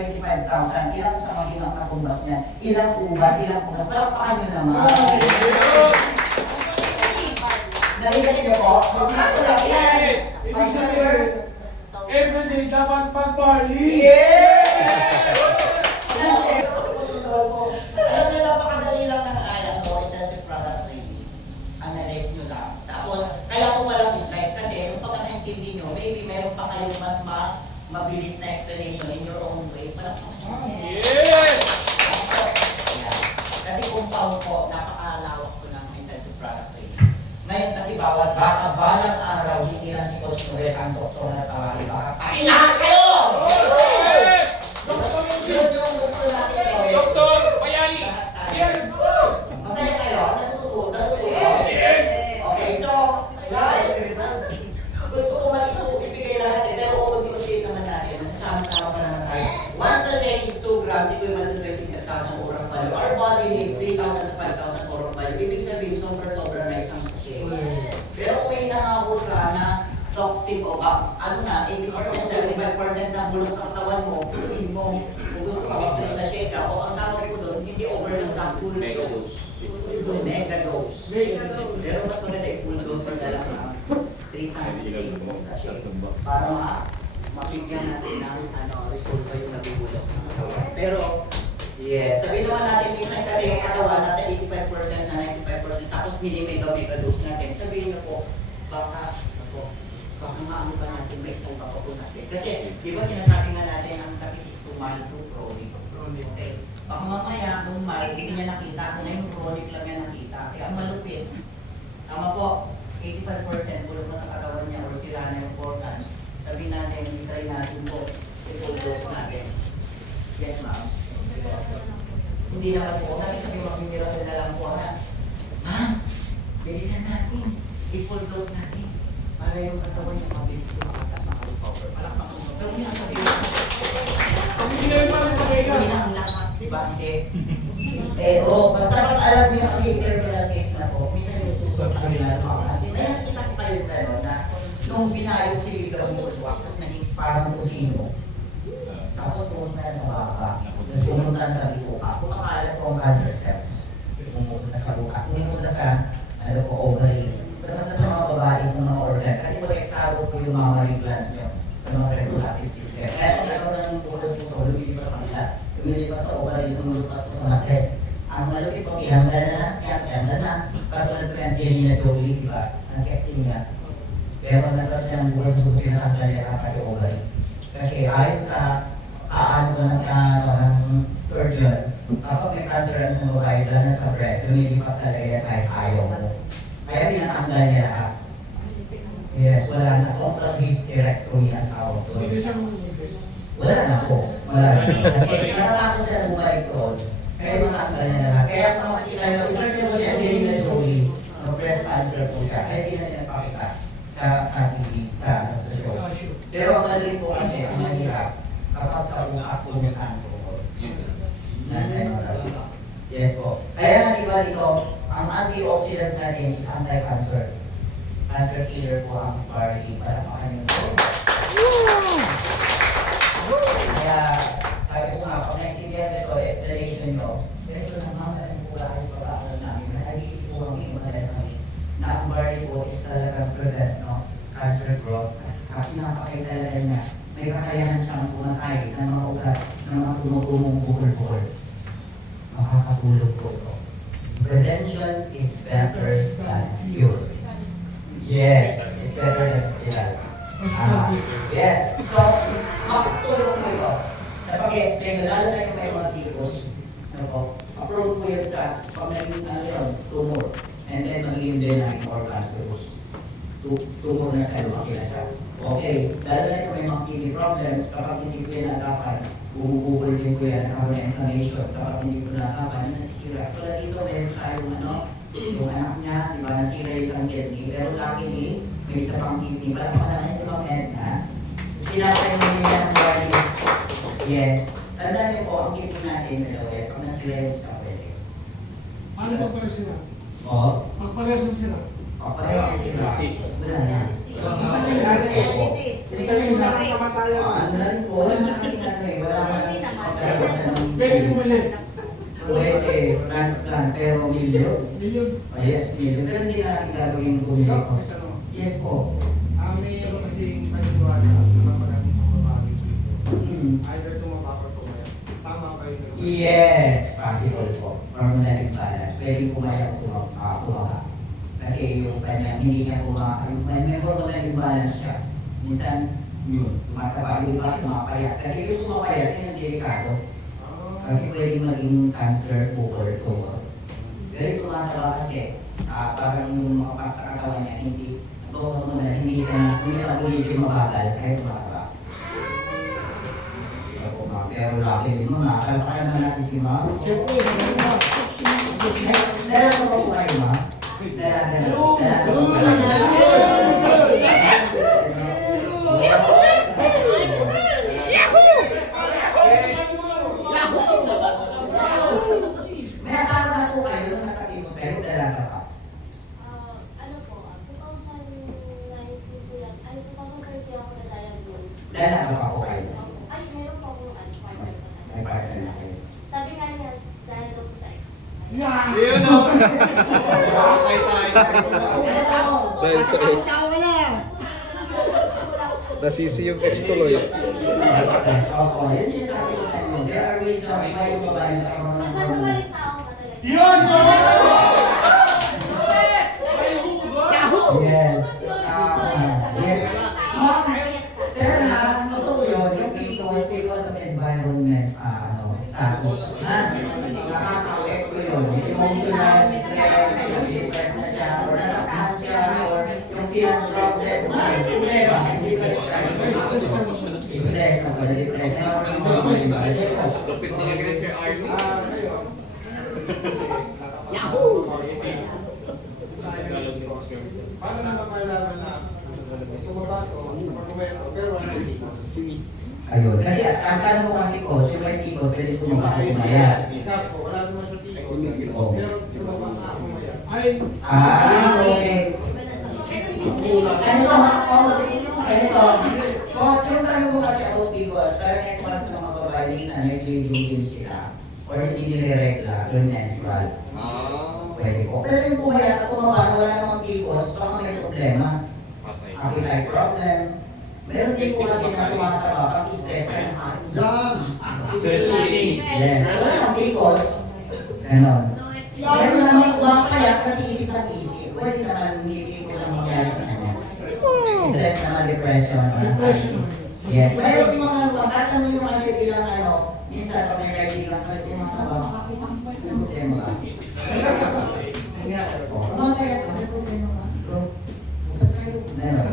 25,000, ilang sa maging ang katumbas niya, ilang ubas, palakpakan nyo naman. Naligas niyo po? Yes! Ibig sabihin, everyday dapat pag-barley! Yes! Alam niyo, napakadali lang ng kaya mo, intensive product training. Analyze nyo lang. Tapos, kaya ko walang slides kasi yung pagkakaintindi nyo, maybe meron pa kayong mas mabilis na explanation in your own way. Palakpakan nyo. Yes! Kasi compound po, napakalawak ko ng intensive product training. Ngayon kasi bawat balang araw, hindi lang si Coach Noel ang doktor na tawagin. Baka pakilahat kayo! Yes! Yun yung gusto natin gawin. Doktor Bayani! Yes! Masaya kayo? Natututo? Yes! Okay, so, guys, gusto ko man ito ibigay lahat eh, pero upag-i-update naman natin, masasama-sama pa naman tayo. Once a shake is 2 grams, equivalent to 25,000 oral value. Our body needs 3,000 to 5,000 oral value. Ibig sabihin, sobra-sobra na isang shake. Pero kung may nangako ka na toxic o ano na, 80%, 75% ng bulok sa katawan mo, hindi mo, kung gusto ka mag-3 sa shake ka, o ang tawag ko doon, hindi over ng sa full dose. Mega dose. Pero mas maganda i-full dose pag dala sa 3 times a day sa shake. Para mabigyan natin ng resulta yung nabibulok ng katawan. Pero, yes, sabihin naman natin minsan kasi yung katawan nasa 85% na 95%, tapos mega dose natin. Sabihin na po, baka nga ano ba natin, may salba pa po natin. Kasi, di ba sinasabi nga natin, ang sakit is to mild to chronic. Okay. Baka mamaya, nung mild, hindi niya nakita, kung ngayon chronic lang niya nakita. Kaya ang malupit, tama po, 85% bulok na sa katawan niya or sira na yung organs. Sabihin natin, i-try natin po, i-full dose natin. Yes, ma'am. Hindi naman po, natin sabihin magmimira na lang po, ha? Ma'am, bilisan natin, i-full dose natin. Para yung katawan niya mabilis lumakas at makarecover. Palakpakan mo. Pero hindi nasabihin ko. Hindi na ang lahat, di ba? Hindi. Basta pag alam niyo kasi yung terminal case na po, minsan yung susot ang ginagawa natin. May nakita ko kayo gano'n na nung binayog si Liga Muswak, tapos naging parang kusino. Tapos pumunta sa baka, tapos pumunta sa bituka. Kung makalat po ang cancer cells, pumunta sa buka. Pumunta sa ovary. Basta sa mga babae, sa mga organ. Kasi konektado po yung mammary glands nyo sa mga reproductive system. Kaya kung nagkaroon ng tulad po sa ulo, lumilipat sa kanila. Lumilipat sa ovary, lumilipat po sa matres. Ang malupit po, ihanggan na. Katulad po yung Angelina Jolie, di ba? Ang sexy niya. Pero nagkaroon ng buhay sa susunod na hanggan niya kapag yung ovary. Kasi ayon sa ng surgeon, kapag may cancer sa babae, dala na sa breast, lumilipat talaga yan kahit ayaw mo. Kaya pinatanggal niya lahat. Yes, wala na. Total hysterectomy ang tawag doon. Wala na po. Wala na. Kasi natatakot siya bumalik doon. Kaya matanggal niya lahat. Kaya kung makikita nyo, isearch nyo po si Angelina Jolie, breast cancer po siya. Kaya hindi na siya nagpakita sa TV, sa show. Pero ang mali po kasi, ang mahirap, kapag sa buka po yung alcohol. Yes po. Kaya nga diba dito, ang antioxidants natin is anti-cancer. Cancer killer po ang barley. Para makanin po. Kaya, sabi ko nga, pag naintindihan ito, explanation nyo, ganito na mga yung pula ay pag-aaral namin. Nagigituwang imanan namin na ang barley po is talagang prevent cancer growth. At pinapakilala niya, may kakayahan siyang pumatay ng mga ugat, ng mga tumutulong buhol-buhol. Makakatulog po ito. Prevention is better than cure. Yes, it's better than cure. Yes. So, makatulong po ito. Sa pag-explain, lalo na yung may mga tipos, approve po yun sa pag naging tumor. And then magiging din ang organ cirrhosis. Tumor na siya, lumaki na siya. Okay, lalo na yung may mga kidney problems, kapag hindi ko pinagapan, bumubukol din ko yan, nakaroon na inflammations, kapag hindi ko pinagapan, yun nasisira. Tulad dito, meron tayong yung anak niya, di ba, nasira yung isang kidney, pero luckily, may isa pang kidney. Parang naman sa mga na, sinasay mo niya ang body. Yes. Tandaan niyo po, ang kidney natin, dalawa, pag nasira yung isang pwede. Paano ba pala sila? Oo. Magpares na sila? Pareho ang sila. Wala na. Dialysis. Ang rin po, wala na kasi wala na bumili. Pwede, transplant, pero million. Million. Oh, yes, million. Pero hindi na natin gagawin yung bumili ko. Yes po. Mayroon kasing paniniwala na magaling sa babae dito. Hmm. Either tumaba or tumaya. Tama ba yun? Yes, possible po. Hormonal imbalance. Pwede pumayag pumaga. Kasi yung kanya, hindi niya pumaga. May hormonal imbalance siya. Minsan, yun, tumataba yung iba, tumapayat. Kasi yung tumapayat, yun ang delikado. Kasi pwede maging cancer or tumor. Pero yung tumataba kasi, parang yung mga parts sa katawan niya, hindi ka metabolism mabagal kahit tumataba. Pero laki din mga, kalpakan naman natin si Ma. Siyempre, sabi na. Nalala ko po kayo, Ma? Nalala ko. May asawa na po kayo nung nakatimos kayo, dalaga pa. Ano po, 2019 po yan. Ay, 2030 ako na-diagnose. Dalaga pa po kayo. Ay, meron po akong partner po na. May partner na kayo. Sabi nga niya, dahil daw po sa ex. Yeah! Dahil sa ex. Nasisi yung ex tuloy. Opo, yun yung sabi ko sa inyo. There are reasons why yung babae nagkaroon ng Nasa hormone. maling tao ka talaga. Yun! Yes. Yes. Ma'am, sir ha, totoo yun. Yung because of environment, status. Ha? Nakaka-affect ko yun. Emotional stress, depressed na siya, or nasaktan siya, or yung feels problem. Problema, hindi pa stress na pala, depressed na. Lupit ni Aggressor Army. Ngayon, Yahoo! paano naman malalaman na tumaba to, pag-uwento, pero wala na dito? Ayun. Kasi ang tanong mo kasi ko, si Marty ko, pwede tumaba ko maya. Kaso, wala naman siya dito. Oo. Pero tumaba na ako maya. Ay, Okay. Ganito ha, Coach. Ganito. Coach, yung tanong mo kasi about Bigos, parang ito kasi sa mga babae, minsan may bleeding sila. Or hindi nire-regla, yung menstrual. Pwede ko. Pero yung pumayat at tumaba na wala namang Bigos, baka may problema. Appetite problem. Meron din po kasi na tumataba pag stress na. Stress eating. Yes. Wala namang Bigos. Ganon. Meron naman pumapayat kasi isip ng isip. Pwede naman hindi Bigos ang mangyari sa kanya. Stress naman, depression. depression. Yes. Mayroon yung mga tatanong yung kasi bilang minsan pag may kaibigan ka, tumataba, may problema ka. Pumapayat ka, may problema ka. Bro, usap kayo. Meron.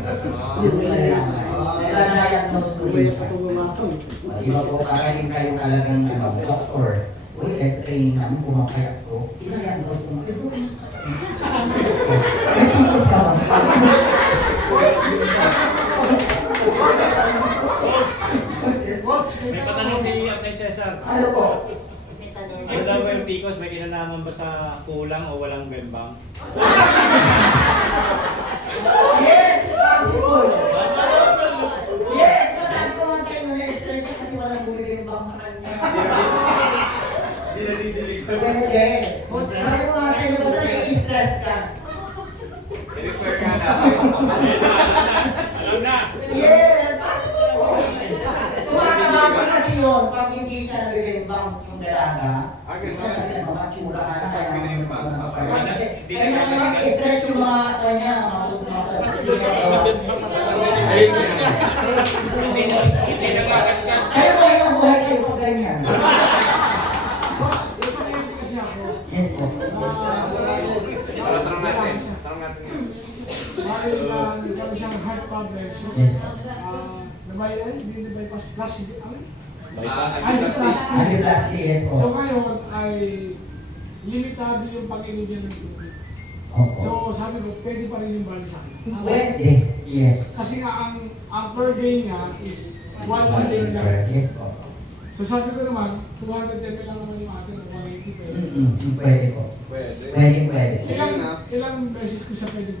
Nagda-diagnose ko rin siya. Iba po para rin kayo talagang doktor. Uy, let's training namin, pumapayat ko. I-diagnose ko. Eh, bro, may tipos ka ba? May patanong si Apay Cesar. Ano po? May tanong. Ano daw ba yung Picos? May kinalaman ba sa kulang o walang bembang? Yes! Possible! Yes! Masabi ko nga sa inyo, na-stress siya kasi walang bumibimbang sa kanya. Pwede. Sabi ko nga sa inyo, basta nai-stress ka. I-refer nga natin. Alam na! Yes! Possible po. Tumataba kasi yun pag hindi siya nabibimbang yung dalaga. Isa sabi na matsura ka na kaya kaya nga stress yung mga kanya, mga susunod. Hindi na nga kaskas. Kayo ba yung buhay kayo pag ganyan? Ito na yung kasi ako. Yes po. Tanong natin. Tanong natin yun. Dahil nagkaroon siyang heart problem. So, Yes. hindi bypass plastic. Ano? Bypass. Angioplasty, yes po. So ngayon ay limitado yung pag-inom niya ng tubig. So Opo. sabi ko, pwede pa rin yung balisan. Pwede. Yes. Kasi nga ang per day niya is 1 liter lang. Yes po. So sabi ko naman, 200 ml lang naman yung atin, 180 pwede. Pwede po. Pwede. Ilang beses ko siya pwede.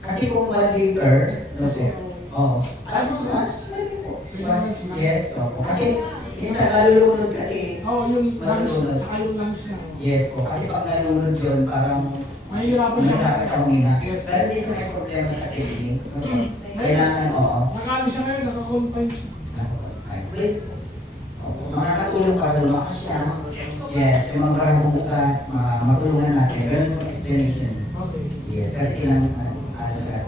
Kasi kung 1 liter, no po. Kasi, Oo. Tapos mas, pwede po. Mas, yes, opo. Kasi minsan malulunod kasi Oo, yung lungs, Malulunod. saka yung lungs niya. Yes po, kasi pag nalunod yun, parang Mahirapan siya. mahirap siya huminga. Yes. Pero hindi siya may problema sa kidney. Kailangan, oo. Nakano siya ngayon, nakakonfine siya. Ay, wait. Makakatulong para lumakas siya. Yes, yung mga barang bukat, matulungan natin. Ganun yung explanation. Okay. Yes, kasi ilang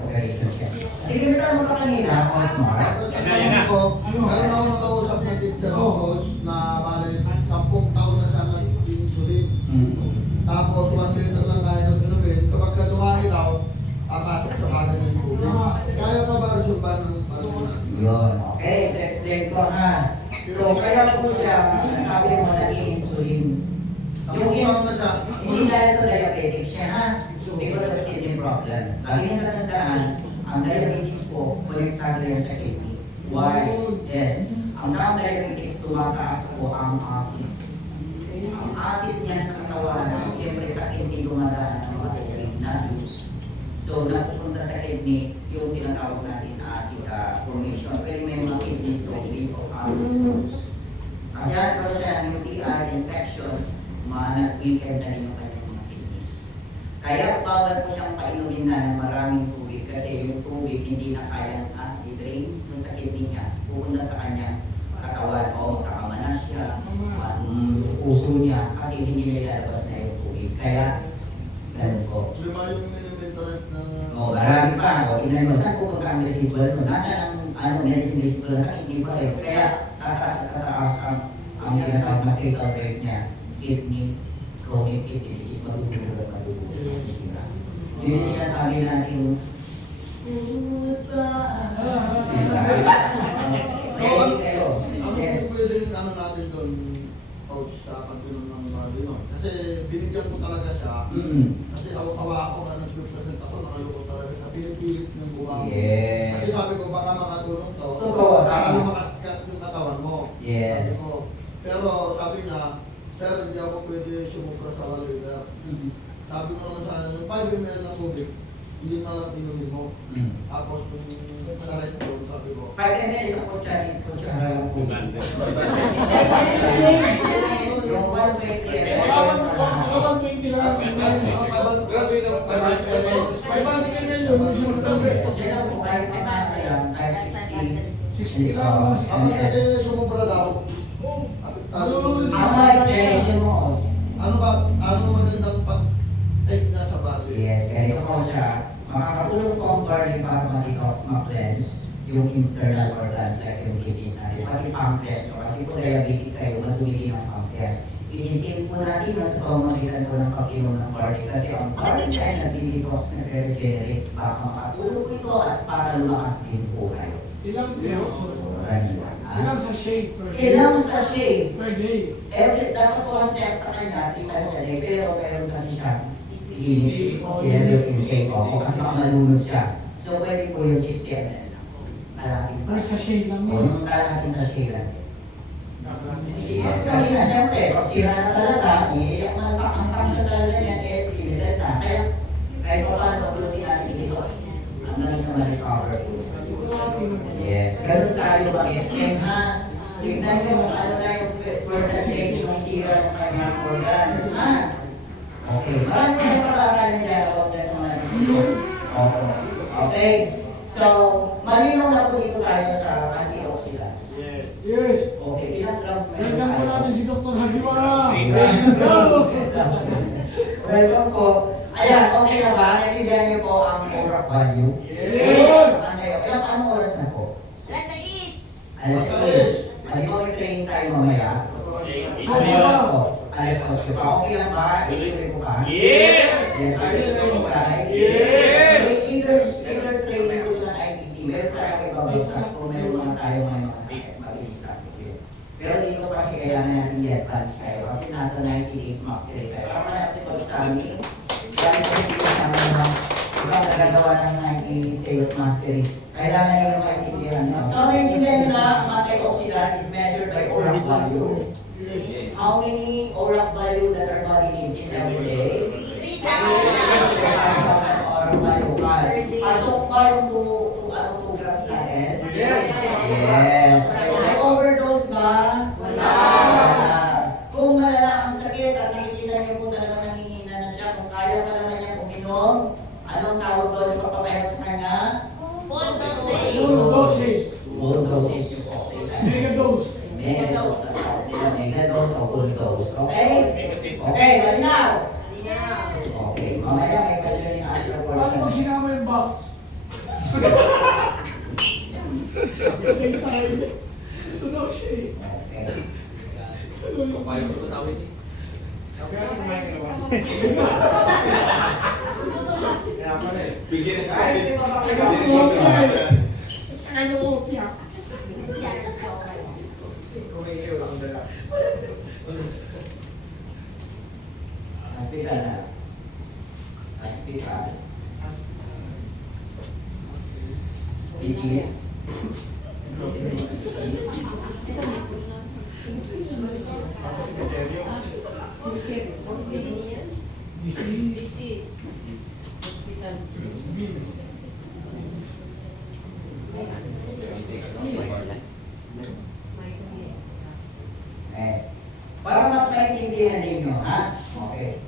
operation siya. Sige, may tanong ka kanina, kung smart. Yan na. Meron ako nakausap ng teacher Oo. coach na bali 10 taon na siya nag-insulin. Tapos 1 liter lang kaya ng inumin. Kapag ka dumami daw, akasok sa kanya ng tubig. Kaya pa ba resolve ng pag-ulan? Yun, okay. So, explain ko ha. So, kaya po siya, sabi mo, nag-insulin. Yung Tapos na siya. hindi dahil sa diabetic siya ha. Because of kidney problem. Lagi nyo natandaan, ang diabetes po, konektado yan sa kidney. Why? Yes. Ang diabetes, tumataas po ang acid. Ang acid niyan sa katawan, siyempre sa kidney dumadaan ang mga tubig na juice. So, napupunta sa kidney, yung tinatawag natin acid formation. Pero may mga kidney stone, o acid stones. Kasi nagkaroon siya ng UTI, infections, nag-weekend na rin yung kanyang mga kidneys. Kaya bawal po siyang painumin na ng maraming tubig kasi yung tubig hindi na kayang i-drain sa kidney niya. Pupunta sa kanyang katawan o makakamana siya, puso niya kasi hindi niya ilalabas na yung tubig. Kaya, ganun po. Lima yung minimentalite na... Marami pa. Tingnan mo, saan pupunta ang residual mo? Nasa ng medicine residual sa kidney pa rin. Kaya, tataas ang tinatawag na fatal rate niya. Kidney, chronic kidney disease, madudulog at madudulog. Yun yung sinasabi natin, ready kayo. Ano Yes. kung pwede ano natin doon, coach, sa pagbinom ng Marlino? Kasi binigyan ko talaga siya. Kasi awa ako nga nag-present ako, nakayoko talaga siya. Pinipilit ng buha ko. Yes. Kasi sabi ko, baka makatulong to. Totoo, Para tama. makakat yung katawan mo. Yes. Sabi ko. Pero sabi niya, sir, hindi ako pwede sumubra sa 1 liter. Sabi ko naman sa kanya, yung 5 ml ng tubig, yun na lang inumin mo. Tapos yung direct doon, sabi ko, 5 ml sa kutsara lang po. Yung 120 Baka 120 lang. Grabe naman. 500 ml yun. Sila po kahit kahit 60 lang. kasi sumubra daw. Ang mga explanation mo, Ano magandang pag-take na sa barley? yes, ganito po siya. Makakatulong po ang barley para ma-detox, ma-cleanse yung internal organs like yung kidneys natin, pati pancreas nyo. Kasi po diabetic kayo, madumi din ang pancreas. Isisin po natin yan sa pamamagitan po ng pag-inom ng barley kasi ang barley ay nag-detox, nag-regenerate. Baka makatulong po ito at para lumakas din po kayo. Ilang peso? Ilang sachet per day? Ilang sachet? Per day. Dapat po ang set sa kanya, 3 times a day, pero meron kasi siya limit. Yes, yung intake ko. Kasi baka malunod siya. So, pwede po yung 60 ml lang. Kalahating Per sachet lang O, yun. yung kalahating sachet lang. Yes, kasi na siyempre, pag sira na talaga, yung ang function talaga niyan is limited na. Kaya, kahit pa paano,ulutin natin dito. Hanggang sa ma-recover po. Yes, ganun tayo mag-explain ha. Tignan nyo kung ano na yung percentage ng sira ng kanyang organs ha. Okay, marami na yung pag-aaralan dyan about sa mga decision. Okay, so malinaw na po dito tayo sa antioxidants. Yes. Okay, ilang grams meron Welcome po natin si Dr. Hagiwara. Welcome po. Ayan, okay na ba? Naintindihan niyo po ang ORAC value? Yes. Anong oras na po? Alas 6. Alas 6. Mas training tayo mamaya. Alas 8 pa. Okay lang ba? Ituloy ko pa? Yes! Yes. Are you ready guys? Yes! Either training ko ng IPT. Meron sa akin ibabagsak kung meron mga tayo ngayon mga sakit. Mabilis lang. Pero dito kasi kailangan natin i-advance kayo. Kasi nasa 90 days mastery kayo. Para natin pag-summing. Dahil kasi dito sa mga ibang nagagawa ng 90 sales mastery. Kailangan nyo yung maintindihan nyo. So, maintindihan nyo na ang antioxidant is measured by ORAC value. How many ORAC value that our body needs in every day? 3,000 ORAC value. Pasok ba yung 2 grams natin? Yes. Yes. May overdose ba? Wala. legal dose o full dose. Okay? Okay, malinaw. Okay, mamaya may question and answer Paano pag portion. sinama yung box? Patay tayo. Ito daw siya eh. Okay. Ano yung Papayo ko tawid eh. Bigyan na siya. Guys, di ba Ano pakita? Ano kopya? Yan ang joke. Hospital na. Hospital. Disease. Disease. Bills. Para mas maintindihan ninyo, ha? Okay.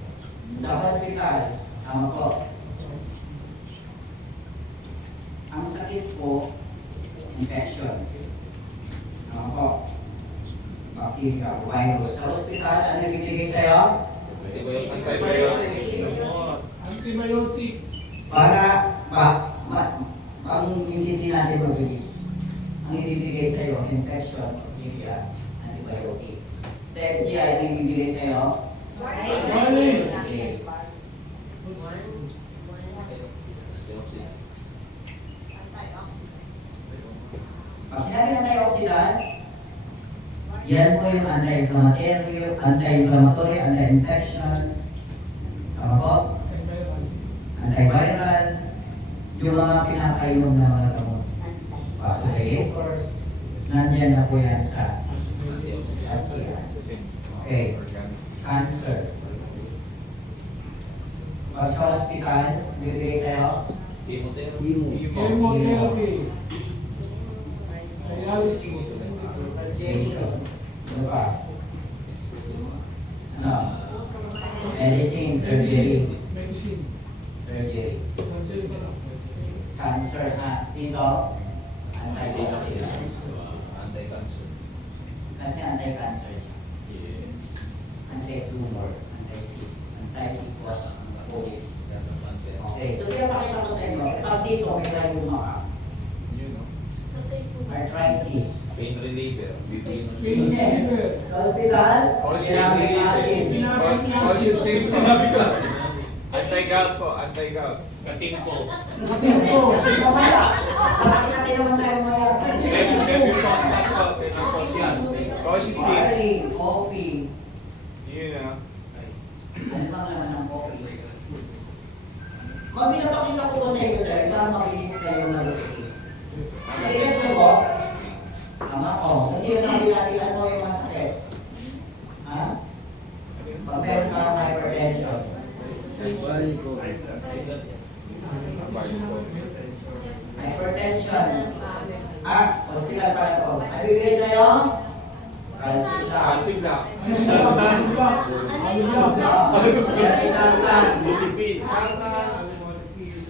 Sa hospital, tama po. Ang sakit po, infection. Tama po. Bacteria, virus. Sa hospital, ano ibibigay sa'yo? Antibiotic. Para ang hindi natin mabilis. Ang ibibigay sa'yo, infection, bacteria, antibiotic. Sa FCI, ano ibibigay sa'yo? Okay. Pag sinabi ng antioxidant, yan po yung anti-inflammatory, anti-infection, tama po? Antiviral, yung mga pinapainom na mga gamot. Vasodilators, nandyan na po yan sa okay. Cancer. Pag sa hospital, bibigay sa'yo, Chemotherapy. Dialysis. radiation. Ano pa? Ano? Medicine, surgery. Medicine. Surgery. Surgery pa lang. Cancer ha. Dito, anti-cancer. Anti-cancer. Kasi anti-cancer siya. Anti-tumor, anti-cyst, anti-ticos, polyps. Okay, so pinapakita ko sa inyo, pag dito may rayuma ka, arthritis. Pain reliever. Yes. Sa hospital, kailangan asin. Anti-gout po, anti-gout. Katingko. Katingko. Mamaya, bakit natin naman tayo mamaya? Debusostian po, debusostian. Colchicine. Barley, coffee. Yun na. Ano ba naman ang coffee? Mabinapakita ko po sa iyo, sir, para mabilis kayo mag-okay. Nakikita niyo po? Tama ko. Kasi sabi natin ano yung masakit. Ha? Pag meron kang hypertension. Hypertension. Hospital pala ito. Ano bibigay sa'yo? Calcium lang. Calcium lang.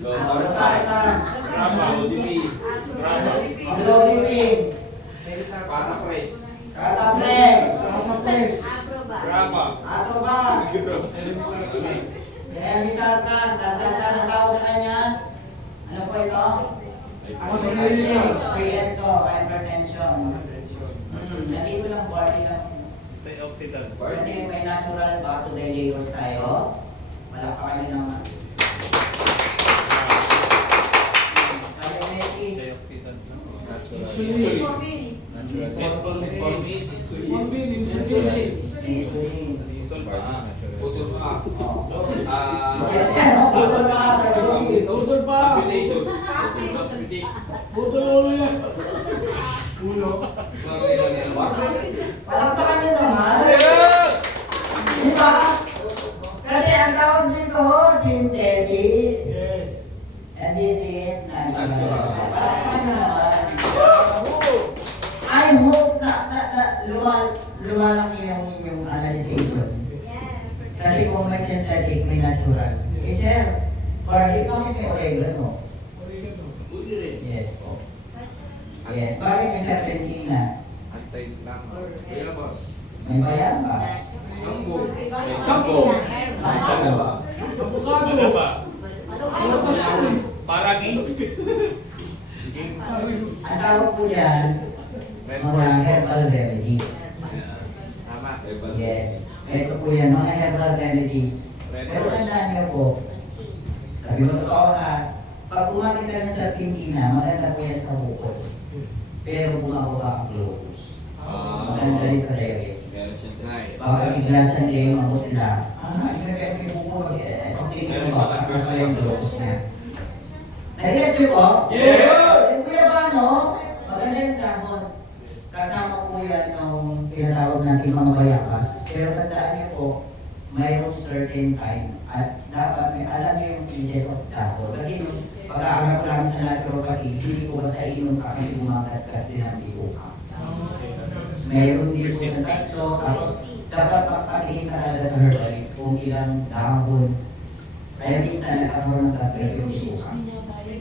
Sartan. Sartan. Amlodipine. Patapres. Catapres. Atrobas. Sartan. Tatanda na tao sa kanya. Ano po ito? Priento, hypertension. Nandito lang body lang. Antioxidant. Kasi may natural vasodilators tayo. Palakpakan nyo naman. Diabetes. Antioxidant. Insulin. Metformin. Morbid, insulin. Insulin. Putol pa. Yes, yan. Putol pa, sir. Putol pa. Amputation. Putol ulo yan. Palakpakan nyo naman. Di ba? Kasi ang tawag dito, synthetic. Yes. And this is natural. Palakpakan nyo naman. I hope na lumalaki yung inyong analyzation. Kasi kung may synthetic, may natural. Eh sir, bakit may oregano? Oregano. Yes po. Yes, bakit may serpentina? Anti-lang. Kaya boss. May bayabas. Sambo. May Sambo. Dalawa. Abogado. Ano ba? Palatas yun eh. Paragis. Ang tawag po yan, mga herbal remedies. Tama. Yes. Ito po yan, mga herbal remedies. Pero tandaan niyo po, sabi mo totoo ha, pag kumakain ka ng sarpintina, maganda po yan sa bukod. Pero bumababa ang globus. Maganda rin sa diabetes. Meron siyang Nice. Baka bigla sa day, mabutla. Sinabi yung bukod kasi, tingin mo, sakar sa yung globus niya. Nag-gets niyo po? Yes! Yung kuya ba, no? Maganda yung dahon. Kasama po yan ng tinatawag natin mga bayabas. Pero tandaan niyo po, mayroong certain time at dapat may alam niyo yung pieces of dahon. Kasi nung pag-aaral ko namin sa naturopathy, hindi ko basta inom ka kasi gumagasgas din ang bigo ka. Mayroon din po sa tatlo, tapos dapat magpatingin ka talaga sa herbalist kung ilang dahon. Kaya minsan nagkakaroon ng gasgas yung bigo ka.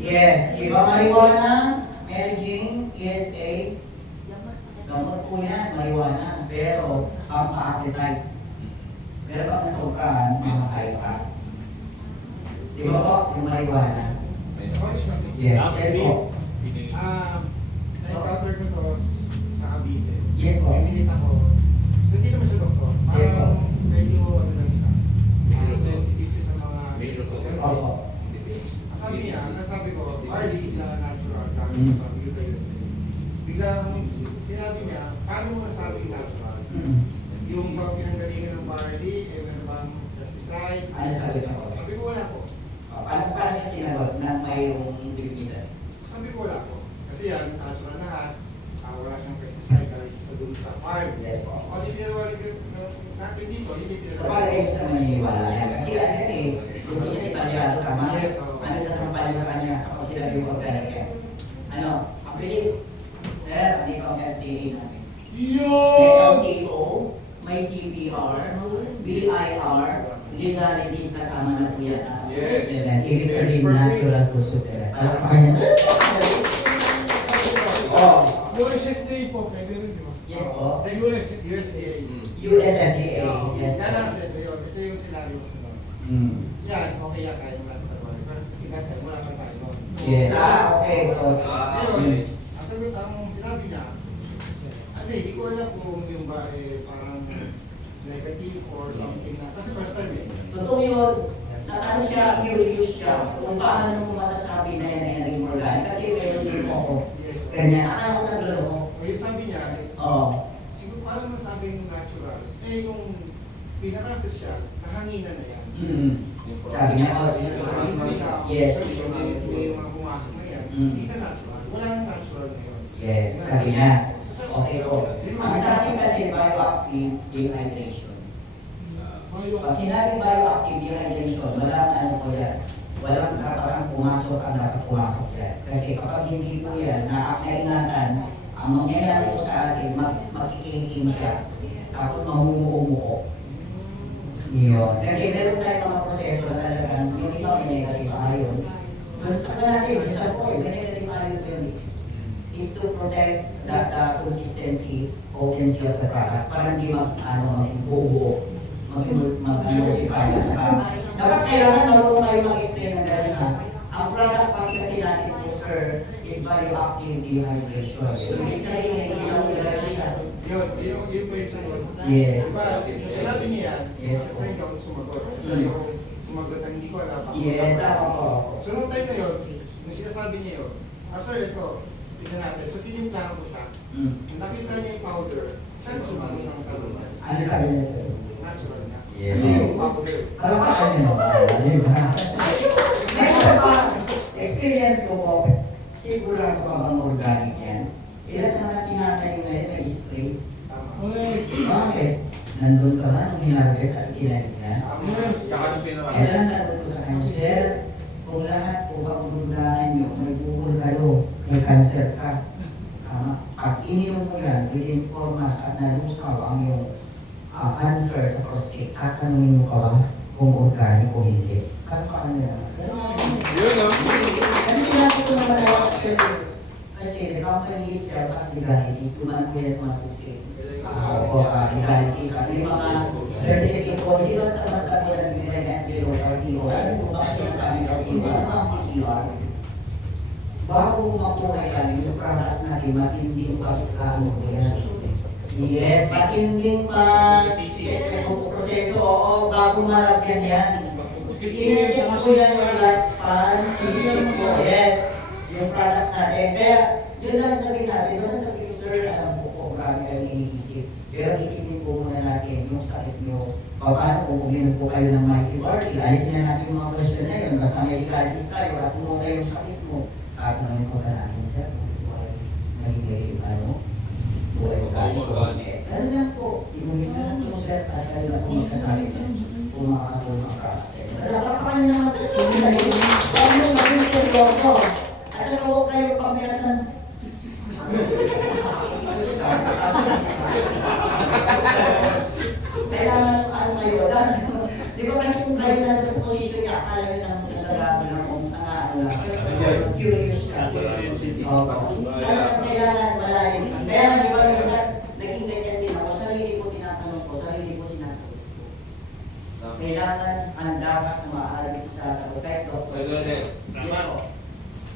Yes, di ba marijuana, Mary Jane, ESA, gamot po yan, marijuana, pero pampa-appetite. Pero pag nasobrahan, makakain ka. Di ba po, yung marijuana? Yes, yes po. Na-encounter ko to sa Cavite. Yes po. Minit ako. So hindi naman siya doktor. Yes po. Parang medyo ano lang siya. Sensitive siya sa mga... Opo. Sabi niya, nasabi ko, Barley is the natural Mm. gamit from USA. Biglang sinabi niya, paano mo nasabing natural? Yung pag pinanggalingan ng barley, meron bang pesticide? Ano sabi niya po? Sabi ko wala po. Paano niya sinagot na mayroong dignidad? Sabi ko wala po. Kasi yan, natural lahat. Wala siyang pesticide dahil sa dun sa farm. Yes po. O di pinawari natin dito, hindi So palagay ko sa maniniwala yan. Kasi ano yan eh, gusto niya italyado, tama? Yes, oo. Ano sasampal niyo sa kanya kapag sinabi yung organic yan? Ano, ang bilis. Sir, andito ang FDA natin. May Yun! LTO, may CPR, BIR, legalities kasama na po yan. Yes. Ibig sabihin natural to super. Alam pa kanya. Oh, USFDA po, pwede rin, di ba? yes po. The US. USDA. USFDA, yes Yan lang po. sila yun. Ito yung sinabi ko sa doon. Hmm. Yan, okay yan tayo ng natural. Kasi dati wala pa tayo doon. Yes, okay po. Ngayon, ang sagot ang sinabi niya, ano hindi ko alam kung yung ba parang negative or something na. Kasi first time eh. Totoo yun. Na ano siya, curious siya. Kung paano mo masasabi na yan ay naging organic. Kasi meron din mo ako. Yes. Ganyan, akala ko nagluloko. O yung sabi niya, Oo. siguro paano masabing natural? Eh yung pinarasis siya, nahanginan na yan. Sabi niya, yes. May mga pumasok na yan, hindi na natural. Wala nang natural ngayon. Yes, sabi niya. Okay po. Ang sa akin kasi bioactive dehydration. Pag sinabing bioactive dehydration, walang ano po yan. Walang kapag pumasok ang dapat pumasok yan. Kasi kapag hindi po yan, na-ingatan, ang mangyayari po sa atin, magkikihikim siya. Tapos mamumuo-muo. Yun. Kasi meron tayong mga proseso na talagang yung ikaw may negative ion. Doon sa natin, yung sa po, may negative ion po yun. Is to protect the consistency, potency of the products para hindi mag-buo, mag-emulsify. Dapat kailangan marunong kayo mag-explain na gano'n ha. Ang product kasi natin po, sir, is bioactive dehydration. So, ibig sabihin, hindi lang siya. Yun po yung sagot. Yes. Diba, sinabi niya yan, Yes. siyempre hindi ako sumagot. Kasi yung sumagot ang hindi ko alam. Yes, ako po. So nung time na yun, nung sinasabi niya yun, sir, ito, tignan natin. So tinimplahan ko siya. Nung nakita niya yung powder, siya yung sumagot ng talong. Ano sabi niya, sir? Natural niya. Yes. Kasi yung powder. Alam ka sa inyo, di ba? Next pa, experience ko po, sigurado ka bang organic yan? Ilan naman ang tinatayo ngayon may spray? Tama. Correct. Bakit? Nandun ka ba nung hinarvest at kinahinan? Tama. Yes. Saka nung Kaya pinaka. lang sabi ko sa kanya, sir, kung lahat kung pagburudahan nyo, may bukol kayo, may cancer ka. Pag ininom mo yan, within 4 months at nalusaw ang iyong cancer sa prostate, tatanungin mo ka ba kung organic o hindi? Paano yan? Yun o. Kasi sinabi ko naman ako, sir, Kasi the company itself has legalities, dumaan po yan sa mga susi. Legalities. Yung mga certificate po, hindi basta po nagbibigay ng LTO or LTO. Alam mo ba kasi sinasabi ng LTO? Ano ba ang CTR? Bago makuha yan, yung products natin, matinding pagkakaano po yan. Yes, matinding proseso, oo, bago malagyan yan. Sinecheck po yan yung lifespan, sinecheck po, yes, yung products natin. Kaya, yun lang sabihin natin, basta sabihin ko, sir, alam po po, marami kayong iniisip. Pero isipin po muna natin yung sakit nyo. Paano kung uminom po kayo ng Mighty Barley, alisin na natin yung mga question na yun, basta may legalities tayo, at mo kayo yung sakit mo. At ngayon po na natin, sir, buhay, nahigay yung ano, buhay organic. Ano lang po, inumin na lang po, sir, at kayo na po magkasabi kung makakatulong ang process. Dapat pa kayo naman ito, sige na yun. Huwag nyo maging seryoso. At saka huwag kayo pamirat ng... Kailangan ano kayo, di ba kasi kung kayo na sa posisyon niya, akala nyo lang nagsasabi lang kung ano lang. Pero curious siya. Kailangan malalim. Kaya nga, di ba minsan, naging ganyan din ako, sarili ko tinatanong ko, sarili ko sinasagot ko. Kailangan handa ka sa maaaring isasagot. Kahit doktor. Yes po.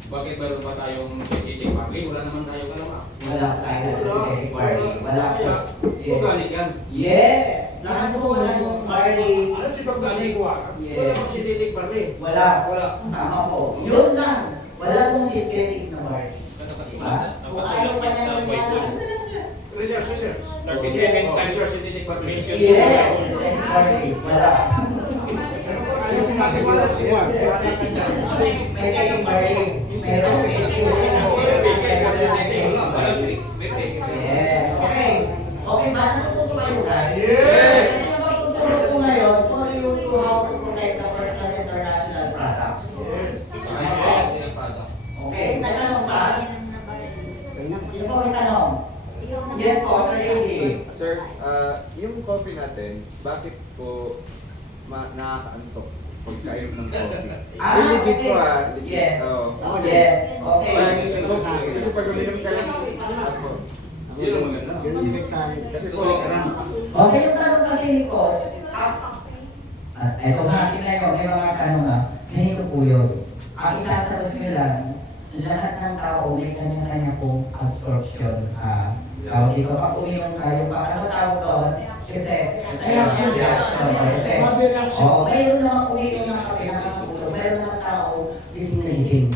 Bakit meron pa tayong genetic family? Wala naman tayo kalama. Wala tayo na genetic barley. Wala po. Organic yan. Yes! Lahat po wala yung barley. Ano si Dr. Nico? Wala Yes. akong genetic family. Wala. Wala. Tama po. Yun lang. Wala pong synthetic na barley. Diba? Kung ayaw pa niya yung wala, ano lang siya? Research. 37 times your synthetic formation. Yes! Synthetic barley. Wala. Ano si Dr. Wala si Juan? May taking barley. Meron Yes. Okay. Okay ba? Natututo kayo guys? Yes! Kasi yung pagtuturo ko ngayon, for you to how to protect the first-class international products. Okay, may tanong pa? Sino po may tanong? Yes po, Sir Andy. Sir, yung coffee natin, bakit po nakakaantok pagkainom ng coffee? Legit po legit. Yes. Oo. Yes. Okay. Kasi pag uminom ka lang, ako. Yun ang maganda. Kasi po, Okay, yung tanong kasi ni Coach, at eto hakin na yun, may mga tanong na, ganito po yun. Ang isasagot nyo lang, lahat ng tao may kanya-kanya pong absorption. Tawag dito, pag uminom kayo, ano tawag doon? Siyempre, Reaction. Effect. Body reaction. Oo, mayroon namang uminom ng kape, nakakatulog. Mayroon namang tao, gising-gising.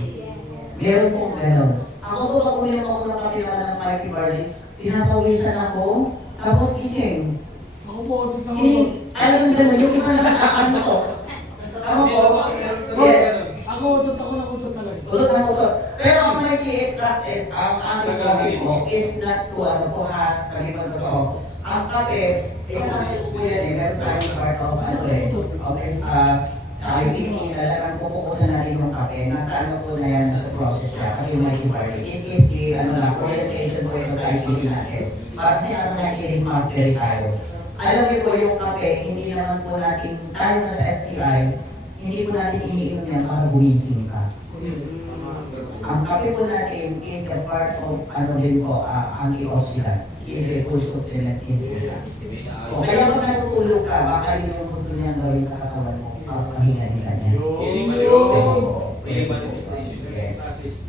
Meron pong gano'n. Ako po, pag uminom ako ng kape naman ng Mighty Barley, pinapawisan ako, tapos gising. Ako po, tutang ko. Alam mo gano'n, yung iba naman ano to. Tama po? Yes. Ako, tutang ko talaga. Utot na utot. Pero ang Mighty extracted, ang ating coffee po is not to ano po ha, sabi ko totoo. Ang kape, natin po yan eh, meron tayong part of ano eh, okay, tayo ini, talagang pupukusan natin yung kape, nasa ano po na yan, nasa process siya, kasi yung Mighty Barley. Is the, ano lang, orientation po ito sa IPD natin. Para kasi nasa nakikinis mastery tayo. Alam niyo po yung kape, hindi naman po natin, tayo na sa FCI, hindi po natin iniinom yan para gumising ka. Ang kape po natin is a part of, ano din po, antioxidant. Is a food supplement in po siya. O kaya pag natutulog ka, baka yun yung gusto niya gawin sa katawan mo, pahinga-hinga niya. Healing manifestation. Yes.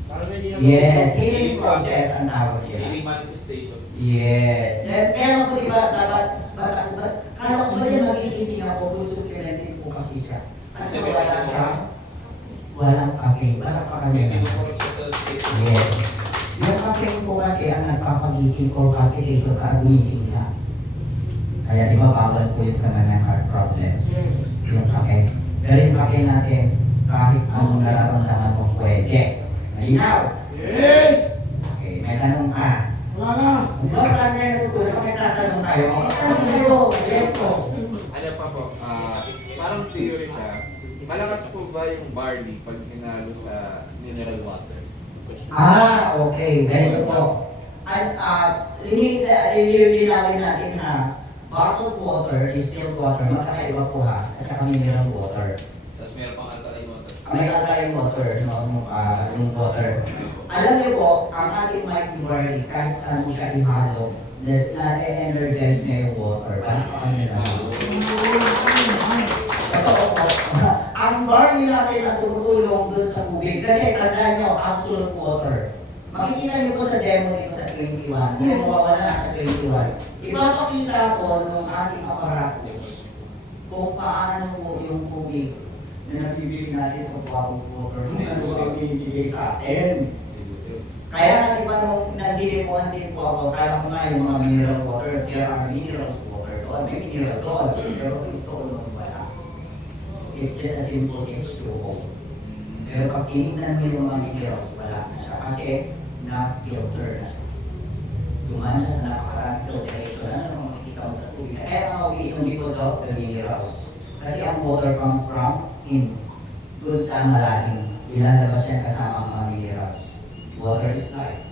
Para may Yes, healing process ang tawag siya. Healing manifestation. Yes. Kaya po diba, dapat, kala ko ba yan mag-iising ako, food supplemented po kasi siya. Kasi wala siya, walang kape, wala pa kami. Yes. Yung kape po kasi ang nagpapagising for palpitation para gumising ka. Kaya di ba bawal po yun sa mga heart problems. Yung kape. Pero yung kape natin, kahit anong nararamdaman mo, pwede. Malinaw? Yes! Okay, may tanong ka. Wala na. Kung wala kayo natutulog, kung may tatanong kayo, tanong kayo. Yes po. ano pa po, parang theory siya. Malakas po ba yung barley pag hinalo sa mineral water? Okay. Ganito po. At linawin natin ha. Bottled water, distilled water, magkakaiba po ha. At saka mineral water. Tapos meron pang alkaline water. may alkaline water, no? Yung water. Alam niyo po, ang ating mighty barley, kahit saan mo siya ihalo, na-energize niya yung water. Parang ano na. Totoo po. Ang barley natin ang tumutulong dun sa tubig. Kasi tandaan nyo, absolute water. Makikita niyo po sa demo dito sa 21. Yung mawawala na sa 21. Ipapakita ko nung ating aparatus kung paano po yung tubig na nabibili natin sa bottled water kung ano ang binibigay sa atin. Kaya nga diba nung nandilimuan din po ako, kaya ko nga yung mga mineral water, there are minerals water doon, may mineral doon, pero ito naman wala. It's just as simple as H2O. Pero pag tinignan mo yung mga minerals, wala na siya kasi na-filter na siya. Dumaan siya sa napakaraming filtration, ano naman makikita mo sa tubig. Kaya mga umiinom because of the minerals. Kasi ang water comes from in, dun sa malalim. Ilalabas siya kasama ang mga minerals. Water is life.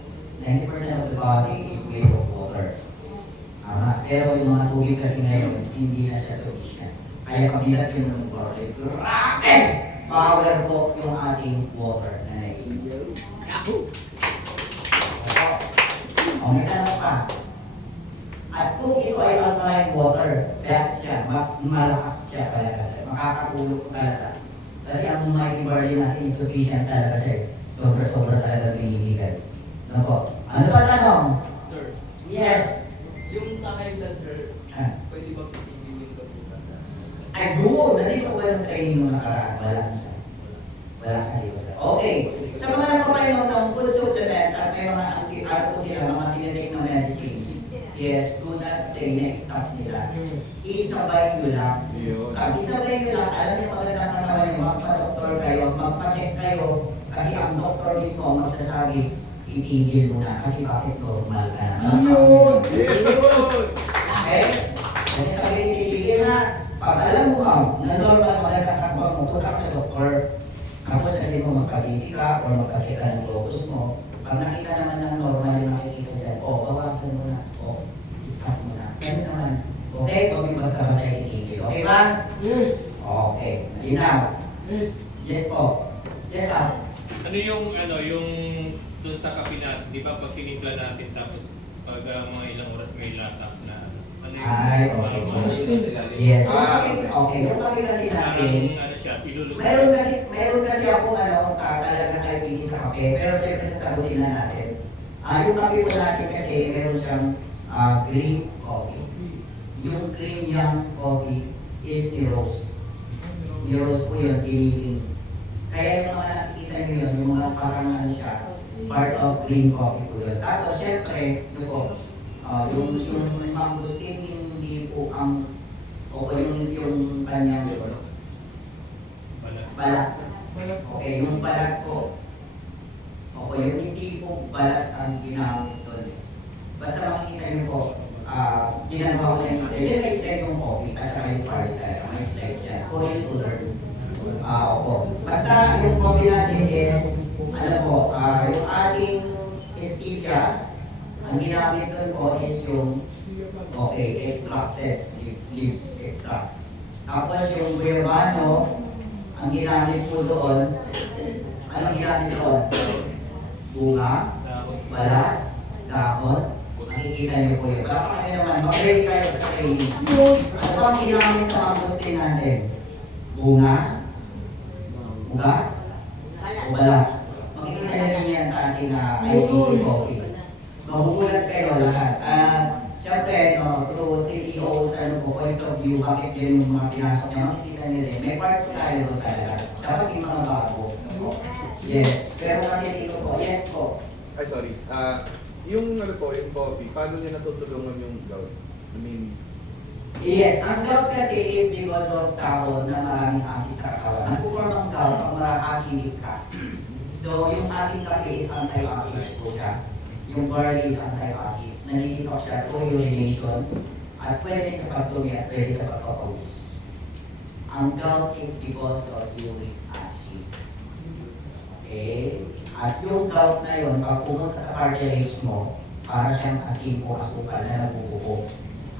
90% of the body is made of water. Pero yung mga tubig kasi ngayon, hindi na siya sufficient. Kaya kabilat yun ng water. Grabe! Power po yung ating water na naisip. O, may tanong pa. At kung ito ay alkaline water, best siya, mas malakas siya talaga siya. Makakatulog talaga. Kasi ang mighty barley natin is sufficient talaga siya. Sobra-sobra talaga binibigay. Ano po? Ano pa tanong? Sir, Yes. yung sa high blood, sir, Ah. pwede ba pipigilin ka po ba sa... Ay, doon. Nandito ba yung training mo nakaraan? Wala na siya. Wala ka dito sir. Okay. Sa mga nagpapainom ng food supplements at may mga ano po sila, mga tinitake na medicines. Yes, do not say next stop nila. Isabay nyo lang. Pag isabay nyo lang, alam niyo magandang katawan nyo, magpa-doktor kayo, magpa-check kayo, kasi ang doktor mismo ang magsasabi, itigil mo na kasi bakit normal ka na. Okay? Kasi sabi itigil na, pag alam mo na normal magandang katawan mo, punta ka sa doktor, tapos sabi mo magpa-BP ka or magpa-check ka ng locus mo, pag nakita naman ng normal yung nakikita dyan, bawasan mo na, stop mo na. Ganun naman. Okay? Huwag yung basta-basta itigil. Okay ba? Yes. Okay. Malinaw. Yes. Yes po. Yes, Ano yung dun sa kape natin, di ba pag tinimpla natin tapos pag mga ilang oras may latak na ano yung Ay, okay. Yes. Okay. Yung kami kasi natin, ano siya, silulus. meron kasi akong talagang kaibigan sa kape, pero siyempre sasagutin na natin. Yung kape po natin kasi, meron siyang green coffee. Yung green young coffee is ni-roast. Ni-roast po yun, giniling. Kaya yung mga nakikita nyo yun, yung mga parang ano siya, part of green coffee po yun. Tapos siyempre, yung mangosteen, hindi po ang, yung kanyang balat. Okay, yung balat po. Yung hindi po balat ang ginamit doon. Basta makikita nyo po, ginagawa ko na yung slide. Yun may slide yung coffee, at saka yung party talaga, may slides yan. For you to learn. Opo. Basta yung coffee natin is, yung ating stevia, ang ginamit doon po is yung, extracted leaves, extract. Tapos yung guayabano, ang ginamit po doon, anong ginamit doon? Bunga, balat, dahon, makikita niyo po yun. Baka kami naman, mag-ready kayo sa training. Ano ang ginamit sa mangosteen natin? Bunga, uga, o balat. Makikita niyo yan sa ating IPA coffee. Magugulat kayo lahat. Siyempre, through CEOs, points of view, bakit yun yung mga pinasok niya, makikita niyo rin. May part po tayo doon talaga. Dapat yung mga bago. Yes. Pero kasi dito po, yes po. Ay, sorry. Yung yung coffee, paano niya natutulungan yung gout? I mean, Yes, ang gout kasi is because of tao na maraming acid sa katawan. Ang form ng gout, pag maraming acidic ka. So, yung ating kape is anti-acids po siya. Yung barley is anti-acids. Nalilitok siya to urination at pwede sa pagtumi at pwede sa pagpapawis. Ang gout is because of uric acid. Okay? At yung gout na yun, pag pumunta sa cartilage mo, para siyang asin o asukal na nabubuo.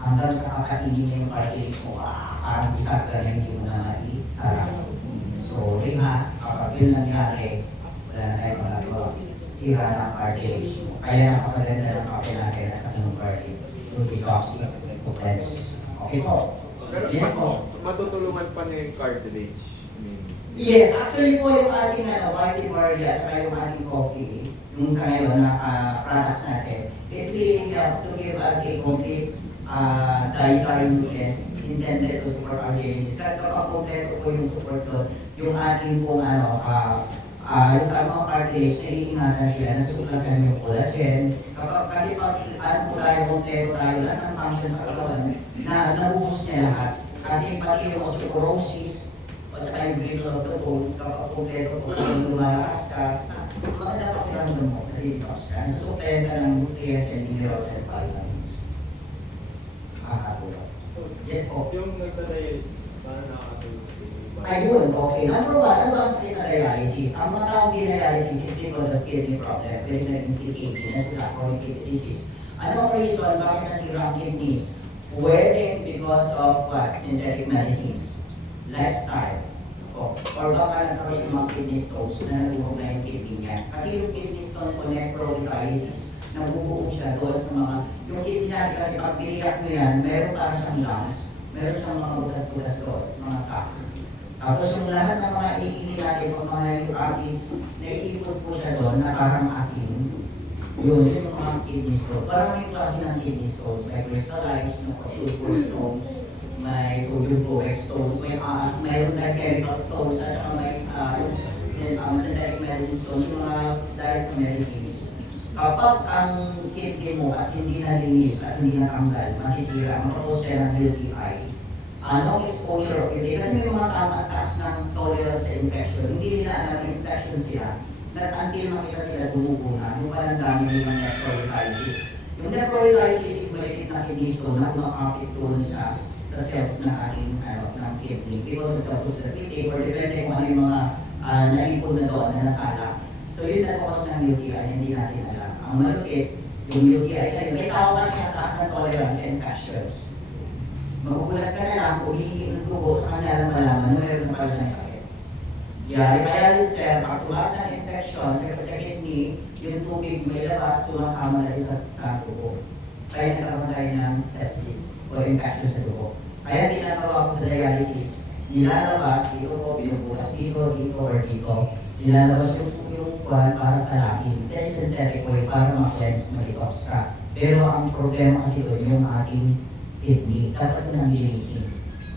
hanggang sa kakainin niya yung cartilage mo, parang isa ka na hindi mo na maisarap. Sorry ha, kapag yun nangyari, wala na tayong magagawa. Sira na ang cartilage mo. Kaya napakaganda ng kape natin at sa kanong cartilage. To detoxify, to cleanse. Okay po. Pero Yes po. matutulungan pa niya yung cartilage. I mean, Yes, actually po yung ating Whitey Maria at saka yung ating coffee, yung sa ngayon na products natin, it really helps to give us a complete dietary nutrients intended to support our genes. Kasi kapag kompleto po yung support doon, yung ating pong yung tamang cartilage, naiingatan sila, nasusuklasan yung collagen. Kasi pag po tayo, kompleto tayo, lahat ng function sa katawan, na nabuhos niya lahat. Kasi pati yung osteoporosis, at saka yung brittle of the bone, kapag kompleto po kung lumalakas ka, maganda pa kiramdam mo, na-detox ka. Nasusuklayan ka ng nutrients and minerals and vitamins. Nakakatulong. Yes po. Yung nagpa-dialysis, paano nakakatulong? Ayun, okay. Number one, ano ba ang sakit na dialysis? Ang mga taong dialysis is because of kidney problem, pwede na instant kidney, nasulat chronic kidney disease. Ano ang reason bakit nasira ang kidneys? Pwede because of what? Synthetic medicines, lifestyle, or baka nagkaroon ng mga kidney stones na naluhog na yung kidney niya. Kasi yung kidney stones o nephrodialysis, nabubuo siya doon sa mga, yung kidney natin kasi pag piniyak mo yan, meron para siyang lungs, meron siyang mga butas-butas doon, mga sacs. Tapos yung lahat ng mga iili natin, mga uric acids, naiipot po siya doon na parang asin. Yun, yung mga kidney stones. Parang may klase ng kidney stones, may crystallized, sulfur stones, may sodium chloride stones, mayroon na chemical stones, at saka may synthetic medicine stones, yung mga dahil sa medicines. Kapag ang kidney mo at hindi nalinis at hindi natanggal, masisira, makapos siya ng UTI. Anong exposure of UTI? Kasi may mga tamang tax ng tolerance sa infection. Hindi nila alam na infection sila. That until makita nila tumubo na, yung palang dami nilang nephrodialysis. Yung nephrodialysis is maliit na kidney stone na kumakapit doon sa cells ng ating ng kidney. Because of the ulcerative or depende kung ano yung mga naipon na doon na nasala. So yun na cause ng UTI, hindi natin alam. Ang malupit, yung UTI ay may tawag siya taas ng tolerance sa infections. Magugulat ka na lang, umihingi ng tubo sa kanya lang malaman, meron na pala siyang sakit. Kaya yun sir, pag tumaas ng infection sa kidney, yung tubig may labas, sumasama na rin sa tubo. Kaya nagkakaroon tayo ng sepsis o infection sa tubo. Kaya ginagawa ko sa dialysis, nilalabas dito po, binubukas dito, or dito. Nilalabas yung kuhan para sa lakin. That is synthetic way para ma-cleanse, ma-detox ka. Pero ang problema kasi doon yung ating kidney, dapat nang linisin.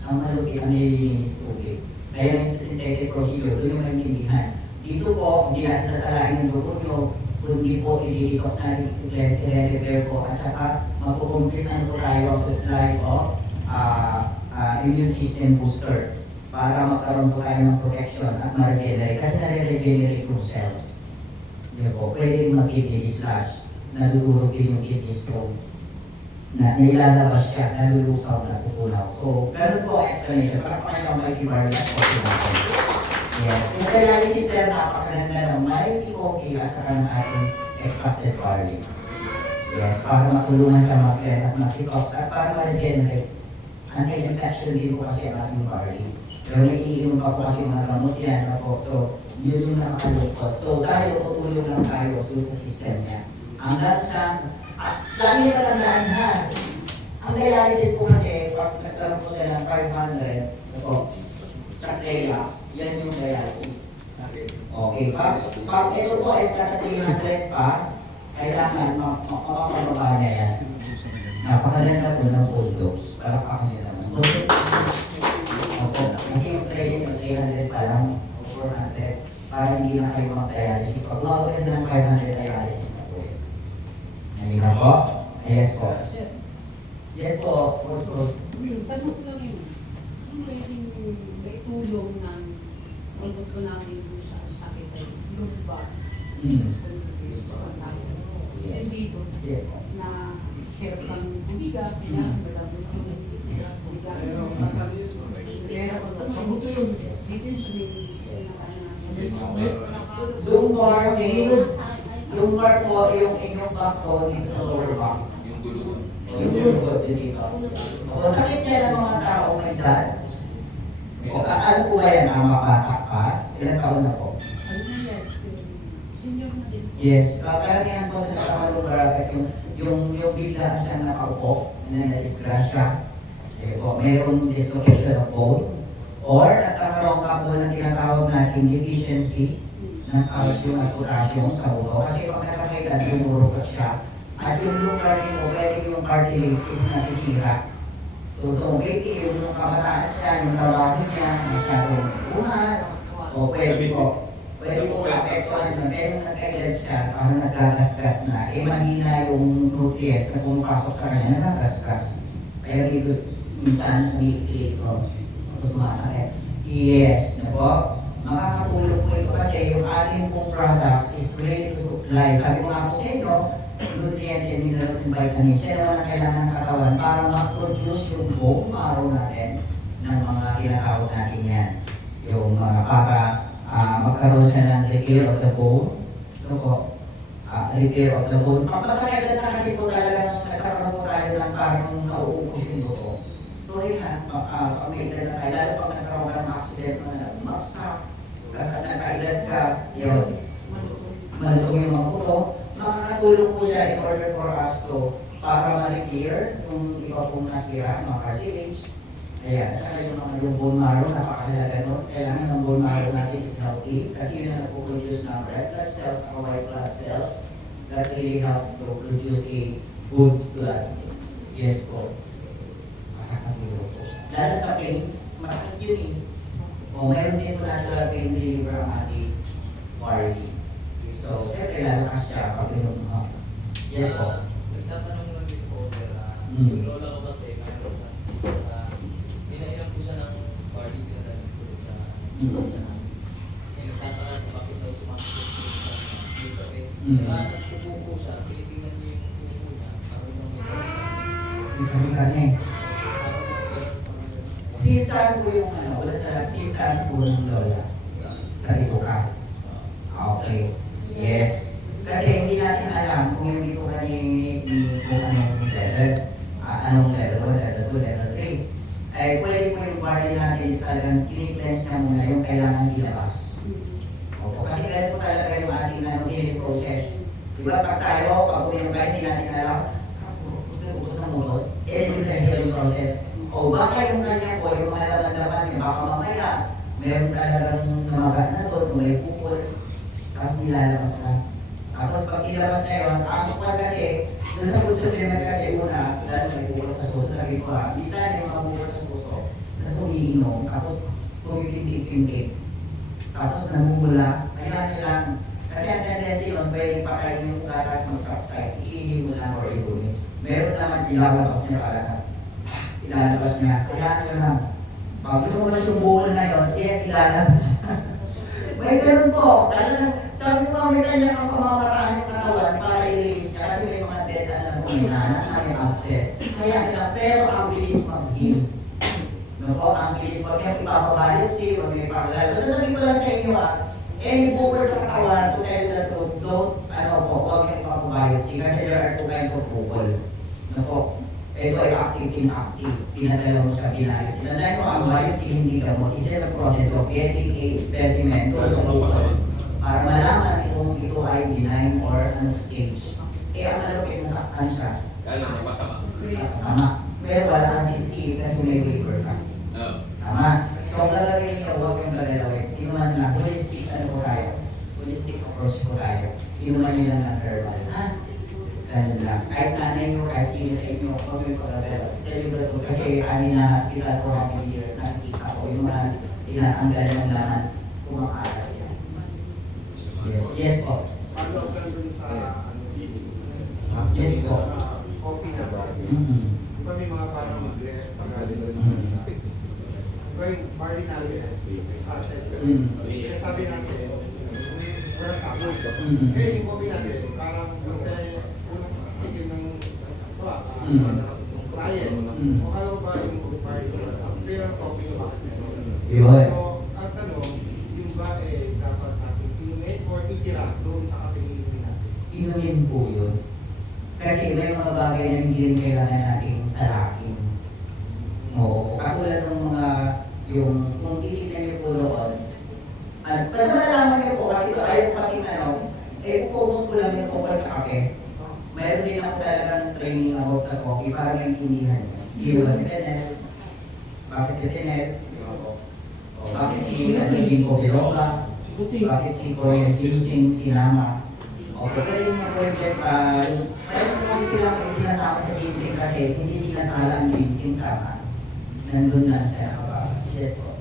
Ang malupit ang nililinis tubig. Kaya yung synthetic procedure, doon yung maintindihan. Dito po, hindi natin sasalain ng dugo nyo, kundi po i-detox natin, i-repair po, at saka magpukomplete na po tayo ang supply of immune system booster para magkaroon po tayo ng protection at ma-regenerate. Kasi na-regenerate yung cell. Diba po, pwede rin mag-kidney dislodge, nadudurog din yung kidney stone. Na nilalabas siya, nalulusaw na tutunaw. So, ganun po ang explanation. Para pa kayo ang Mighty Barley at Coffee natin. Yes. Yung dialysis sir, napakaganda ng Mighty Coffee at saka ng ating extracted barley. Yes, para matulungan siya mag-clean at mag-detox at para ma-regenerate. Anti-infection din po kasi ang ating barley. Pero naiinom pa po kasi mga gamot yan. So, yun yung nakakalungkot. So, tayo, tutulong lang tayo sa system niya. Hanggang sa lagi yung matandaan ha. Ang dialysis po kasi, pag nagkaroon po sila ng 500, Chakleya, yan yung dialysis. Okay, pag ito po is nasa 300 pa, kailangan makapababa niya yan. Napakaganda po ng full dose. Palakpakan niyo naman. Opo, kasi yung training yung 300 pa lang, o 400, para hindi na kayo mag-dialysis. Pag umabot kasi ng 500 dialysis na po yun. Nalina po? Yes po. Yes po. Tanong lang yun. Ano pwedeng may tulong ng produkto namin sa sakit ay lumbar? And dito, Yes po. na hirap kang bumiga, kailangan malabot yung bumiga. Pero Sa buto yun. dito yung Lumbar po, yung inyong back po dito sa lower back. Yung gulungan. Lulubot din dito. O sakit niya ng mga tao may edad. O ano po ba yan? Ang mabata pa? Ilang taon na po? Ano na yan? Senior na din. Yes. Karamihan po sa nakakalong bracket yung bigla siyang nakaupo na na-disgrasya. Eh po, mayroong dislocation of bone. Or nagkakaroon ka po ng tinatawag natin deficiency ng calcium at potassium sa buto. Kasi pag nakakailan, lumurukot siya. At yung lugar mo, pwede yung cartilage is nasisira. So maybe yung kabataan siya, yung trabaho niya, masyadong buhat, o pwede po maapektuhan yun. Pero nung nagkailan siya, parang nagkagasgas na, eh mahina yung nutrients na pumapasok sa kanya, nagkagasgas. Kaya dito, minsan, umiikli ko, tapos sumasakit. Yes, na po. Makakatulong po ito kasi yung ating pong products is ready to supply. Sabi ko nga po sa inyo, nutrients and minerals and vitamins, yan naman ang kailangan ng katawan para mag-produce yung buong araw natin ng mga tinatawag natin yan. Yung para magkaroon siya ng repair of the bone. Ito po, repair of the bone. Pagkakailan na kasi po talagang nagkakaroon po tayo ng parang nauubos yung buto. Sorry ha, pag may edad na tayo, lalo pag nagkaroon ka ng accident na nagmaksak, kasi nagkaedad ka, yun, malutong yung mga buto. Makakatulong po siya in order for us to para ma-repair yung iba pong nasira, mga cartilage. Ayan, saka yung bone marrow, napakahalaga nun. Kailangan ng bone marrow natin is healthy kasi yun ang nagpo-produce ng red blood cells or white blood cells that really helps to produce a good blood. Yes po. Makakatulong po. Lalo sa pain, masakit yun eh. O mayroon din po natural pain reliever ang ating barley. So, siyempre lalakas siya pag inom mo. Yes po. Nagtatanong lang din po, sir, yung lola ko kasi, mayroon ng season na pinailan po siya ng party dinner po sa niya. Nagtatanong siya bakit daw sumasakit po yung gabi. Nagpupo siya, pilipinan niyo yung pupo niya, parang may Kami. Sisan po yung wala sa sisan po ng lola. Sa ito ka. Okay. Yes. Kasi hindi natin alam kung yung dito ni kung anong level. Anong level 1, level 2, level 3. Ay pwede po yung barley natin is talagang kini-cleanse niya muna yung kailangan ilabas. Opo. Kasi ganun po talaga yung ating healing process. Diba pag pag uminom tayo, hindi natin alam, puto ng mutot. It is a healing process. O baka yung kanya po, yung mga laban-laban niya, baka mamaya, meron talagang namagat na to, may pupol. Tapos nilalabas na. Tapos pag nilabas na yun, ako pa kasi, dun sa supplement kasi muna, lalo may bukot sa suso, sabi ko minsan yung mga bukot sa suso, tapos umiinom, tapos tumitintik-tintik, tapos namumula, kaya nyo lang, kasi ang tendency nun, pwede pa kayo yung gatas mag-subside, iihin mo lang or iunin. Meron naman ilalabas niya kalahat. Ilalabas niya, kaya nyo lang, pag lumabas yung bukol na yun, yes, ilalabas. May ganun po, talagang sabi mo, may kanya kang pamamaraan yung katawan para i-release niya kasi may mga dead na puminanan na may abscess. Kaya nila, pero ang bilis mag-heal. No po, ang bilis mag-heal, ipapabiopsy, wag may pakalalo. Sasabihin ko lang sa inyo any bukol sa katawan, to tell you the truth, huwag may ipapabiopsy kasi there are two kinds of bukol. No po, ito ay active, inactive. Pinadala mo sa biopsy. Tandaan mo, ang biopsy hindi gamot. Isa sa process of getting a specimen to sa bukol. Para malaman kung ito ay benign or ano stage. Eh, ang malupit nasaktan siya. Lalo na masama. Sama. Pero wala kang sisisi kasi may waiver ka. Tama. So, ang lalagay niyo, huwag yung gagalawin. Inuman lang, holistic ano po tayo. Holistic approach po tayo. Inuman niyo lang ng herbal. Ha? Ganun lang. Kahit nanay mo, kahit sino sa inyo, huwag yung pagagalaw. Tell you the truth. Kasi amin na hospital for how many years nakikita ko yung mga tinatanggal ng laman kumakalat siya. Yes po. Follow up lang dun sa Yes po. coffee sa bar. Mm-hmm. Di ba may mga parang pag-alin sa di ba yung barley natin, started. Kaya sabi natin, walang sabon. Kaya yung coffee natin, parang unang tikim ng client. O kala ko ba yung barley walang sabon, pero ang coffee yung bakit meron. So, ang tanong, yung ba dapat natin inumin or itira doon sa kapiliin natin? Inumin po yun. Kasi kasi may mga bagay na hindi rin kailangan natin salakin. Oo, katulad ng mga, yung, kung titignan niyo po doon, at basta malaman niyo po kasi ayaw kasi focus ko lang yung tungkol sa kape. Mayroon din ako talagang training about sa coffee para maintindihan niyo. Sino ba si Tenet? Bakit si Tenet? Bakit si Jim Covirola? Bakit si Korean Ginseng sinama? O, pero yung mga project, mayroon po kasi silang sinasama sa ginseng kasi hindi sinasala ang ginseng tama. Nandun na siya nakababa. Yes po.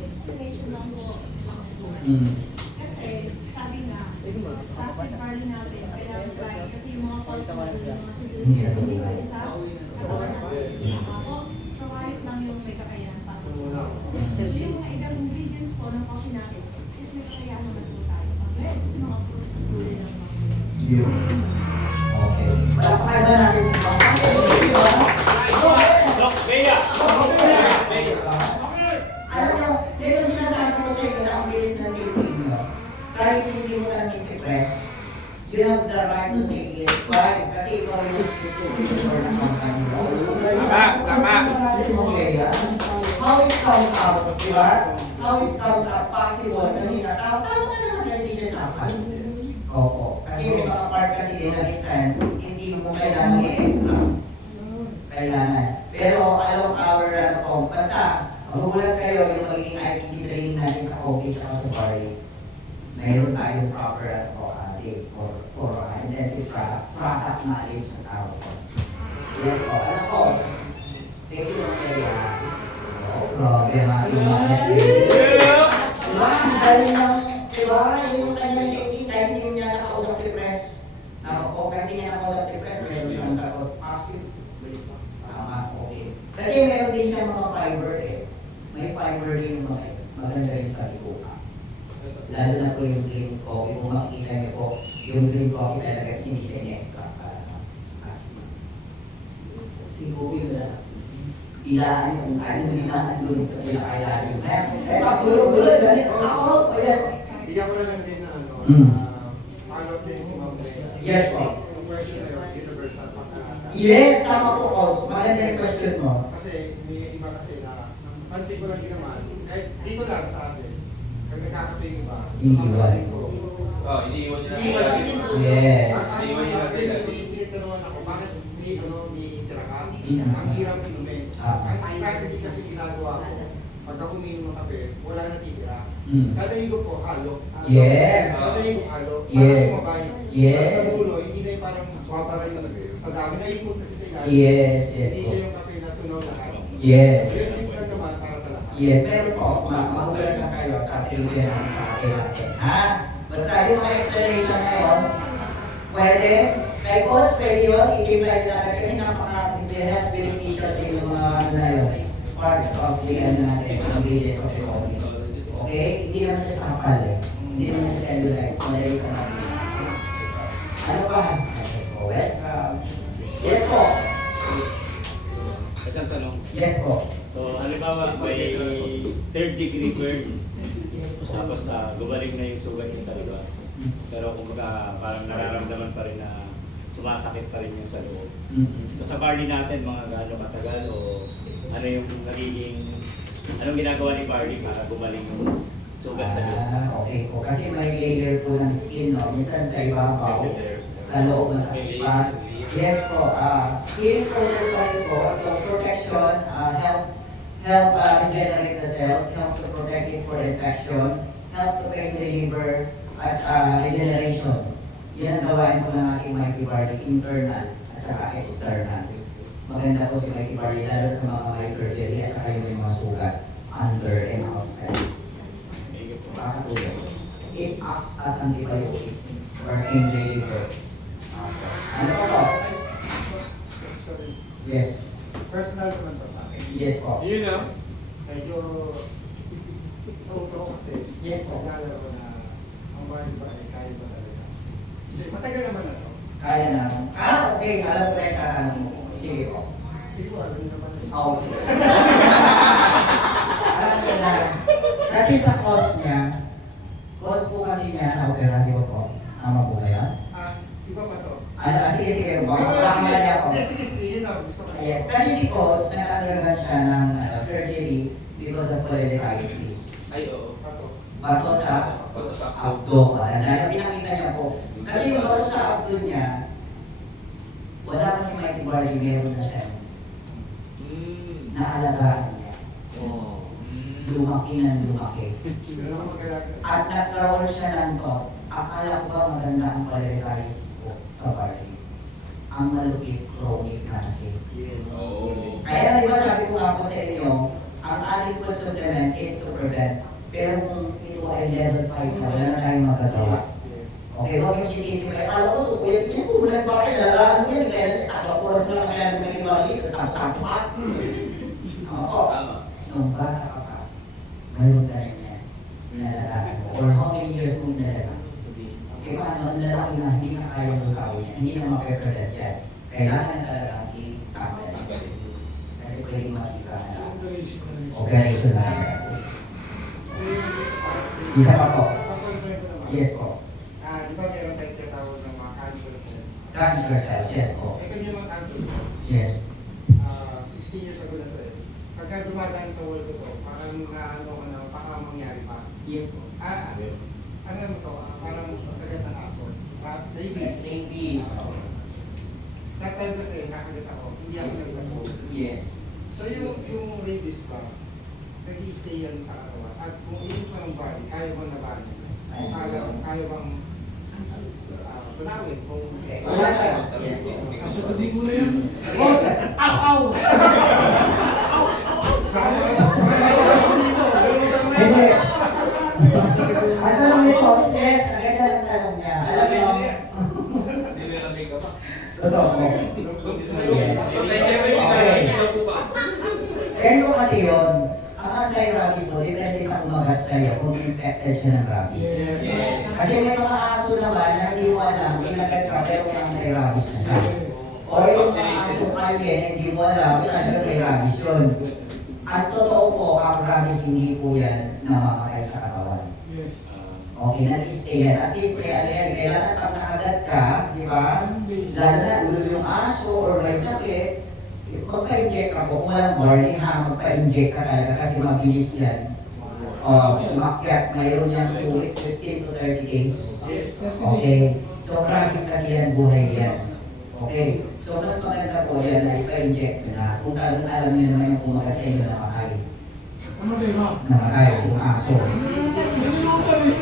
Explanation lang po. Mm. Kasi sabi nga, started barley natin, kaya dry kasi yung mga calls mo, yung mga Hindi na hindi tuloy. ko sa katawan natin. So kahit lang yung may kakayahan pa. So yung mga ibang ingredients po ng coffee natin is may kakayahan naman po tayo. Pag-red, kasi mga fruits na po yung Yun. Okay. Wala pa kayo ba natin sa mga Doc, Bea! alam nyo, yun yung sinasabi ko sa inyo na ang bilis ng thinking nyo. Kahit hindi mo lang express, you have the right to say it. Why? Kasi ikaw yung supervisor ng company mo. Tama. How it comes out, di ba? How it comes out, possible. Kasi tama ka naman kasi siya sa akin. Oo. Kasi may mga part kasi din na minsan, hindi mo kailangan i-extra. Kailangan. Pero along our, basta, magugulat kayo yung magiging ITD training natin sa office at sa barley. Mayroon tayong proper or intensive product knowledge sa tao ko. Yes po. And of course, thank you kaya. Oh, grabe mga tumakat. Diba? Ang galing ng, diba? Yung kanyang technique, kahit hindi niya nakausap si press. O kahit hindi niya nakausap si press, meron siyang sagot. Actually, tama, okay. Kasi meron din siyang mga fiber eh. May fiber din yung mga maganda rin sa likuka. Lalo na po yung green coffee. Kung makikita niyo po, yung green coffee talaga kasi hindi siya ni-extra para asma. Siguro yun na. Ilaan yung ano nilaan doon sa pinakailalim. Pagtulog-tulog, ganit ako. O yes. Bigyan ko lang din na ano, follow up din kung mamaya. Yes po. Yung question na yun, universal pagkakata. Yes, tama po, Oz. Maganda yung question mo. Kasi may iba kasi na, pansin ko lang din naman, kahit dito lang sa atin, pag nagkakape yung iba, Iniiwan. pansin ko. Oh, iniiwan niyo na Iniiwan sila. niyo na. Yes. Iniiwan niyo na sila. Tinatanungan ako, bakit may tira ka? Mm. Ang hirap inumin. Ah. Ang strategy kasi ginagawa ko, pagka huminom ng kape, wala na titira. Mm. Kada higo po, halo. Yes. Kada higo, halo. Yes. Para sumabay. Yes. Sa dulo, hindi na yung parang swasara yung sa dami. Naikot kasi sa ilalim. Yes, yes Kasi po. siya yung kape na tunaw lahat. Yes. So yun yung plan naman para sa lahat. Yes, pero po, magulat na kayo sa ating sa atin natin. Ha? Basta yung mga explanation ngayon, pwede, kay coach, pwede yun, i-imply na kasi beneficial din yung mga ano na yun, parts of the ano natin, ang bilis of the body. Okay? Hindi naman siya sampal eh. Hindi naman siya cellulite. Madali ka natin. Ano ba? Welcome. Yes po. Isang tanong. Yes po. So, halimbawa, may third degree burn. Tapos gumaling na yung sugat niya sa labas. Pero kumbaga parang nararamdaman pa rin na sumasakit pa rin yung sa loob. So sa barley natin, mga gaano katagal o ano yung nagiging, anong ginagawa ni barley para gumaling yung sugat sa loob? Okay po. Kasi may layer po ng skin, no? Minsan sa ibabaw, sa loob ng sakit. Yes po. Healing process pa rin po. So protection, help regenerate the cells, help to protect it for infection, help to pain reliever, at regeneration. Yan ang gawain po ng ating Mighty Barley, internal at saka external. Maganda po si Mighty Barley, lalo sa mga may surgery at saka yung mga sugat under and outside. Makakatulong. It acts as antibiotics or pain reliever. Ano po po? Yes. Personal naman pa sa akin. Yes po. Yun na. Medyo sa uto ko kasi, Yes po. naglalaro ko na ang barley ba ay kaya ba talaga. Kasi matagal naman na to. Kaya na. Okay. Alam ko na yung tatanong mo. Sige po. Siguro, ano yun naman. Okay. Alam ko na. Kasi sa cost niya, cost po kasi niya na opera, di ba po? Tama po ba yan? Iba ba to? Sige, sige. siya ng surgery because of cholecystitis. Ay, oo. Bato sa Bato sa abdo. Dahil pinakita niya po. Kasi yung bato sa abdo niya, wala kasi may Barley, meron na siya. Naalagaan niya. Lumaki ng lumaki. At nagkaroon siya ng thought, akala ko ba maganda ang cholecystitis ko sa Barley? Ang malupit chronic cancer. Oo. Kaya di ba sabi ko nga po sa inyo, ang adequate supplement is to prevent. Pero kung ito ay level 5 na, wala na tayong magagawa. Okay, huwag yung sisisi mo. Alam ko, kuya, ito yung kumulan pa kayo, lalaan mo yan. Kaya tatlong oras mo lang kaya sa mga ibali, tapos tapos pa. Oo. Nung bata ka pa, mayroon ka rin yan. Nalalaan mo. Or how many years mo nalalaan? Okay, paano, lalaki na hindi na kaya mo sa akin yan. Hindi na mape-prevent yan. Kailangan talagang i-tanggal. Kasi pwedeng masika na lang. Operation na lang. Isa pa po. Yes po. Di ba meron tayong tinatawag ng mga cancer cells? Cancer cells, yes po. Ito yung mga cancer cells. Yes. 16 years ago na ito eh. Pagka dumadaan sa world ko, parang naano ko na baka mangyari pa. Yes po. Ano mo to? Parang kagat ng aso. Rabies. Rabies. That time kasi nakagat ako. Hindi ako nagtapo. Yes. So yung rabies ba, nag-i-stay yan sa katawan. At kung inom ka ng body, kaya mo na body. Kaya bang tunawin kung wala siya. Yes po. Kasagutin mo na yan. Oh, aw! Hindi. Ang tanong ni Moses, ang ganda ng tanong niya. Alam mo, Hindi may lamig ka pa. totoo po. Yes. Okay. Ganito kasi yun, ang anti-rabies mo, depende sa kumagat sa'yo kung infected siya ng rabies. Kasi may mga aso naman na hindi mo alam, kinagat ka pero may anti-rabies na siya. Or yung mga aso kalye na hindi mo alam, kinagat may rabies yun. At totoo po, ang rabies hindi po yan namamatay sa katawan. Yes. Okay, nag-stay yan. At least may ano yan, kailangan pag nakagat ka, di ba? Lalo na ulo yung aso or may sakit, magpa-inject ako. Kung walang barley ha, magpa-inject ka talaga kasi mabilis yan. Umakyat, mayroon yan 2 weeks, 15 to 30 days. Okay, so rabies kasi yan, buhay yan. Okay, so mas maganda po yan na ipa-inject nyo na. Kung talagang alam nyo naman yung kumagat sa inyo namatay. Ano ba yun? Namatay, yung aso. Nalimutan eh.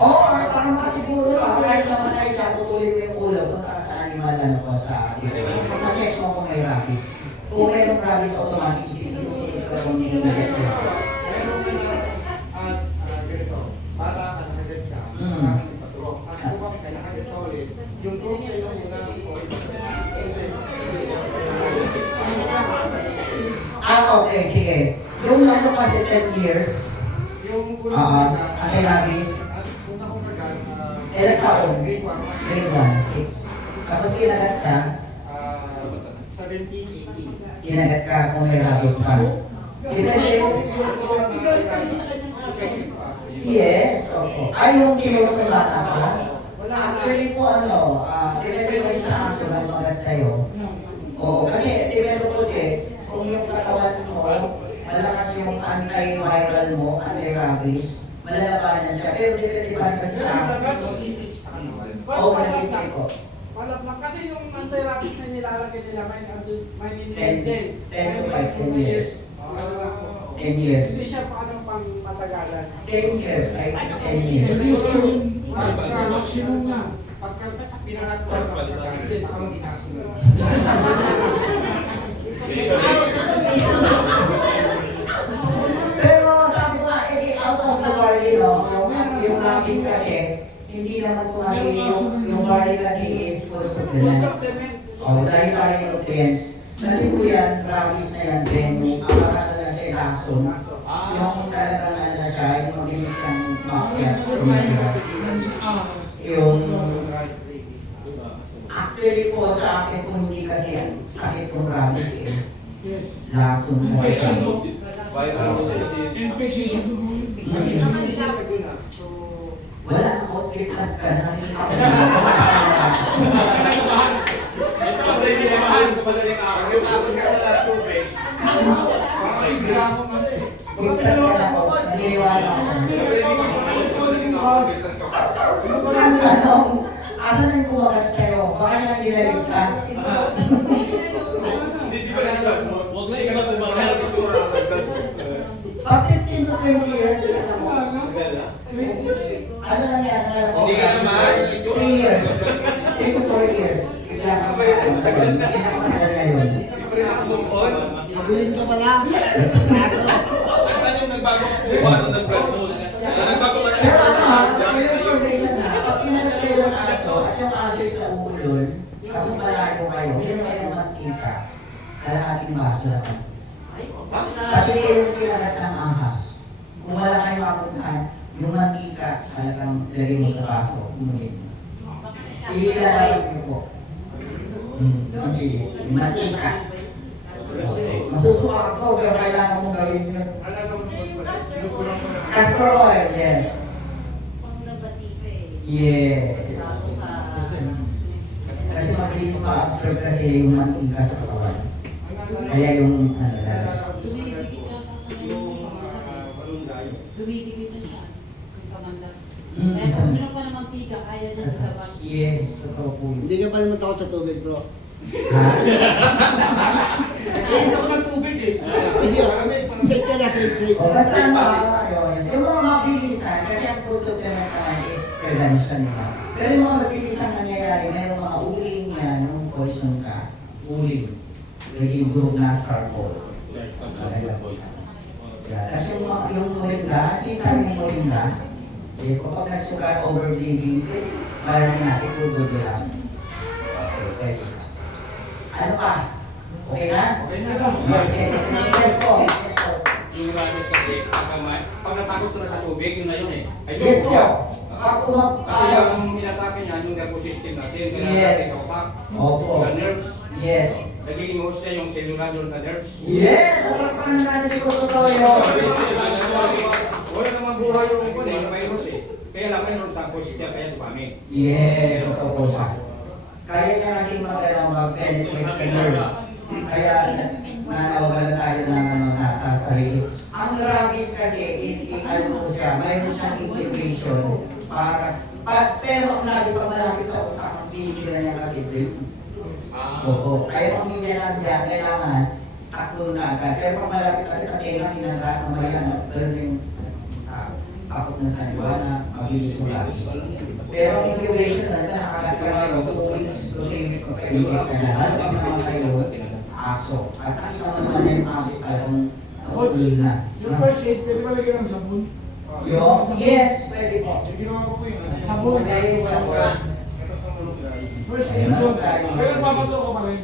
Oo, parang makasiguro ka, kahit namatay siya, putulin mo yung ulo, punta ka sa animal ano po sa check mo kung may rabies. Kung mayroong rabies, automatic isinusunod ka kung ni-inject mo. Meron ka na at ganito, bata ka, nakagat ka, saka ka nagpaturok. Tapos kumaki ka, nakagat ka ulit. Yung turok sa iyo muna, Okay, sige. Yung ano kasi 10 years, yung unang kagat, anti-rabies, at una kong kagat, ilang taon? grade 1, Grade 1, 6. Tapos kinagat ka, 17, 18. kinagat ka kung may rabies pa. Depende yung... Yung turok na effective pa. Yes, opo. Ay, yung tinulog ng bata ka? Actually po depende ko sa aso ng mga sa'yo. Oo, kasi depende po kung yung katawan mo, malakas yung anti-viral mo, anti-rabies, malalabanan siya. Pero depende pa kasi sa... Oo, malagay po. Malap lang. Kasi yung anti-rabies na nilalagay nila, may 10 din. 10 to 10 years. 10 years. Hindi siya paano pang matagalan. 10 years, ay 10 years. Maximum na. Pagka pinangat ko sa pagkakaan, baka mag-inaas na. Pero sabi ko nga, out of the barley, no? Yung rabies kasi, hindi naman po kasi yung barley kasi is full supplement. Dahil barley nutrients. Kasi po yan, rabies na yan, then ang parang na siya lason. Yung talagang ano na siya, yung mabilis kang makyat. Yung actually po sa akin po hindi kasi sakit kong rabies eh. Yes. Lason na Infection siya. po. Viral kasi. Infection sa dugo yun. So, Wala ako, sleepless ka na. Nakikita ko na. madaling araw. Yung tapos ka sa tubig. Kasi bigla mo man eh. Ligtas ka na po. Naniwala ako. Anong, asan ang kumagat sa'yo? Baka nang nilaligtas. Hindi ba naglag mo? Huwag na iba tumagal. Pag 15 to 20 years, kaya na mo. Ano nangyari? Hindi ka naman. 3 years. 3 to 4 years. Bigla ka pa. Matagal ngayon. Siyempre ako noon. Mabilin ka pala. Ang yung nagbago ka po ba nung nag-blood moon? Nagbago ka na Pero ano ha, may information na, pag kinagat kayo ng aso at yung aso sa ulol, tapos malayo kayo, meron kayong mantika, kalahating baso lang. Pati kayo yung kinagat ng ahas. Kung wala kayong mapuntahan, yung mantika, talagang lagay mo sa baso, umulit mo. Ilalabas niyo po. Mabilis. Yung mantika. Masusuka ko, pero kailangan mong gawin yun. Alala mo sa sinukulang ko na. Castor oil, yes. Pang nabati ka eh. Yes. Bago ka. Kasi mabilis ma-absorb kasi yung mantika sa katawan. Kaya yung ano lalabas. Dumidikit yata sa Yung malunggay. Dumidikit na siya. Kung kamandag. Mm, Kaya kung meron pa namang tiga, kaya na sa labas. Yes, totoo po yun. Hindi ka pa naman takot sa tubig, bro. Ha? Hindi ako ng tubig eh. Hindi, safe ka na, safe. O basta ano, yun. Yung mga mabilisan, kasi ang food supplement naman is prevention, diba? Pero yung mga mabilisan nangyayari, mayroong mga uling yan, yung poison ka, uling. Yung group na charcoal. Tapos yung moringa, sabi yung moringa, is kapag nagsugat, overbleeding, mayroon natin, tubod lang. Okay, pwede. Ano pa? Okay na? Okay na. Yes, yes po. Yes po. Yung virus kasi, pag natakot ko na sa tubig, yun na yun eh. Ay, Yes po. yan. Ako Kasi yung inatake niya, yung nervous system natin, kaya Yes. natin sa utak, Opo. sa nerves, Yes. nagiging host niya yung cellular doon sa nerves. Yes! Sobrang paano natin si Kututoyo. Wala namang buhay yung virus eh. Kaya lang mayroon sa host siya, kaya dumami. Yes, totoo po siya. Kaya niya kasi mag-penetrate sa nerves. Kaya nanawala tayo ng nasa sarili. Ang rabies kasi is, ano po siya, mayroon siyang integration pero ang rabies pag malapit sa utak, ang pinipila niya kasi brain. Oo. Kaya pag hindi niya nandiyan, kailangan takbo na agad. Pero pag malapit kasi sa tenga, hinanda, mamaya, burning, takot na sa liwanag, mabilis yung rabies. Pero ang incubation na nakakagat ka ngayon, 2 weeks, 3 weeks, mag-educate ka na. Lalo pag naman kayo, aso. At nakita mo naman na yung aso is talagang nakulul na. Yung first aid, pwede ba lagyan ng sabon? Yes, pwede po. Yung ginawa ko po yung ano. Sabon. Yung malunggay. Ito sa malunggay. First aid yun. Pero papaturo ka pa rin.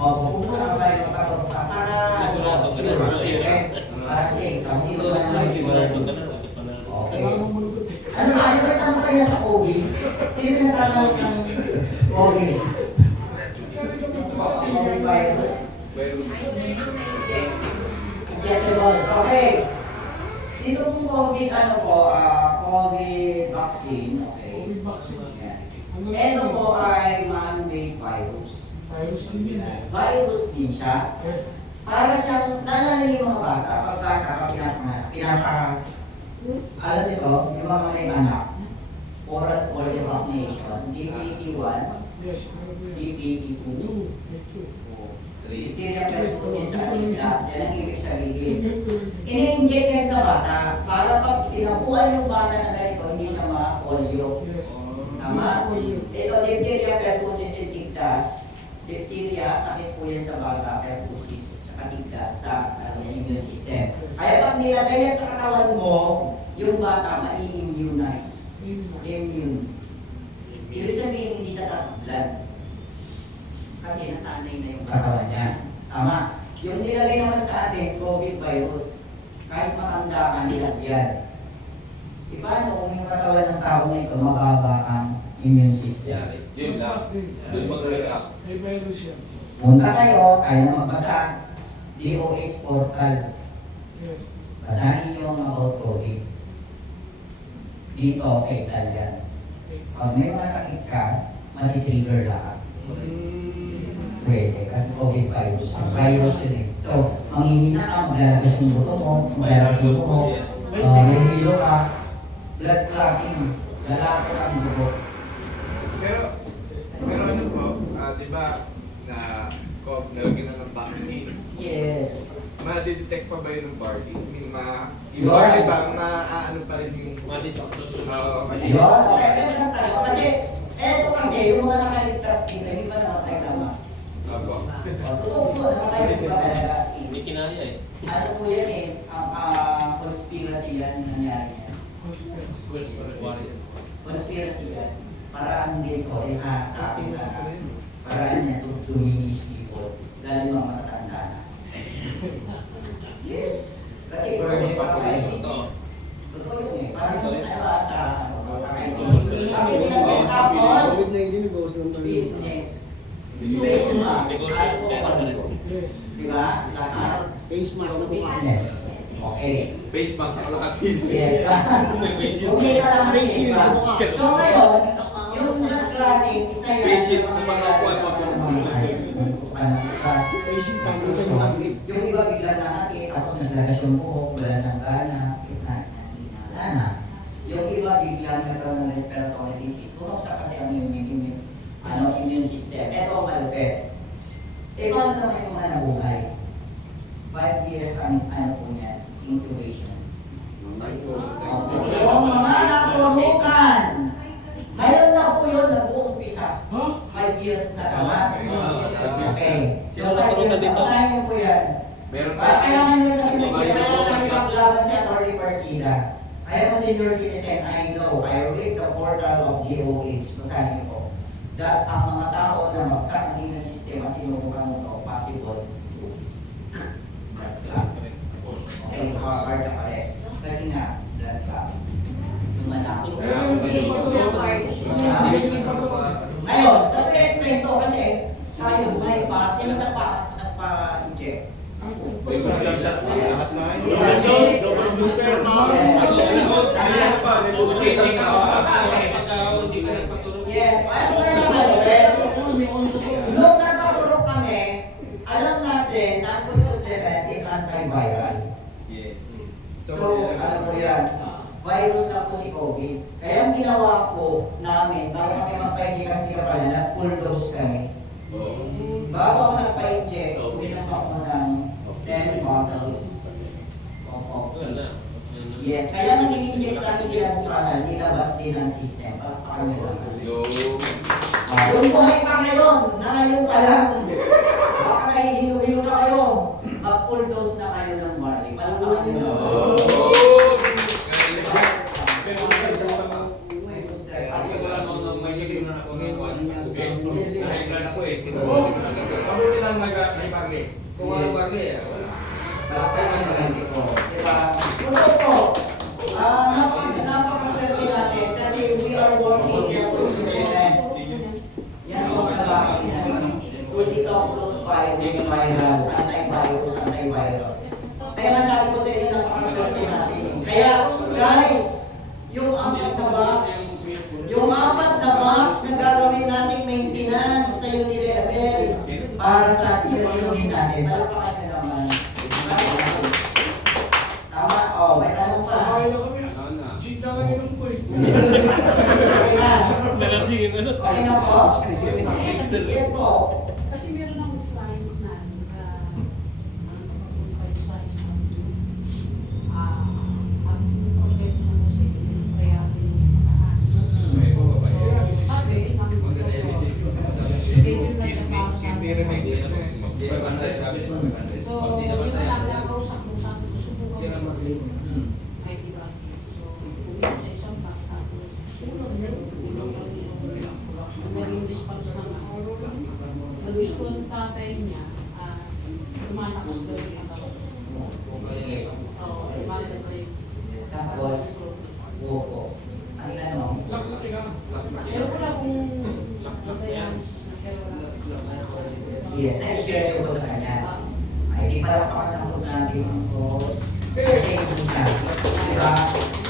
Opo, kung ka ba yung magpapagod ka, para para safe. Kasi ito na naman okay. Ano ba, yung nagtanong kayo sa COVID? Sino nagtatanong ng COVID? COVID virus? Injectables, okay. Dito pong COVID, ano po, COVID vaccine, okay. COVID vaccine. Yan. Ito po ay man-made virus. Virus din yun. Virus din siya. Yes. Para siyang, naalala niyo yung mga bata, pag alam nito, yung mga may anak, oral polio vaccination, DPT-1, Yes. DPT-2, Two. diphtheria pertussis at iglas, yan ang ibig sabihin. Ini-inject yan sa bata, para pag tinabuhan yung bata na ganito, hindi siya ma-polio. Yes. Tama? Ito, diphtheria pertussis at iglas. Diphtheria, sakit po yan sa bata, pertussis, saka iglas, sa immune system. Kaya pag nilagay yan sa katawan mo, yung bata ma-immunize. Immune. Ibig sabihin, hindi siya tataglan. Kasi nasanay na yung katawan niya. Tama. Yung nilagay naman sa atin, COVID virus, kahit matanda ka nilagyan. Paano kung yung katawan ng tao na ito, mababa ang immune system? Yun lang. Doon mag-react. May virus yan. Punta kayo, kaya na magbasa. DOH portal. Yes. Basahin niyo about COVID. Dito, fatal yan. Pag may masakit ka, matitrigger lahat. pwede kasi COVID virus. Virus yun eh. So, manghihina ka, maglalabas yung buto mo, maglalabas yung buto mo, may hilo ka, blood clotting, lalaki ka ang buto. Pero ano po, di ba, na nalagyan na ng vaccine? Yes. Ma-detect pa ba yun ng Barbie? I mean, yung Yeah. Barbie ba, ano pa rin yung... Yun, so kaya lang tayo. Kasi, eto kasi, yung mga nakaligtas dito, hindi ba namatay naman? Opo. Totoo po, namatay yung mga nakaligtas dito. Hindi kinaya eh. Ano po yan eh, ang conspiracy yan nangyari yan. Conspiracy yan. Parang hindi, sorry ha, sa akin na parang yan to diminish people, lalo yung mga matatanda na. Yes, kasi birthday pa kayo. Totoo yun eh, parang ano sa kakainin. Bakit nilagyan tapos, COVID-19, bawas lang tayo. business, face mask, alcohol, Yes. diba? Lahat. Face mask na bukas. Business. Okay. Face mask ako lahat. Yes. Hindi ka lang Face shield diba? bukas. So ngayon, yung blood clotting, isa yan. Face shield, kung makakuha mo ako. Face shield tayo sa mga grip. Yung iba bigla nakakit, tapos naglagas yung buhok, wala ng gana, wala na. Yung iba bigla nagkaroon ng respiratory disease. Bumagsak kasi ang immune system. Ito ang malupit. Eh, paano naman yung mga nabuhay? 5 years ang ano po niya, incubation. Yung mga naturukan, ngayon na po yun, nag-uumpisa. 5 years na naman. Okay. So 5 years na, basahin niyo po yan. Kailangan nyo na sila, kaya sa isang laban si Atty. Parcida. I am a senior citizen, I know, I read the portal of DOH, basahin niyo po. That ang mga tao na magsak ng immune system at tinutukan mo ito, possible. Okay, cardiac arrest. Kasi nga, blood clot. Lumalaki. Ngayon, nag-explain to kasi tayo, may pa, sino nagpa-inject? Yes, ano na naman, nung nagpaturok kami, alam natin na ang food supplement is antiviral. So, ano po yan? Virus na po si COVID. Kaya ang ginawa po namin, bago kami magpa-inject kasi ka pala, nag-full dose kami. Bago ako nagpa-inject, uminom ako ng 10 bottles. Opo. Yes, kaya nung i-inject sa akin kinabukasan, nilabas din ang system. Pakpakan nyo lang. Yung buhay pa ngayon, na ngayon pa lang, baka nahihilo-hilo na kayo. Mag-full dose na kayo ng barley. Palamakan nyo lang. Kung walang barley, wala. Totoo po. Napakaswerte natin kasi we are working in food supplement. Yan po kasama natin. To detox those virus, viral, antivirus, antiviral. Kaya masabi ko sa inyo, napakaswerte natin. Kaya guys, yung 4 na box na gagawin nating maintenance sa Unilevel para sa inumin natin. Malapakan nyo naman. Tama? Oh, may tanong pa. Sabay na kami. Cheat na lang inom ko eh. Okay na. Nalasingin ano? Okay na po? Yes po. Kasi meron akong client na ang project na kasi kaya mataas. Sabi, ang schedule na siya para sa So, yun na lang, nakausap-usap, subukan mo. Ay, diba? So, pumunta sa isang bank, tapos ulong naging response naman. Nagusto ng tatay niya, tumalakas daw yung account. Oo, tumalakas daw yung Tapos, buko. Ang ano? Laki ka. Pero wala kung dialysis na, pero wala. Yes, I-share ko sa kanya. Ay, di pala pa ka ng natin ko. Kasi hindi ka. Diba?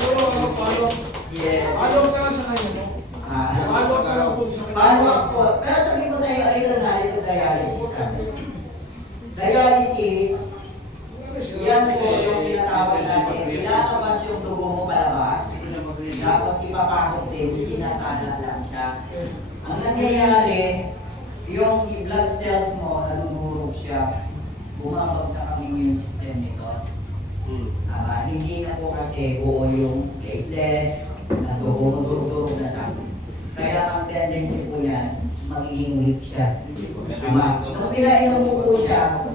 Puro ano, palo. Yes. Palo ka lang sa kanya mo. Paano ka lang po sa Paano ako? Pero sabi ko sa iyo, a little knowledge of dialysis. Dialysis, yan po yung tinatawag natin. Ilalabas yung dugo mo palabas, tapos ipapasok din, sinasala lang siya. Ang nangyayari, yung blood cells mo, nanunurog siya, bumabagsak ang immune system nito. Hindi na po kasi buo yung platelets, durog na siya. Kaya ang tendency po yan, magiging weak siya. Nung pinainom mo po siya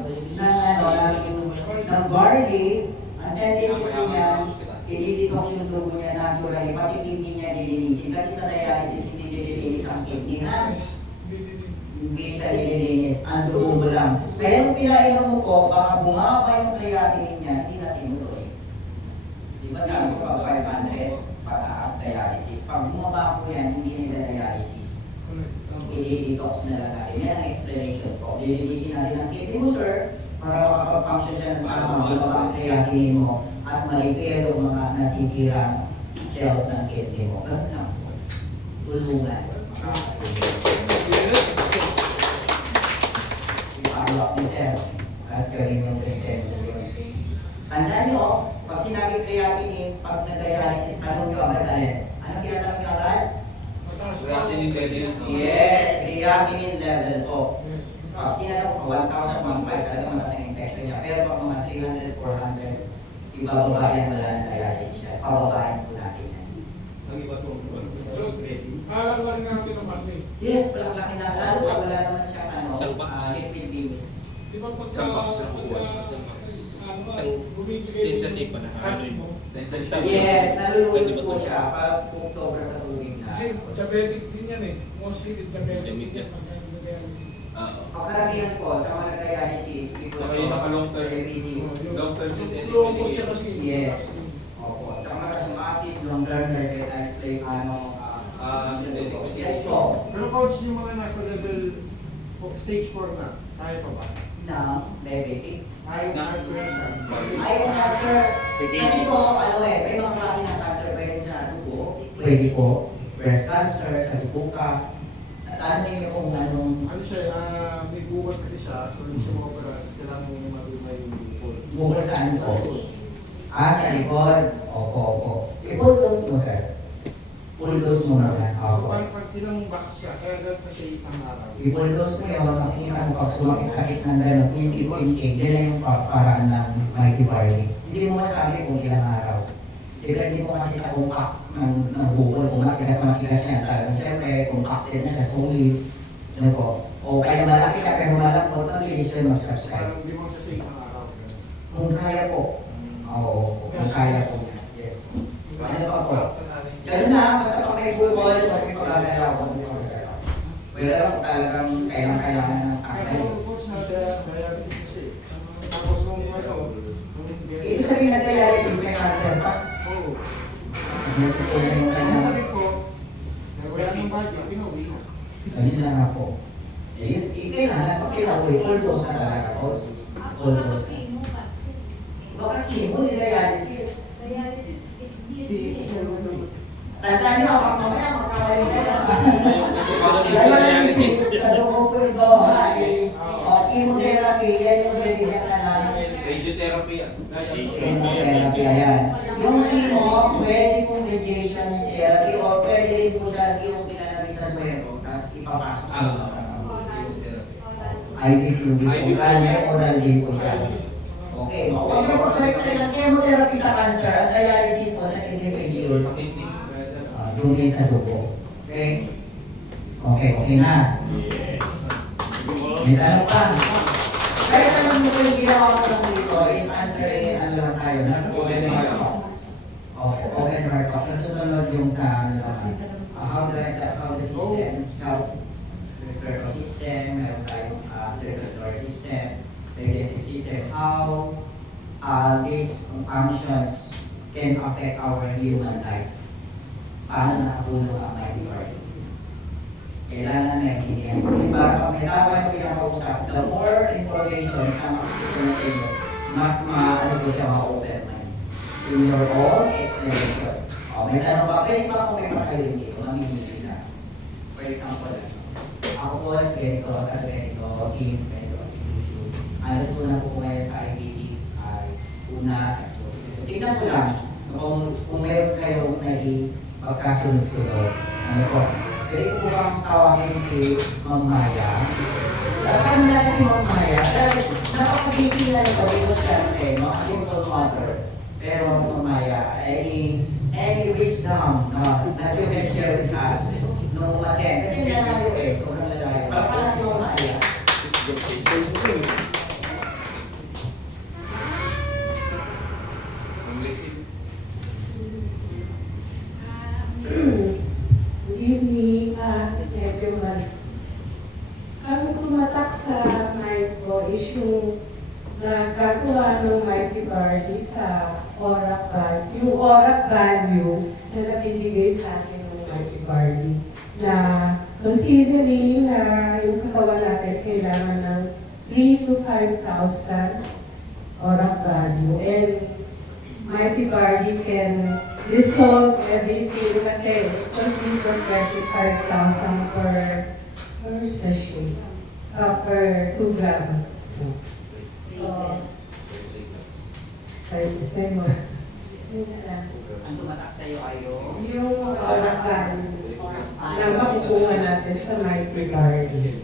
ng barley, ang tendency po niyan, i-detox yung dugo niya naturally, pati kidney niya nilinisin. Kasi sa dialysis, hindi nililinis ang kidney, ha? Hindi siya nililinis, ang dugo mo lang. Kaya nung pinainom mo po, baka bumaba yung creatinine niya, hindi na tinuloy. Di ba sabi ko pag 500, pataas dialysis. Pag bumaba po yan, hindi nila dialysis. I-detox na lang natin. Yan ang explanation ko. Lilinisin natin ang kidney mo, sir, para makapag-function siya ng tama, bumaba ang creatinine mo, at ma-repair yung mga nasisirang cells ng kidney mo. Ganun lang po. Tulungan. I-follow up ni sir. As gawin yung discussion yun. Tandaan nyo, pag sinabi creatinine, pag nag-dialysis, tanong nyo agad alin. Ano kinatanong nyo agad? Creatinine level. Yes, creatinine level ko. Pag tinanong ko, 1,000, 1,500, talaga mataas ang infection niya. Pero pag mga 300, 400, ibababa yan, wala na dialysis siya. Pababayan po natin yan. alam lang natin naman eh. Yes, palaki na. Lalo pag wala naman siyang lipid limit. Di ba pagka bumibigay mo, Yes, nalulunod po siya pag kung sobra sa tubig na. kasi diabetic din yan eh. Mostly diabetic din yan pagka nag-dialysis. Ang karamihan po sa mga dialysis, because Kasi naka-long term. diabetes. Long term Lumos siya kasi. Yes. Opo. Tsaka marasmasis, long term, like I explain, yes po. Pero coach, yung mga nasa level stage 4 na, kaya pa ba? Ng diabetic. Ayaw cancer siya. Ayaw cancer. Kasi po, may mga klase ng cancer pwede sa dugo. Pwede po. Breast cancer, sa lipuka. At ano yun kung anong... Ano siya, may buwan kasi siya, so hindi siya makapara, kailangan mo matubay yung bukol. Bukol saan po? Sa likod. Opo. I-full dose mo, sir. Full dose mo naman. So, Opo. pag ilang box siya, kaya agad sa siya isang araw. I-full dose mo yun, makikita mo pag sumakit-sakit ng gano'n, yung intake, din na yung paraan ng mighty barley. Hindi mo masabi kung ilang araw. Depende mo kasi sa compact ng bukol, kung matigas siya. Talagang siyempre, compacted na siya, solid. Ano po? O kaya malaki siya, pero malambot, ang lilis yun mag-subscribe. Parang hindi mo siya sa isang araw. Kung kaya po. Oo, kung kaya po. Yes po. Ano pa po? Ganun na, basta pag may bukol, pag may pagkagalaw, wala lang talagang kailangan ng Kaya takay. kung coach na dialysis kasi, tapos nung Ito sabihin na dialysis may cancer pa. Oo. Nagtutuloy yung Ang kanya. sabi ko, wala nang budget, pinuwi na. Ayun lang ako. Kailangan pag kailangan full dose na talaga po. Full dose. Baka chemo, hindi dialysis. Tandaan niyo, kapag mamaya magkamali kayo. Dialysis sa dugo po ito. Chemotherapy, yan yung binigyan na namin. Radiotherapy yan. Chemotherapy, ayan. Yung chemo, pwede pong radiation therapy or pwede rin po siya yung pinanami sa swero, tapos ipapasok sa IV fluid. Oral din po siya. Okay, huwag niyo po ng chemotherapy sa cancer at dialysis po sa individual. Yung sa dugo. Okay? Okay na. May tanong pa. Kahit alam mo yung ginawa ko lang dito is answering ano lang tayo, open heart talk. Okay, open heart talk. Nasunod yung sa ano naman. How the system helps respiratory system, meron tayong circulatory system, digestive system, how these functions can affect our human life. Paano nakatulong ang mighty barley? Kailangan naiintindihan ko. Para pag may tama yung pinakausap, the more information na makikita na sa inyo, mas maano ko siya ma-open mind. In your own explanation. May tanong ba? Pwede ba kung may makalim dito? Mamimili na. For example, ako po as ganito, at ganito, ganito. Ang natutunan ko ngayon sa IBT ay una, tingnan ko lang kung meron kayong pagkasunod-sunod. Ano po? Pwede ko bang tawagin si Ma'am Maya? Paano natin si Ma'am Maya? Napaka-busy na nito, ito siyempre, simple mother. Pero Ma'am Maya, any wisdom that you can share with us nung umaten? Kasi nalayo sobrang lalayo. Paano si Ma'am Maya? Good evening, everyone. Ang tumatak sa mind ko is yung nagkagawa ng Mighty Barley sa ORAC value, yung ORAC value na nabibigay sa atin ng Mighty Barley. Na considering na yung katawan natin kailangan ng 3,000 to 5,000 ORAC value. And Mighty Barley can resolve everything kasi it consists of 35,000 per session, per 2 grams. So, say mo. Ang tumatak sa'yo ay Yung ORAC value na makukuha natin sa Mighty Barley.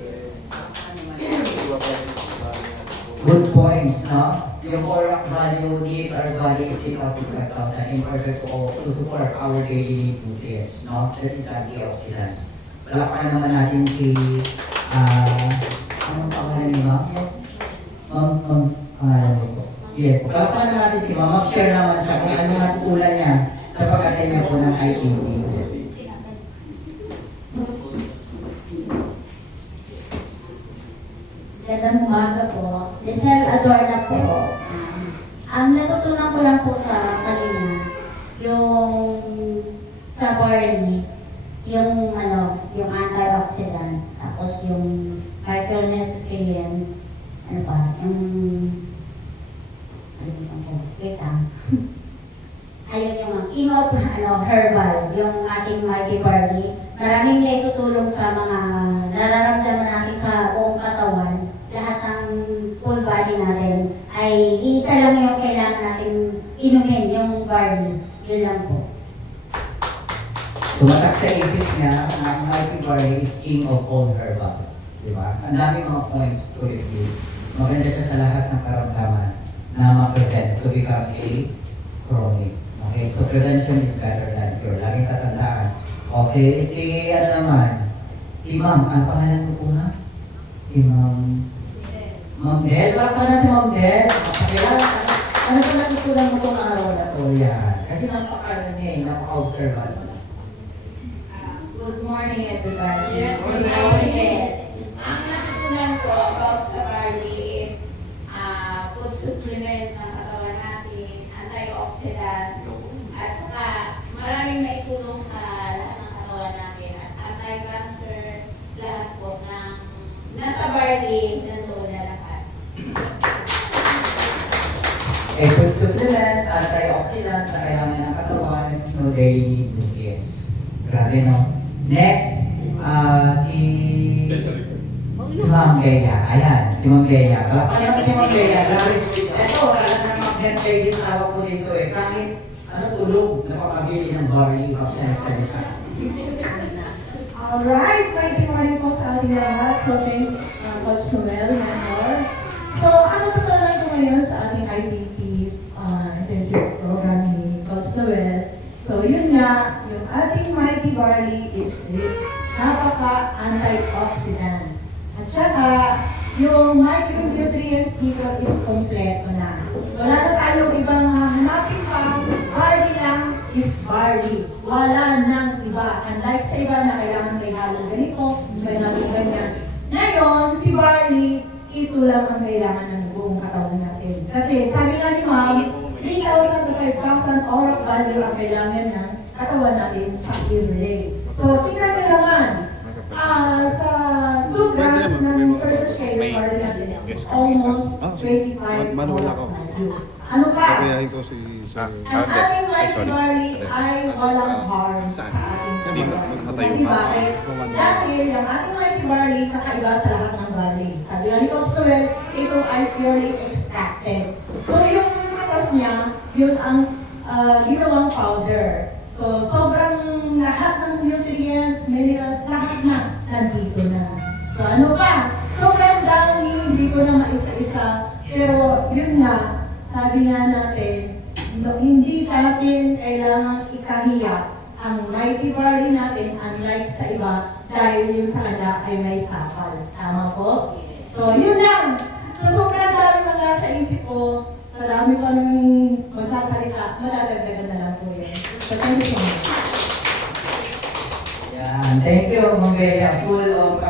Good points, no? Yung ORAC value need our body is 3,500 in order to support our daily need nutrients, no? That is antioxidants. Palakpakan naman natin si, anong pangalan ni Ma'am? Pangalan mo po. Yes, palakpakan naman natin si Ma'am. Mag-share naman siya kung ano natutulan niya sa pag-attend niya po ng ITV. Gandang umaga po. Lisel Adorna po. Ang natutunan ko lang po sa kanina, yung sa barley, yung antioxidant, tapos yung micronutrients, ayun yung king of herbal, yung ating Mighty Barley. Maraming naitutulong sa mga nararamdaman natin sa buong katawan. Lahat ng full body natin ay isa lang yung kailangan natin inumin, yung barley. Yun lang po. Tumatak sa isip niya na ang Mighty Barley is king of all herbal. Diba? Ang dami mga points to review. Maganda siya sa lahat ng karamdaman na ma-prevent to become a chronic. Okay, so prevention is better than cure. Laging tatandaan. Okay, si naman? Si Ma'am. Ano pangalan mo po nga? Si Ma'am Del. Para pa na si Ma'am Del. Pakilala. Ano ba natutunan mo itong araw na to? Yan. Kasi napaka-observant. Good morning, everybody. Good morning. Ang natutunan ko about sa barley is food supplement ng katawan natin, antioxidant, at saka maraming maitulong sa lahat ng katawan natin, at anti-cancer, lahat po ng nasa barley, nandoon na lahat. Food supplements, antioxidants na kailangan ng katawan, no daily nutrients. Grabe, no? Next, si Ma'am Bea. Ayan, si Ma'am Bea. Kalapaan natin si Ma'am Bea. Grabe. Ito, talagang Ma'am Bea yung tawag ko dito eh. Kahit tulog, napakabili ng barley of siya. Alright, good morning po sa ating lahat. So, thanks, Coach Noel, Mentor. So, ano natutunan ko ngayon sa ating IBT intensive program ni Coach Noel? So, yun nga, yung ating Mighty Barley is napaka-antioxidant. At saka, yung micronutrients dito is kompleto na. So, wala na tayong ibang hanapin pa. Barley lang is barley. Wala nang iba. Unlike sa iba na kailangan may halong ganito, may halong ganyan. Ngayon, si barley, ito lang ang kailangan ng buong katawan natin. Kasi sabi nga ni Ma'am, 3,000 to 5,000 ORAC value ang kailangan ng katawan natin sa yearly. So, tingnan nyo naman, sa 2 grams ng first shade of barley natin, it's almost 25 ORAC value. Ano pa? Kakayahin ko si Sir. Ang ating mighty barley ay walang harm sa Saan? ating Dito, katawan. nakatayo Kasi ka. bakit? Dahil ang ating mighty barley kakaiba sa lahat ng barley. Sabi nga ni Coach Noel, ito ay purely extracted. So yung katas niya, yun ang ginawang powder. So sobrang lahat ng nutrients, minerals, lahat na nandito na. So ano pa? Sobrang dami, hindi ko na maisa-isa. Pero yun na, sabi nga natin, hindi natin kailangan ikahiya ang mighty barley natin unlike sa iba dahil yung sa kanila ay may sapal. Tama po? So yun lang. Sa sobrang dami mga nasa isip ko, sa dami pa nung masasalita, madadagdagan na lang po yun. So thank you so much. Yan, thank you, Ma'am Bea. Full of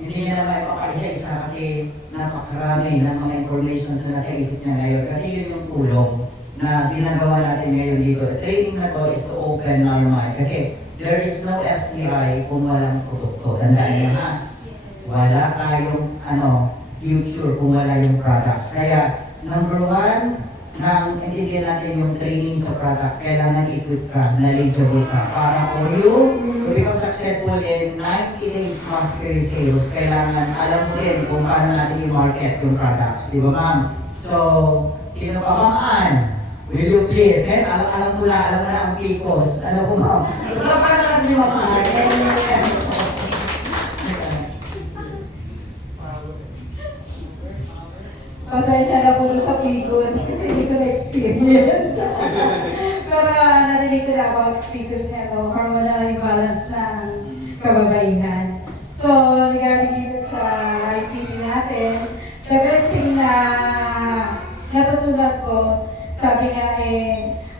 hindi niya naman ipapalisa kasi napakarami ng mga information na nasa isip niya ngayon. Kasi yun yung tulong na ginagawa natin ngayon dito. The training na to is to open our mind. Kasi there is no FCI kung walang produkto. Tandaan niyo ha. Wala tayong future kung wala yung products. Kaya number one, nang intindihan natin yung training sa products, kailangan equip ka, knowledgeable ka. Para for you to become successful in 90 days mastery sales, kailangan alam mo din kung paano natin i-market yung products. Di ba ma'am? So, sino pa ma'am Ann? Will you please? Ngayon, alam mo na ang PCOS. Ano po ma'am? So, paano natin si ma'am Ann? Pasensya na po sa PCOS kasi hindi ko na-experience. Pero narinig ko na about PCOS na ito, hormonal imbalance ng kababaihan. So, regarding dito sa IPT natin, the best thing na natutunan ko, sabi nga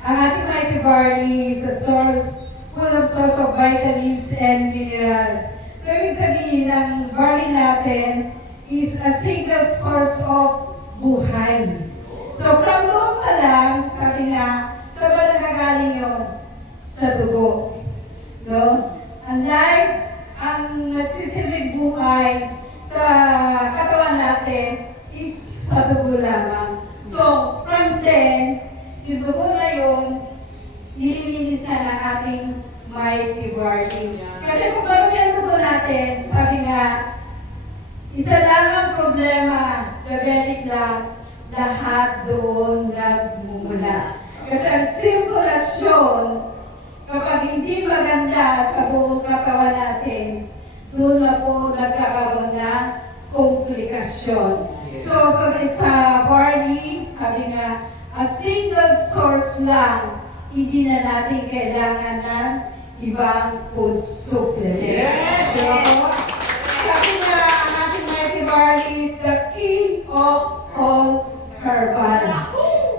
ang ating mighty barley is a source, full of source of vitamins and minerals. So, ibig sabihin, ang barley natin is a single source of buhay. So, from noon pa lang, sabi nga, sa ba nagagaling yun? Sa dugo. No? Ang life, ang nagsisilbing buhay sa katawan natin is sa dugo lamang. So, from then, yung dugo na yun, nililinis na ng ating mighty barley. Kasi kung marami ang dugo natin, sabi nga, isa lang ang problema, diabetic lang, lahat doon nagmumula. Kasi ang sirkulasyon, kapag hindi maganda sa buong katawan natin, doon na po nagkakaroon ng komplikasyon. So, sa barley, sabi nga, a single source lang, hindi na natin kailangan ng ibang food supplement. So, sabi nga, ang ating mighty barley is the king of all herbal.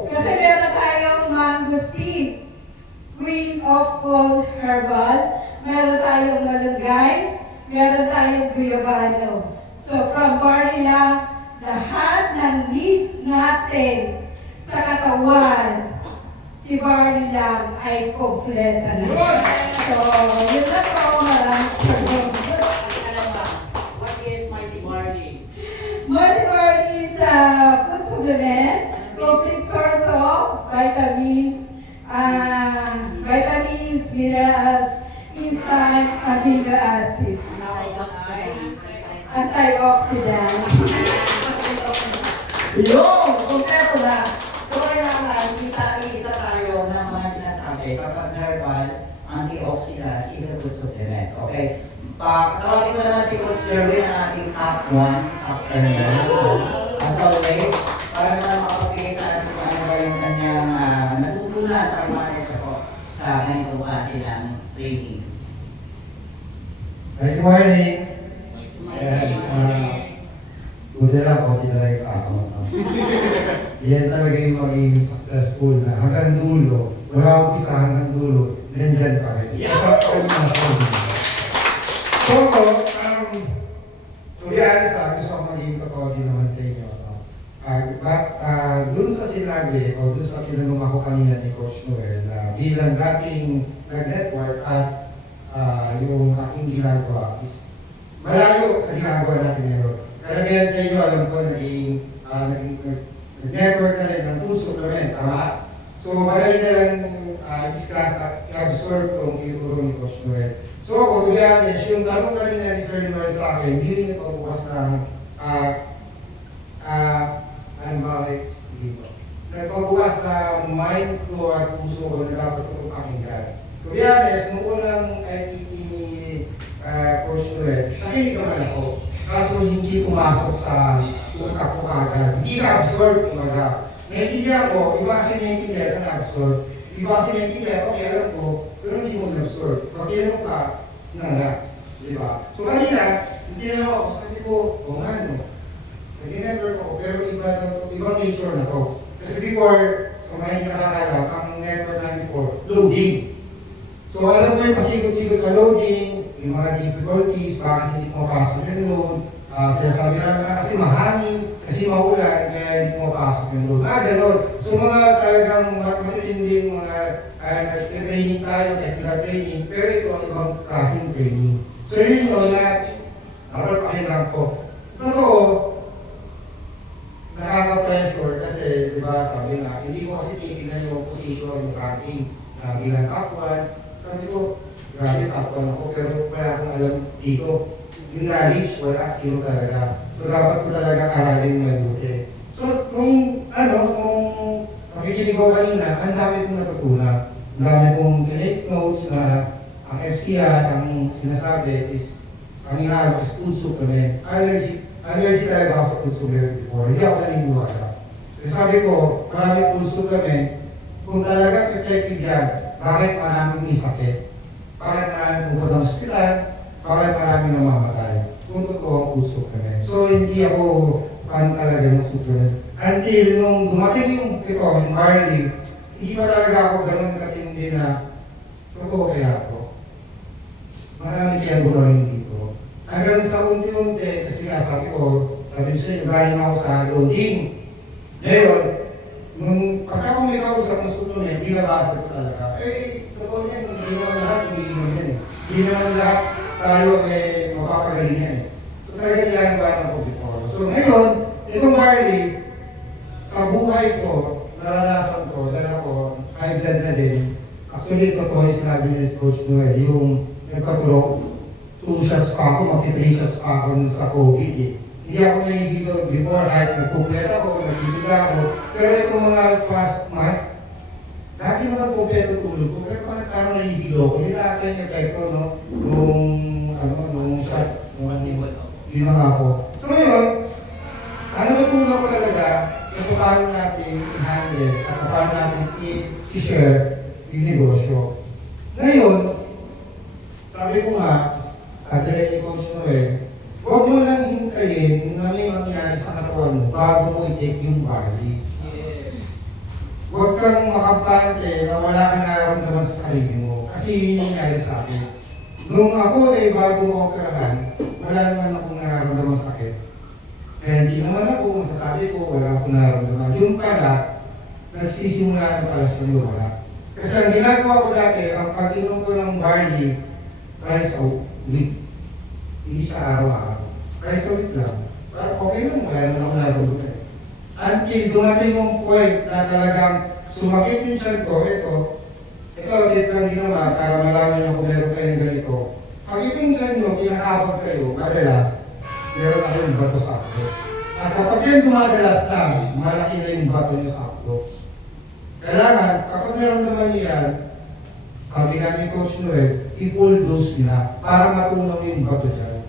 Kasi meron tayong mangosteen, queen of all herbal. Meron tayong malunggay, meron tayong guyabano. So from barley lang, lahat ng needs natin sa katawan, si barley lang ay kompleto na. So, yun na po, maraming salamat. Mighty barley is a food supplement, complete source of vitamins, minerals, enzyme, amino acid, antioxidants. Yun! Kompleto na! So, kailangan isa tayo ng mga sinasabi kapag herbal, antioxidant is a food supplement. Okay? Tawagin ko naman si Coach Jerwin ang ating top 1, top herbal. As always, para naman makapagpigay sa ating kung ano ba yung kanyang natutunan para makakita ko sa ganitong klase ng trainings. Good morning. Buti lang, konti na lang yung ako. Yan talaga yung magiging successful na hanggang dulo, wala umpisa hanggang dulo, nandyan pa rin. So, to be honest, gusto ko maging totoo din naman sa inyo. Dun sa sinabi, o dun sa tinanong ako kanina ni Coach Noel, bilang dating nag-network at yung aking ginagawa is malayo sa ginagawa natin ngayon. Karamihan sa inyo, alam ko, Nag-network na rin ng food supplement, tama? So, madali na lang discuss at i-absorb kung ituro ni Coach Noel. So, ako, to be honest, yung tanong kanina ni Sir Noel sa akin, yun ito bukas ng, ano ba, nagpabukas na mind ko at puso ko na dapat ko itong pakinggan. To be honest, nung unang IPT ni Coach Noel, nakinig naman ako. Kaso hindi pumasok sa utak ko kagad. Hindi na-absorb, kumaga. Naintindihan ko, iba kasi naintindihan sa na-absorb. Iba kasi naintindihan, okay, alam ko, pero hindi mo na-absorb. Pag tinanong ka, nga. Diba? So kanina, hindi na ako, sabi ko, o nga no. Nag-network ako, pero ibang nature na to. Kasi before, sa mga hindi nakakalam, ang network namin before, loading. So alam mo yung pasikot-sikot sa loading, yung mga difficulties, bakit hindi pumapasok yung load, sinasabi namin kasi mahangin, kasi maulan, kaya hindi pumapasok yung load. Ganon. So mga talagang matitinding mga training tayo, technical training, pero ito ang ibang klaseng training. So yun yun na, dapat pakinggan ko. Totoo, nakaka-pressure kasi, di ba, sabi nga, hindi ko kasi titignan yung position, yung tracking, bilang top 1. Sabi ko, grabe, top 1 ako, pero wala akong alam dito. Yung knowledge, wala, zero talaga. So, dapat ko talaga aralin mabuti. So, nung nakikinig ko kanina, ang dami kong natutunan. Ang dami kong take notes na ang FCI, ang sinasabi is, ang inaano is food supplement. Allergy talaga ako sa food supplement before. Hindi ako naniniwala. Kasi sabi ko, maraming food supplement, kung talaga effective yan, bakit maraming may sakit? Bakit maraming pupunta ng hospital? Bakit maraming namamatay? Kung totoo ang food supplement. So, hindi ako fan talaga ng supplement. Until nung dumating yung barley, hindi pa talaga ako ganun katindi na totoo kaya ako. Marami kaya gumaling dito. Hanggang sa unti-unti, kasi nga sabi ko, sabi sa inyo, galing ako sa loading. Ngayon, nung pagka kung may kausap ng supplement, hindi nabasa ko talaga. Totoo yan, hindi naman lahat umiinom yan eh. Hindi naman lahat tayo mapapagaling yan eh. So talaga nilalabaan ako before. So ngayon, itong barley, sa buhay ko, naranasan ko, dahil ako, high blood na din. Actually, totoo yung sinabi ni Coach Noel, yung nagpaturo, 2 shots pa ako, magti-3 shots pa ako sa COVID eh. Hindi ako nahihilo before, kahit nagpuplet ako, nagbibiga ako. Pero itong mga fast months, dati naman kompleto tulog ko, pero parang nahihilo ko. Hindi natin yung epekto, no? Nung shots, hindi na nga ako. So ngayon, ano natutunan ko talaga, kung paano natin i-handle at paano natin i-share yung negosyo. Ngayon, sabi ko nga, at ni Coach Noel, huwag mo lang hintayin na may mangyari sa katawan mo bago mo i-take yung barley. Huwag kang makampante na wala ka nararamdaman sa sarili mo. Kasi yun yung nangyari sa akin. Nung ako bago mo operahan, wala naman akong nararamdaman sakit. Kaya hindi naman ako, masasabi ko, wala akong nararamdaman. Yung pala, nagsisimula na pala sa wala. Kasi ang ginagawa ko dati, ang pag-inom ko ng barley, twice a week. Hindi sa araw-araw. Twice a week lang. Pero okay lang, wala naman akong nararamdaman. Until dumating yung point na talagang sumakit yung tiyan ko, ito ulit lang ginawa para malaman niyo kung meron kayong ganito. Pag itong tiyan nyo, pinakabag kayo, madalas, meron kayong bato sa aklo. At kapag yan dumadalas lang, malaki na yung bato nyo sa aklo. Kailangan, kapag meron naman niyo yan, sabi nga ni Coach Noel, i-bulldoze nila para matunaw yung bato dyan.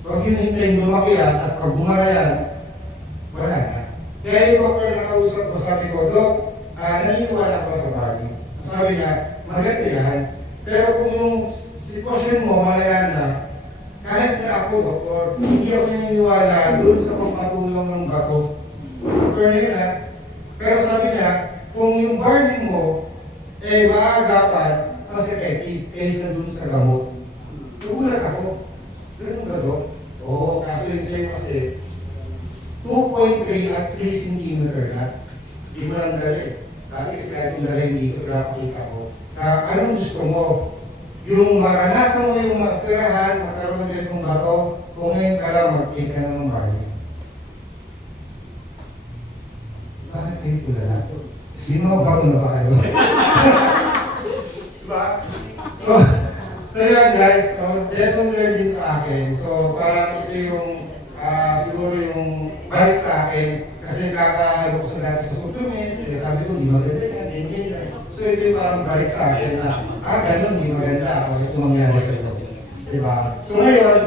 Huwag yung hintayin lumaki yan at pag bumara yan, wala na. Kaya yung doktor na kausap ko, sabi ko, Dok, naniniwala ko sa barley. Sabi niya, maganda yan. Pero kung yung sitwasyon mo, malaya na, kahit na ako, doktor, hindi ako naniniwala doon sa pagpatulong ng bato. Doktor na yun ha. Pero sabi niya, kung yung barley mo, maagapan, mas effective kaysa doon sa gamot. Nagulat ako. Ganun ba, Dok? Oo, kaso yun sa'yo kasi, 2.3 at 3 cm na. Di mo lang dali. Dati kasi kahit yung dali dito, nakakita ko. Anong gusto mo? Yung maranasan mo yung magpirahan, magkaroon ng ganitong bato, kung ngayon ka lang mag-take ka ng barley. Bakit ko lang? Sino bago na ba kayo? Diba? So yan guys, lesson learned din sa akin. So parang ito yung siguro yung balik sa akin kasi kakaano ko sa dati sa supplement, sabi ko, di maganda yan. So ito yung parang balik sa akin na, ganun, di maganda ako ito mangyari sa iyo. Diba? So ngayon,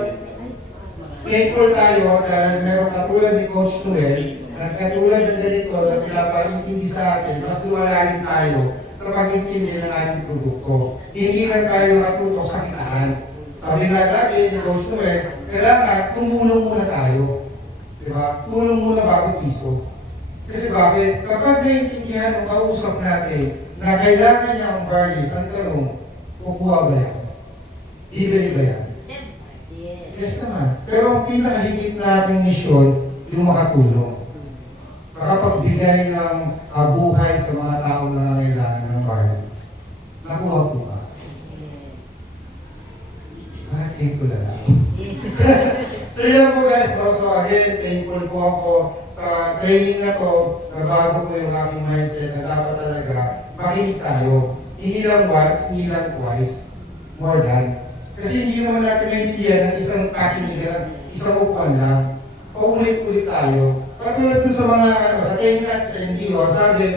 thankful tayo dahil meron katulad ni Coach Noel, na katulad ng ganito na pinapaintindi sa atin, mas luwalalim tayo sa pag-intindi ng ating produkto. Hindi lang tayo nakatutok sa kitaan. Sabi nga lagi ni Coach Noel, kailangan tumulong muna tayo. Diba? Tulong muna bago piso. Kasi bakit? Kapag naiintindihan o kausap natin na kailangan niya ang barley, ang tanong, kukuha ba yan? Bibili ba yan? Yes naman. Pero ang pinakahigit nating misyon, yung makatulong. Makapagbigay ng buhay sa mga taong nangangailangan ng barley. Nakuha po ba? Bakit ko lang. So yan po guys, no? So again, thankful po ako sa training na to, na bago po yung aking mindset na dapat talaga makinig tayo. Hindi lang once, hindi lang twice, more than. Kasi hindi naman natin maintindihan ng isang pakinigan, isang upan lang. Paulit-ulit tayo. Katulad dun sa mga, sa 10 nuts sa NDO, sabi,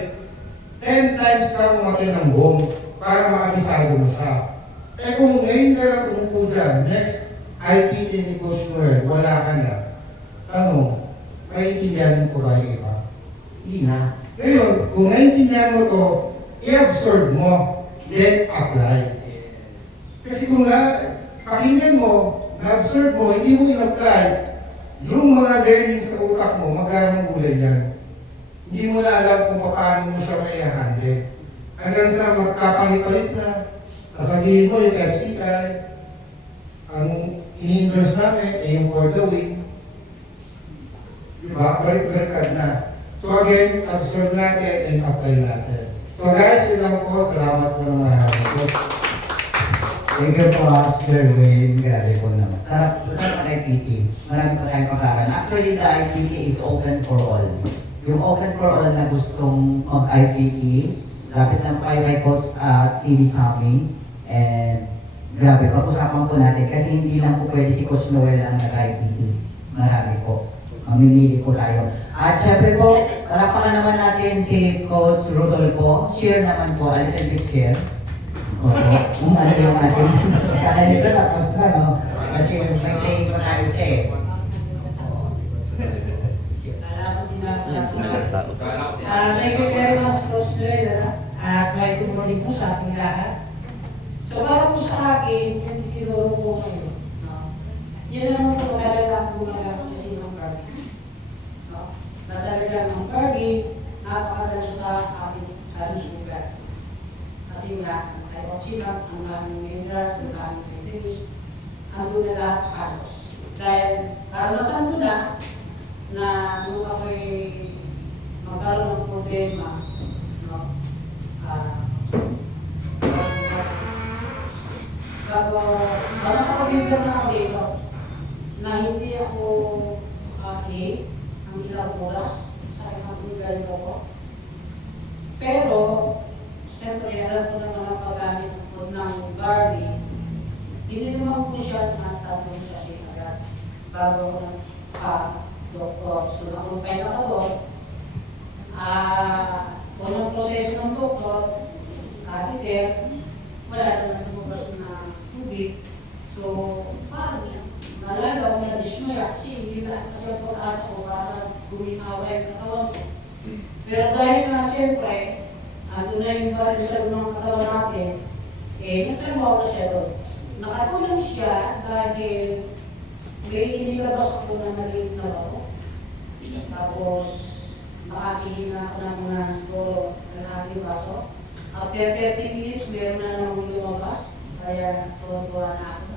10 times ka umatay ng bomb para makabisado mo siya. Eh kung ngayon ka lang umupo dyan, next IPT ni Coach Noel, wala ka na. Ano, maintindihan mo ba yung iba? Hindi na. Ngayon, kung naiintindihan mo to, i-absorb mo, then apply. Kasi kung pakinggan mo, na-absorb mo, hindi mo in-apply, yung mga learnings sa utak mo, magkarang gulay yan. Hindi mo na alam kung paano mo siya mai-handle. Hanggang sa magkapalit-palit na, sasabihin mo yung FCI, ang ini-endorse namin ay yung for the win. Diba? Balik-balikad na. So again, absorb natin and apply natin. So guys, yun lang po. Salamat po ng maraming. Thank you po, Sir Wayne. Grabe po naman. Sarap ang IPT. Marami pa tayong pagkaran. Actually, the IPT is open for all. Yung open for all na gustong mag-IPT, lapit lang kayo kay Coach TV Sammy. And grabe, pag-usapan po natin kasi hindi lang po pwede si Coach Noel ang nag-IPT. Marami po. Mamimili po tayo. At syempre po, palapakan naman natin si Coach Rodolfo. Share naman po, a little bit share. Opo, kung ano yung ating sana nito tapos na, no? Kasi may training pa tayo siya eh. Thank you very much, Coach Noel. Try to morning po sa ating lahat. So para po sa akin, yung tinuro po kayo, no? Yan naman po talaga po kasi ng party. No? Na talaga ng party, napakadala sa ating kalusugan. Kasi nga, ay oxygen, ang daming minerals, ang daming vitamins, ando na lahat halos. Dahil karanasan ko na nung ako'y magkaroon ng problema, no? Bago nakapabigyan na ako dito, na hindi ako ang ilang oras sa ikang galing ko. Pero, siyempre, alam ko naman ang paggamit ko ng barley, hindi naman po siya natatong sa siya agad. Bago ko ng doktor, so nakumpay na ako doon. Unang proseso ng doktor, catheter, wala naman tumubas na tubig. So, parang nalala ako na dismaya kasi hindi na kasi ang pag-asa ko para guminawa yung katawan ko. Pero dahil nga siyempre, ando na yung baril sa mga katawan natin, nagtrabaho na siya doon. Nakatulong siya dahil may inilabas ako na naging trabaho. Tapos, nakakihina ako ng mga siguro kalahating baso. After 30 minutes, meron na namang lumabas. Kaya tuwa na ako.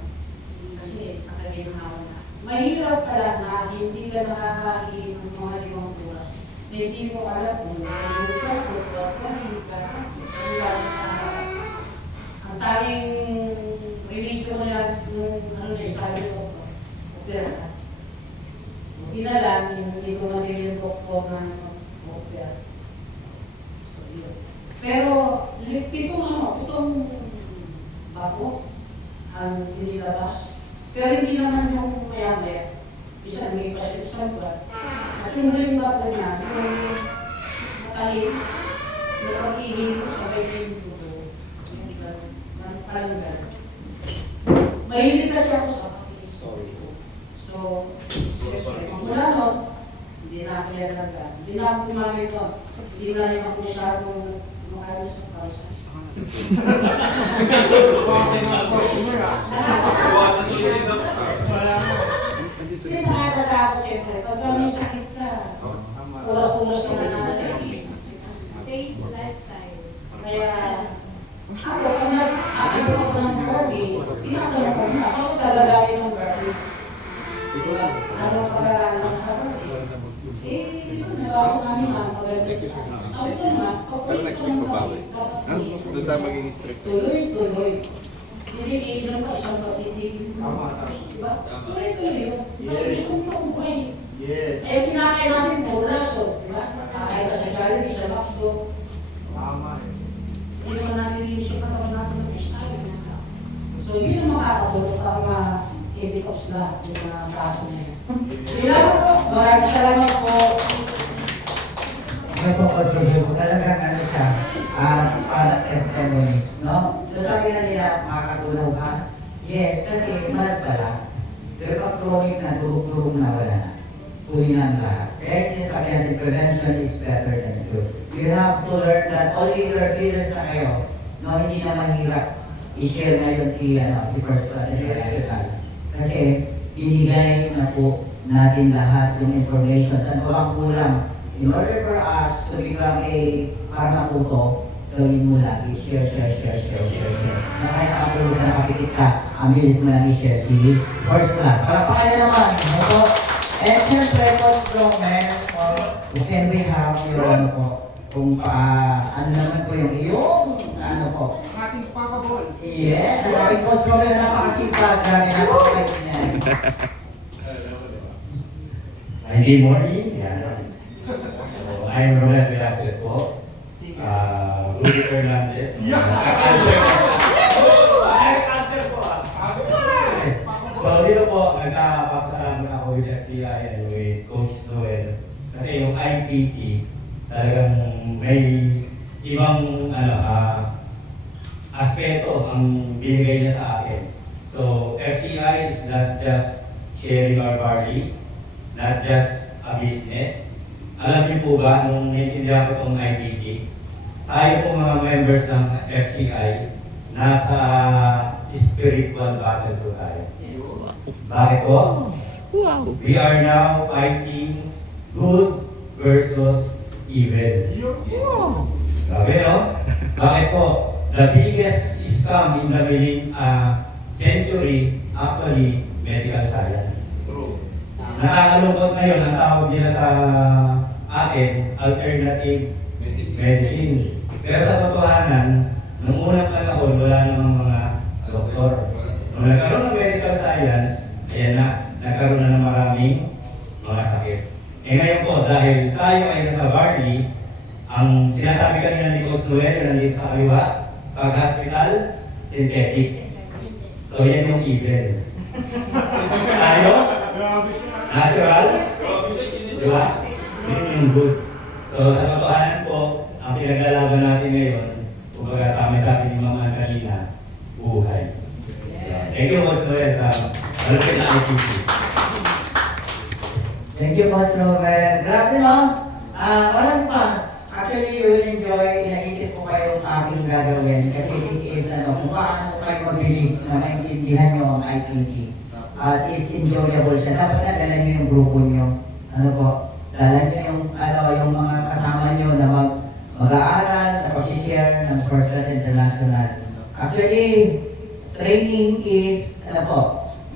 Kasi nakaginahawa na. Mahirap pala na hindi ka nakakain ng mga 5 oras. Hindi mo alam kung ang tanging religion mo na nung sabi ko, opera. Hindi na lang, hindi ko marinig yung doktor na opera. Pero, pitong bato ang inilabas. Pero hindi naman yung maya-maya. Isa may pasyusan ba? At yung huling bato niya, yung nakalit, nakapigil ko sa may dugo. Parang gano'n. Mahilig kasi ako sa pakilis. So, mula nun, hindi na ako yan lang. Hindi na ako kumamit nun. Hindi na rin ako masyadong makain sa pausa. Hindi nakakatakot siyempre. Pagka may sakit ka, ulas-ulas ka na natin. Safe lifestyle. Kaya, ako, pag nakakita ko ng body, tinatanong ko na, ako talalain ng body. Ano para lang sa body? Nagawa ko namin mga maganda. Ako ito na, Pero next week mabawi. Doon tayo magiging strict. Tuloy. Hindi iinom ka isang patitig. Diba? Tuloy yun. Mas gusto mo mabuhay. Eh, kinakain natin pulaso. Diba? Kakain ka sa Jollibee, sa McDo. Hindi naman nalilinis yung katawan natin ng pistay. So, yun yung makakatulog para ma-edicos lahat yung mga kaso na yun. Bilang po, maraming salamat po. Ano po ko talagang ano siya, para testimony, no? So sabi na nila, makakatulong ka? Yes, kasi malag pala. Pero pag chronic na, durog-durog na wala na. Tuloy na ang lahat. Kaya sinasabi natin, prevention is better than cure. You have to learn that all leaders na kayo, no, hindi na mahirap i-share ngayon si First President Hospital. Kasi binigay na po natin lahat yung information. Saan po ang kulang? In order for us to become para matuto, gawin mo lagi, share. Na kahit nakatulog ka, nakapitik ka, ang bilis mo lang i-share si First Class. Para pa kayo naman, ano po? And siyempre, Coach Strongman, who can we have your ano po, kung ano naman po yung iyong, ano po? Ating Papa Ball. Yes, ang ating Coach Strongman na napakasipag, grabe napakabait niya. Good morning. So, I'm Ronald Velasquez po. Rudy Fernandez. Answer po. So, dito po, nagkakapagsalan ako with FCI and with Coach Noel. Kasi yung IPT, talagang may ibang aspeto ang binigay niya sa akin. So, FCI is not just sharing our body, not just a business. Alam niyo po ba, nung naiintindihan ko itong IPT, tayo po mga members ng FCI, nasa spiritual battle po tayo. Bakit po? We are now fighting good versus evil. Sabi no? Bakit po? The biggest scam in the century, actually, medical science. Nakakalungkot ngayon, ang tawag nila sa atin, alternative medicine. Pero sa totohanan, nung unang panahon, wala namang mga doktor. Nung nagkaroon ng medical science, ayan na, nagkaroon na ng maraming mga sakit. Eh ngayon po, dahil tayo ay nasa Barley, ang sinasabi kanina ni Coach Noel, nandito sa kaliwa, pag-hospital, synthetic. So yan yung evil. Tayo, natural, diba? Good. So sa totohanan po, ang pinaglalaban natin ngayon, kumbaga tama sabi ni Mama kanina, buhay. Thank you, Coach Noel, sa malapit na IPT. Thank you, Coach Noel. Grabe no? Marami pa. Actually, you will enjoy, inaisip ko kayong aking gagawin kasi this is kung paano kayo mabilis na maintindihan nyo ang IPT. At is enjoyable siya. Dapat na dala nyo yung grupo nyo. Ano po? Dala nyo yung mga kasama nyo na mag-aaral sa pag-share ng First Class International. Actually, training is,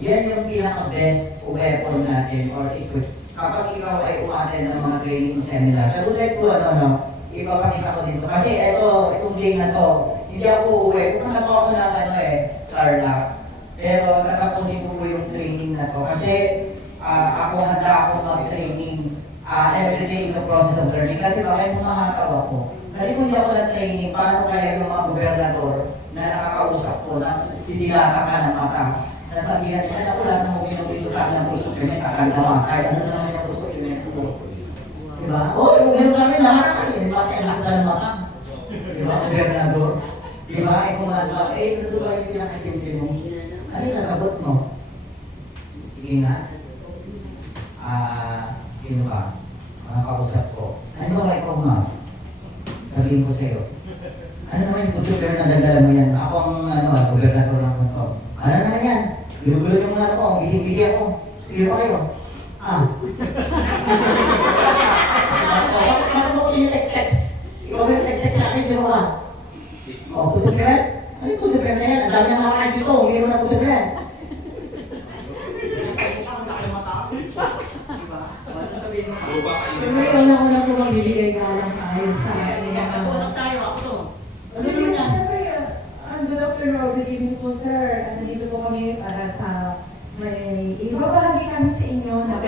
yan yung pinaka-best weapon natin or equip. Kapag ikaw ay umaten ng mga training seminar, sa tulad ko, ipapakita ko dito. Kasi itong day na to, hindi ako uuwi. Pupunta po ako ng Tarlac. Pero natapusin ko yung training na to. Kasi ako handa ako mag-training. Every day is a process of learning. Kasi bakit humahataw ako? Kasi kung hindi ako na-training, paano kaya yung mga gobernador na nakakausap ko na tinilata ka ng mata, nasabihan ko, ako lahat ng uminom dito sa akin ng food supplement, akalawa, kahit ano naman yung food supplement ko. Diba? Oo, yung uminom sa akin, lahat kasi, di ba, kailangan ka ng mata. Diba, gobernador? Diba, eh kung ano, ito ba yung pinakasimple mo? Ano yung sasagot mo? Sige nga. Sino ka? Mga kausap ko. Ano ba ikaw, ma'am? Sabihin ko sa'yo. Ano naman yung super na dagdagan mo yan? Ako ang gobernador ng mundo. Ano naman yan? Gulo-gulo yung mga ko. Gising-gising ako. Sige pa kayo. Bakit mo ko tinitext-text? Ikaw ba yung text-text sa akin? Sino ka? Puso supplement? Ano yung puso supplement na yan? Ang dami ng nakakain dito. Mayroon na puso supplement. Siyempre, una-una po magbibigay galang tayo sa Sige, kapusap tayo. Ako to. Ano Siyempre, naman yan? good afternoon, good evening po sir. Nandito po kami para sa may ibabahagi kami sa inyo na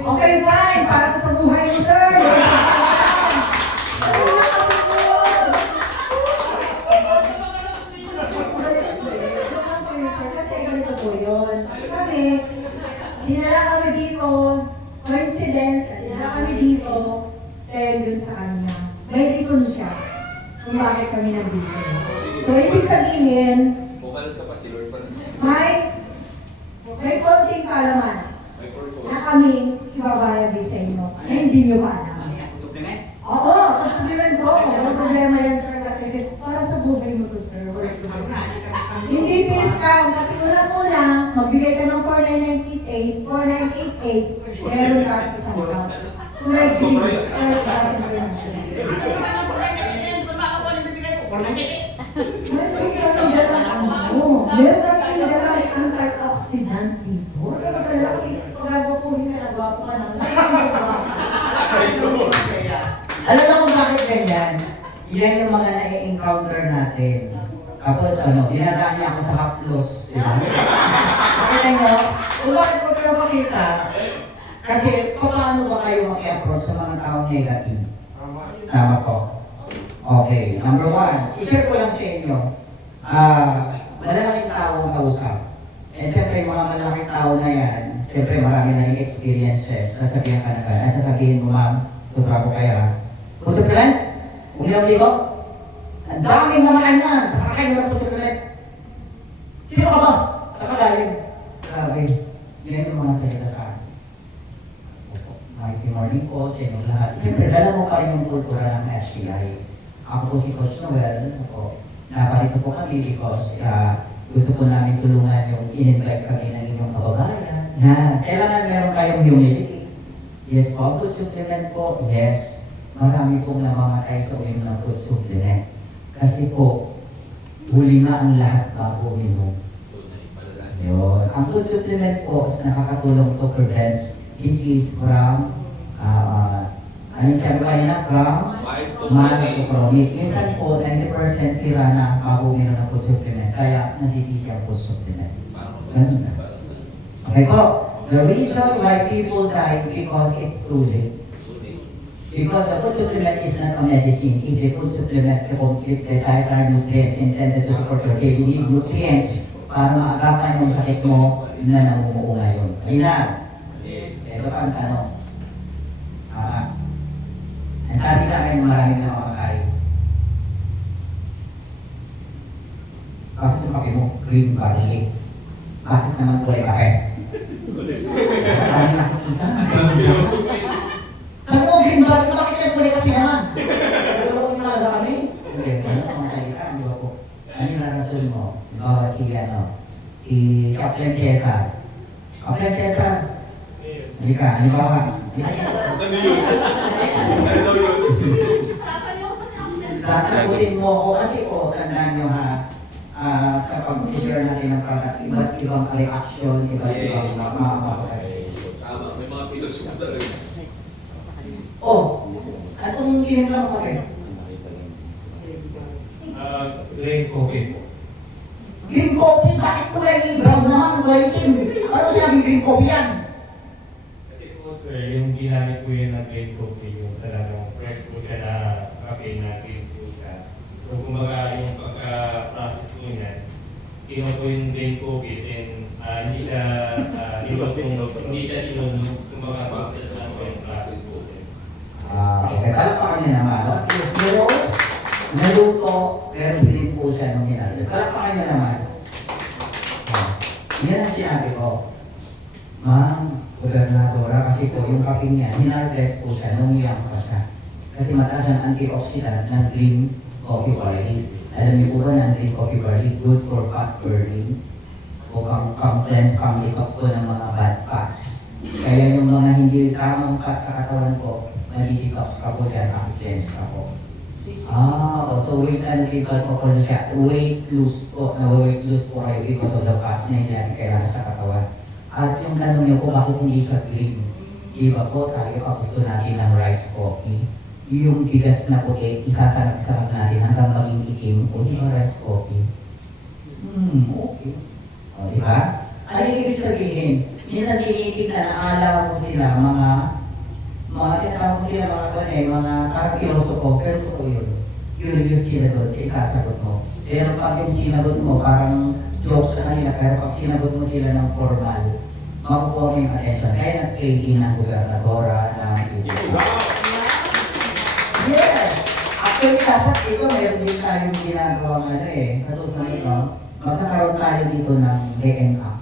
Okay, fine. Para to sa buhay mo, sir. Kasi ganito po yun. Kami, dinala kami dito, coincidence, dinala kami dito, dahil yun sa kanya. May reason siya kung bakit kami nandito. So, ibig sabihin, may konting kaalaman na kami ibabayad din sa inyo na hindi nyo pa alam. Oo, pag-supplement ko, walang problema yan sir kasi para sa buhay mo to sir. Hindi discount kasi una-una, magbigay ka ng 4988, meron ka isang account. Kung may free, meron ka information. Meron kami dalang antioxidant dito. Huwag ka mag-alala kasi pag-agupuhin ka, nagwapo ka naman. Alam mo kung bakit ganyan? Yan yung mga na-encounter natin. Tapos dinadaan niya ako sa haplos. Pakita nyo, kung bakit ko pinapakita? Kasi paano ba kayo mag-approach sa mga taong negative? Tama ko. Okay, number one, i-share ko lang sa inyo. Malalaking tao ang kausap. Eh siyempre yung mga malalaking tao na yan, siyempre marami na rin experiences. Sasabihin ka na ka, sasabihin mo ma'am, tutra ko kayo ha. Food supplement? Uminom dito? Ang daming naman yan sa kakain mo ng food supplement. Sino ka ba? Sa kagaling? Grabe. Yan yung mga salita sa akin. Mighty morning po sa inyong lahat. Siyempre, dala mo pa rin yung kultura ng FCI. Ako po si Coach Noel. Naparito po kami because gusto po namin tulungan yung in-invite kami ng inyong kababayan na kailangan meron kayong humility. Yes po, food supplement po. Yes. Marami pong namamatay sa uminom ng food supplement. Kasi po, huli na ang lahat bago uminom. Yun. Ang food supplement po is nakakatulong to prevent disease from, ano sabi kanina, from mild to chronic. Minsan po, 90% sira na bago uminom ng food supplement. Kaya nasisisi ang food supplement. Ganun na. Okay po. The reason why people die because it's too late. Because the food supplement is not a medicine, it's a food supplement to complete the dietary nutrients intended to support your daily need nutrients para maagapan yung sakit mo na namumuo ngayon. Ayun na. Ito pa ang tanong. Ang sabi sa akin, maraming na makakain. Bakit yung kape mo? Green barley. Bakit naman kulay kape? Marami nakikita. Sabi mo, green barley, bakit yan kulay kape naman? Pero kung talaga kami, hindi, ano ang salita, di ba po? Ano yung narasul mo? Bawa si Kaplan Cesar. Kaplan Cesar. Halika, halimbawa. Sasagutin mo ako kasi po, tandaan nyo ha, sa pag-share natin ng products, iba't ibang reaction, iba't ibang Tama, may mga pilosopo talaga. Oh, atong inom lang ako kayo. Green coffee po. Green coffee? Bakit kulay brown naman? Kulay itim? Ano sinabing green coffee yan? Kasi po sir, yung ginamit po yun na green coffee, yung talagang fresh po siya na kape. kinuha ko yung drain COVID and hindi siya hindi siya sinunod. Kumbaga, gusto sa yung process po. Okay, talapakan niya naman. No? Pero, naluto, pero hindi po siya nung hinarvest. Talapakan niya naman. Yan ang sinabi ko. Ma'am, gobernadora, kasi po yung kaping niya, hinarvest po siya nung young pa siya. Kasi mataas ang antioxidant ng green coffee barley. Alam niyo po ba ng green coffee barley, good for fat burning o pang-cleanse, pang-detox po ng mga bad fats. Kaya yung mga hindi tamang fat sa katawan po, mali-detox ka po dyan, cleanse ka po. So weight and liver po po siya. Weight loss po, weight loss po kayo because of the fats na hindi natin kailangan sa katawan. At yung tanong niyo po, bakit hindi siya green? Iba po tayo, gusto natin ng rice coffee. Yung bigas na puti, isasanag-sanag natin hanggang maging itim, o di ba rice coffee? Okay. O, di ba? Ano yung ibig sabihin? Minsan tinitignan, nakala mo sila mga tinatawag mo sila mga parang filosopo, pero totoo yun. Curious sila doon sa isasagot mo. Pero pag yung sinagot mo, parang joke sa kanila, pero pag sinagot mo sila ng formal, makukuha mo yung attention. Kaya nag-play in ng gobernadora ng ito. Yes! Actually, dapat ito, meron din tayong ginagawang sa susunod ito, magkakaroon tayo dito ng re-enact.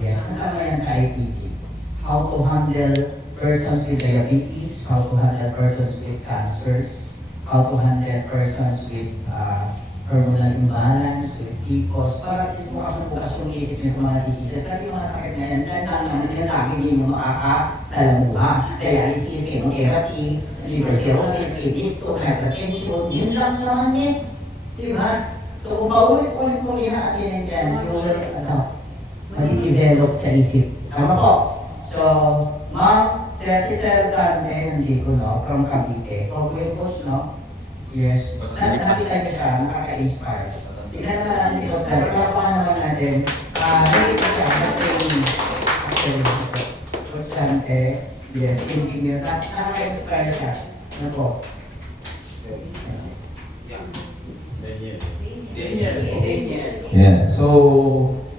Yes, kasama yan sa IPP. How to handle persons with diabetes, how to handle persons with cancers, how to handle persons with hormonal imbalance, with PCOS, para at least bukas yung isip nyo sa mga diseases. Kasi yung mga sakit na yan, dahil naman yung lagi hindi mo makakasalamuha. Dialysis, chemotherapy, liver cirrhosis, kidney stone, hypertension, yun lang naman eh. Diba? So kung paulit-ulit mo ihaatin yan, you will, mali-develop sa isip. Tama po? So, ma'am, si Sir Dante, nandito, no, from Cavite. O, yung coach, no? Yes. Nakakita niyo siya, nakaka-inspire. Tignan naman natin si Coach Dante. Pero baka naman natin, nandito siya, na-training. Actually, Coach Dante, yes, thinking niyo, nakaka-inspire siya. Ano po? Daniel. Yeah. So,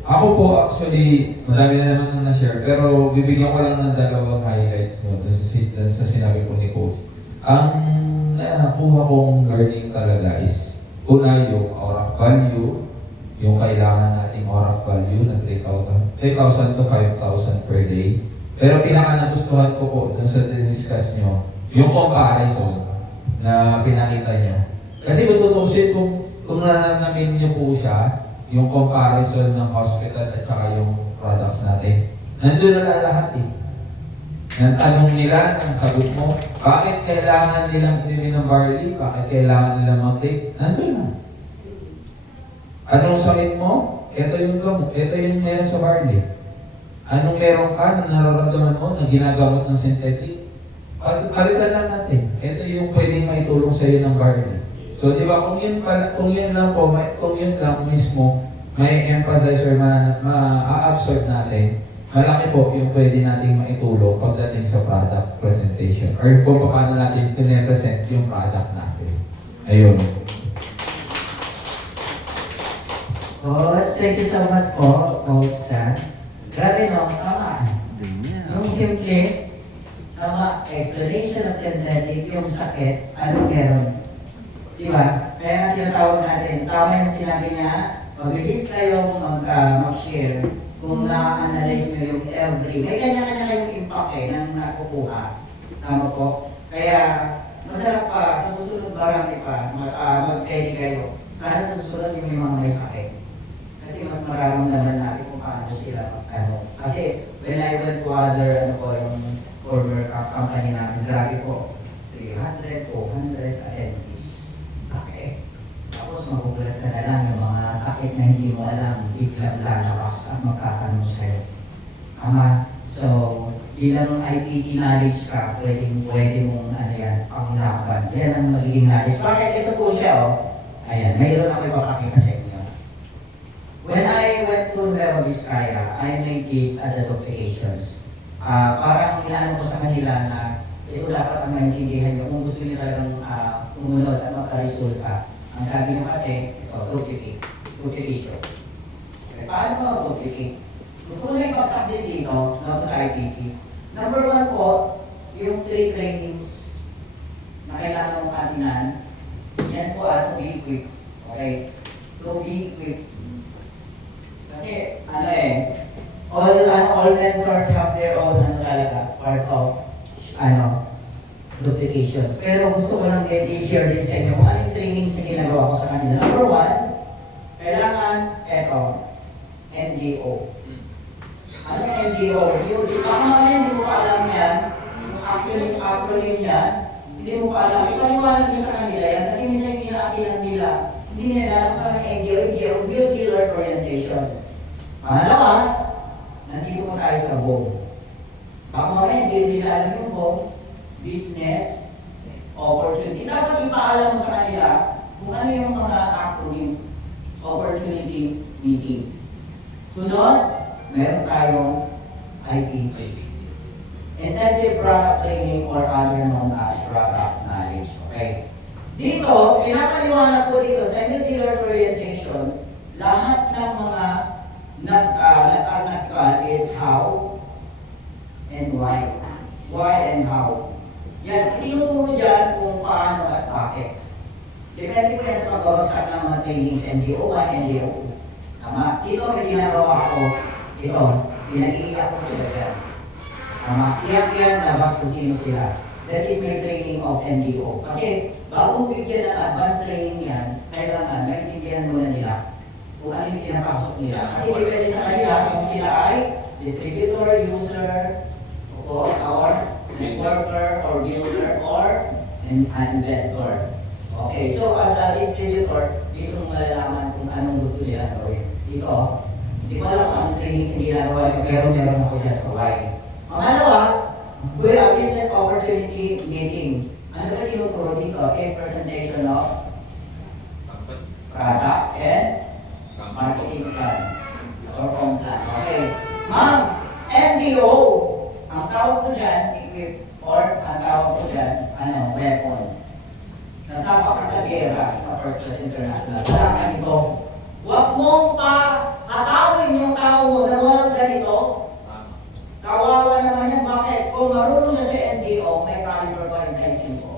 ako po actually, madami na naman na na-share, pero bibigyan ko lang ng dalawang highlights no, sa sinabi ko ni Coach. Ang nakuha kong learning talaga is, una yung ORAC value, yung kailangan nating ORAC value na 3,000 to 5,000 per day. Pero pinaka-nagustuhan ko po dun sa discuss nyo, yung comparison na pinakita nyo. Kasi matutusin kung nananamin nyo po siya, yung comparison ng hospital at saka yung products natin. Nandun na lahat eh. Tanong nila, ang sagot mo, bakit kailangan nilang inumin ng barley? Bakit kailangan nilang mag-take? Nandun na. Anong sakit mo? Ito yung gamot. Ito yung meron sa barley. Anong meron ka na nararamdaman mo na ginagamot ng synthetic? Palitan lang natin. Ito yung pwedeng maitulong sa iyo ng barley. So, di ba, kung yun lang po, kung yun lang mismo, may emphasize or ma-absorb natin, malaki po yung pwede nating maitulong pagdating sa product presentation or kung paano natin pine-present yung product natin. Ayun. Boss, thank you so much po, Coach Stan. Grabe no, tama. Yung simple, tama, explanation of synthetic, yung sakit, ano meron. Diba? Kaya tinatawag natin, tama yung sinabi niya, mabilis kayong mag-share kung na-analyze nyo yung every. May kanya-kanya kayong impact ng nakukuha. Tama po? Kaya, masarap pa, sa susunod marami pa, mag-ready kayo. Sana sa susunod yung may mga may sakit. Kasi mas mararamdaman natin kung paano sila magtanong. Kasi, when I went to other, yung former company namin, grabe po, 300, 400 attendees. Okay. Tapos magugulat ka na lang yung mga sakit na hindi mo alam, biglang lalakas at magtatanong sa'yo. Tama? So, bilang IPT knowledge ka, pwede mong panglaban. Yan ang magiging knowledge. Bakit? Ito po siya, Ayan, mayroon ako ipapakita sa inyo. When I went to Nueva Vizcaya, I made this as a duplications. Parang inaano ko sa kanila na ito dapat ang maintindihan nyo kung gusto nyo talagang sumunod at magka-resulta. Ang sabi nyo kasi, ito, duplicate. duplication. Okay, paano ba mag-duplicate? Gusto ko na ipagsak din dito, na sa IPT. Number 1 po, yung 3 trainings na kailangan mong atinan, yan po to be equipped. Okay? To be equipped. Kasi, all mentors have their own, part of, duplications. Pero gusto ko lang din i-share din sa inyo kung anong trainings na ginagawa ko sa kanila. Number 1, kailangan, NDO. Ano yung NDO? Baka mamaya hindi mo pa alam yan, yung acronym yan, hindi mo pa alam. Ipaliwanag niyo sa kanila yan kasi minsan yung kinaakilan nila, hindi nila alam kung ang NDO, Build Dealers Orientation. Pangalawa, nandito mo tayo sa BOM. Baka mamaya hindi nila alam yung BOM, Business Opportunity. Dapat ipaalam mo sa kanila kung ano yung mga acronym, Opportunity Meeting. Sunod, meron tayong IP. Intensive Product Training or other known as Product Knowledge. Okay? Dito, pinapaliwanag ko dito sa New Dealers Orientation, lahat ng mga nagkal is how and why. Why and how. Yan, tinuturo dyan kung paano at bakit. Depende po yan sa pagbabagsak ng mga trainings, NDO1, NDO2. Tama? Dito may ginagawa ko. Ito, pinag-iiyak ko sila dyan. Tama? Iyak yan, labas kung sino sila. That is my training of NDO. Kasi, bago bigyan ng advanced training yan, kailangan maintindihan muna nila kung ano yung pinapasok nila. Kasi depende sa kanila kung sila ay distributor, user, or networker, or builder, or an investor. Okay, so as a distributor, dito mo malalaman kung anong gusto nila gawin. Dito, hindi ko alam kung anong trainings hindi ginagawa nyo, pero meron ako dyan sa why. Pangalawa, business opportunity meeting. Ano ba tinuturo dito? Is presentation of products and marketing plan or home plan. Okay. Ma'am, NDO, ang tawag ko dyan, equip, or ang tawag ko dyan, weapon. Nasama ka sa gera sa First Class International. Wala ka nito. Huwag mong hatawin yung tao mo na walang ganito. Kawawa naman yan. Bakit? Kung marunong siya sa NDO, may caliber pa rin tayo simpo.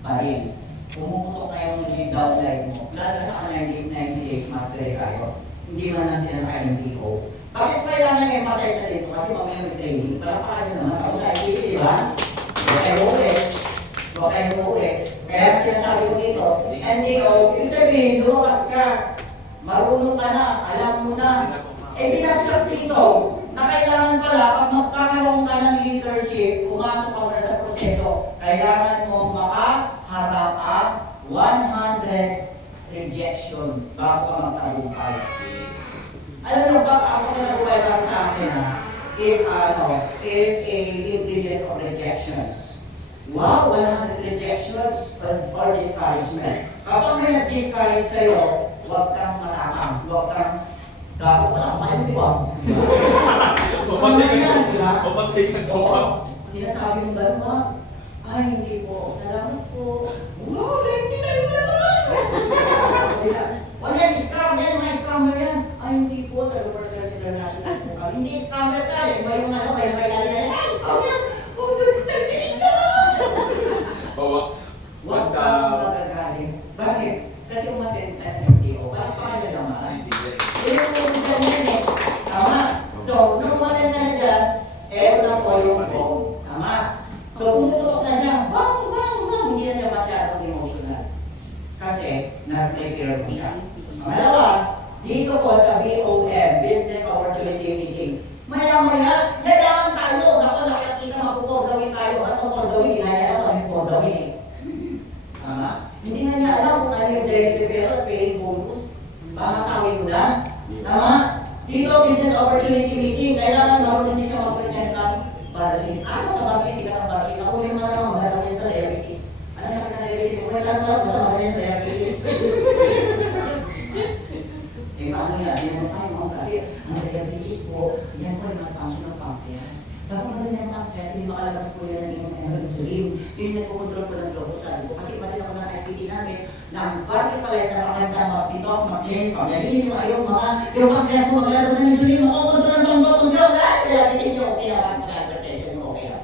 Baril. Pumuputok na yung lead downline mo. Lalo na ka 90 days mastery tayo. Hindi man lang sila naka-NDO. Bakit kailangan emphasize na dito? Kasi mamaya may training. Para paano naman ako sa IPT, di ba? Huwag kayo uuwi. Kaya sinasabi ko dito, NDO, ibig sabihin, lumakas ka. Marunong ka na, alam mo na. Binagsak dito, na kailangan pala, pag magkakaroon ka ng leadership, pumasok ka na sa proseso, kailangan mo makaharap ang 100 rejections bago ka magtagumpay. Alam mo ba, ako na nagpapay para sa akin is a privilege of rejections. Wow, 100 rejections or discouragement. Kapag may nag-discourage sa'yo, huwag kang matakang, huwag kang gago pa lang, kayo, di ba? Papatay ka to pa. Sinasabi mo gano'n ba? Ay, hindi po. Salamat po. Wow, lenti na yun naman! Wala yan, scam yan, mga scammer yan. Ay, hindi po, taga-First Class International po kami. Hindi scammer ka, iba yung may lali na yan. Ay, scam yan! Huwag ka sa tinig na! Huwag kang magagaling. Bakit? Kasi umattend ka ng MTO. Bakit pa kayo naman? Tama? So, nung umattend ka na dyan, lang po yung bong. Tama? So, pumutok na siya, bang, bang, bang, hindi na siya masyadong emotional. Kasi, nag-prepare mo siya. Pangalawa, dito po sa BOM, Business Opportunity Meeting, maya-maya, yayaman tayo. Naku, nakakita magpupordawin tayo. Ano magpupordawin? Hindi na niya alam ang magpupordawin eh. Tama? Hindi na niya alam kung ano yung daily prepare at paying bonus. Bakakawin mo na. Tama? Dito, Business Opportunity Meeting, kailangan marunong din siya mag-present ng baril. Ano sa baril? Sikat ang baril. Ako yung mga naman magandang yan sa diabetes. Ano sa mga diabetes? Kung may lang sa magandang yan sa diabetes. Paano yan? Yan mo tayo mga kasi ang diabetes po, yan po yung mga function ng pancreas. Kapag ano yung pancreas, hindi makalabas po yan ng inyong insulin. Yun yung nagkukontrol po ng glucose sabi ko, kasi mali ako ng IPT namin, na ang barley pala sa maganda, mapito, maplinis, paglinis mo, yung pag-test mo, maglalabas ng insulin mo, kontrol ang botos nyo, diabetes nyo, okay na, mag-hypertension nyo, okay na.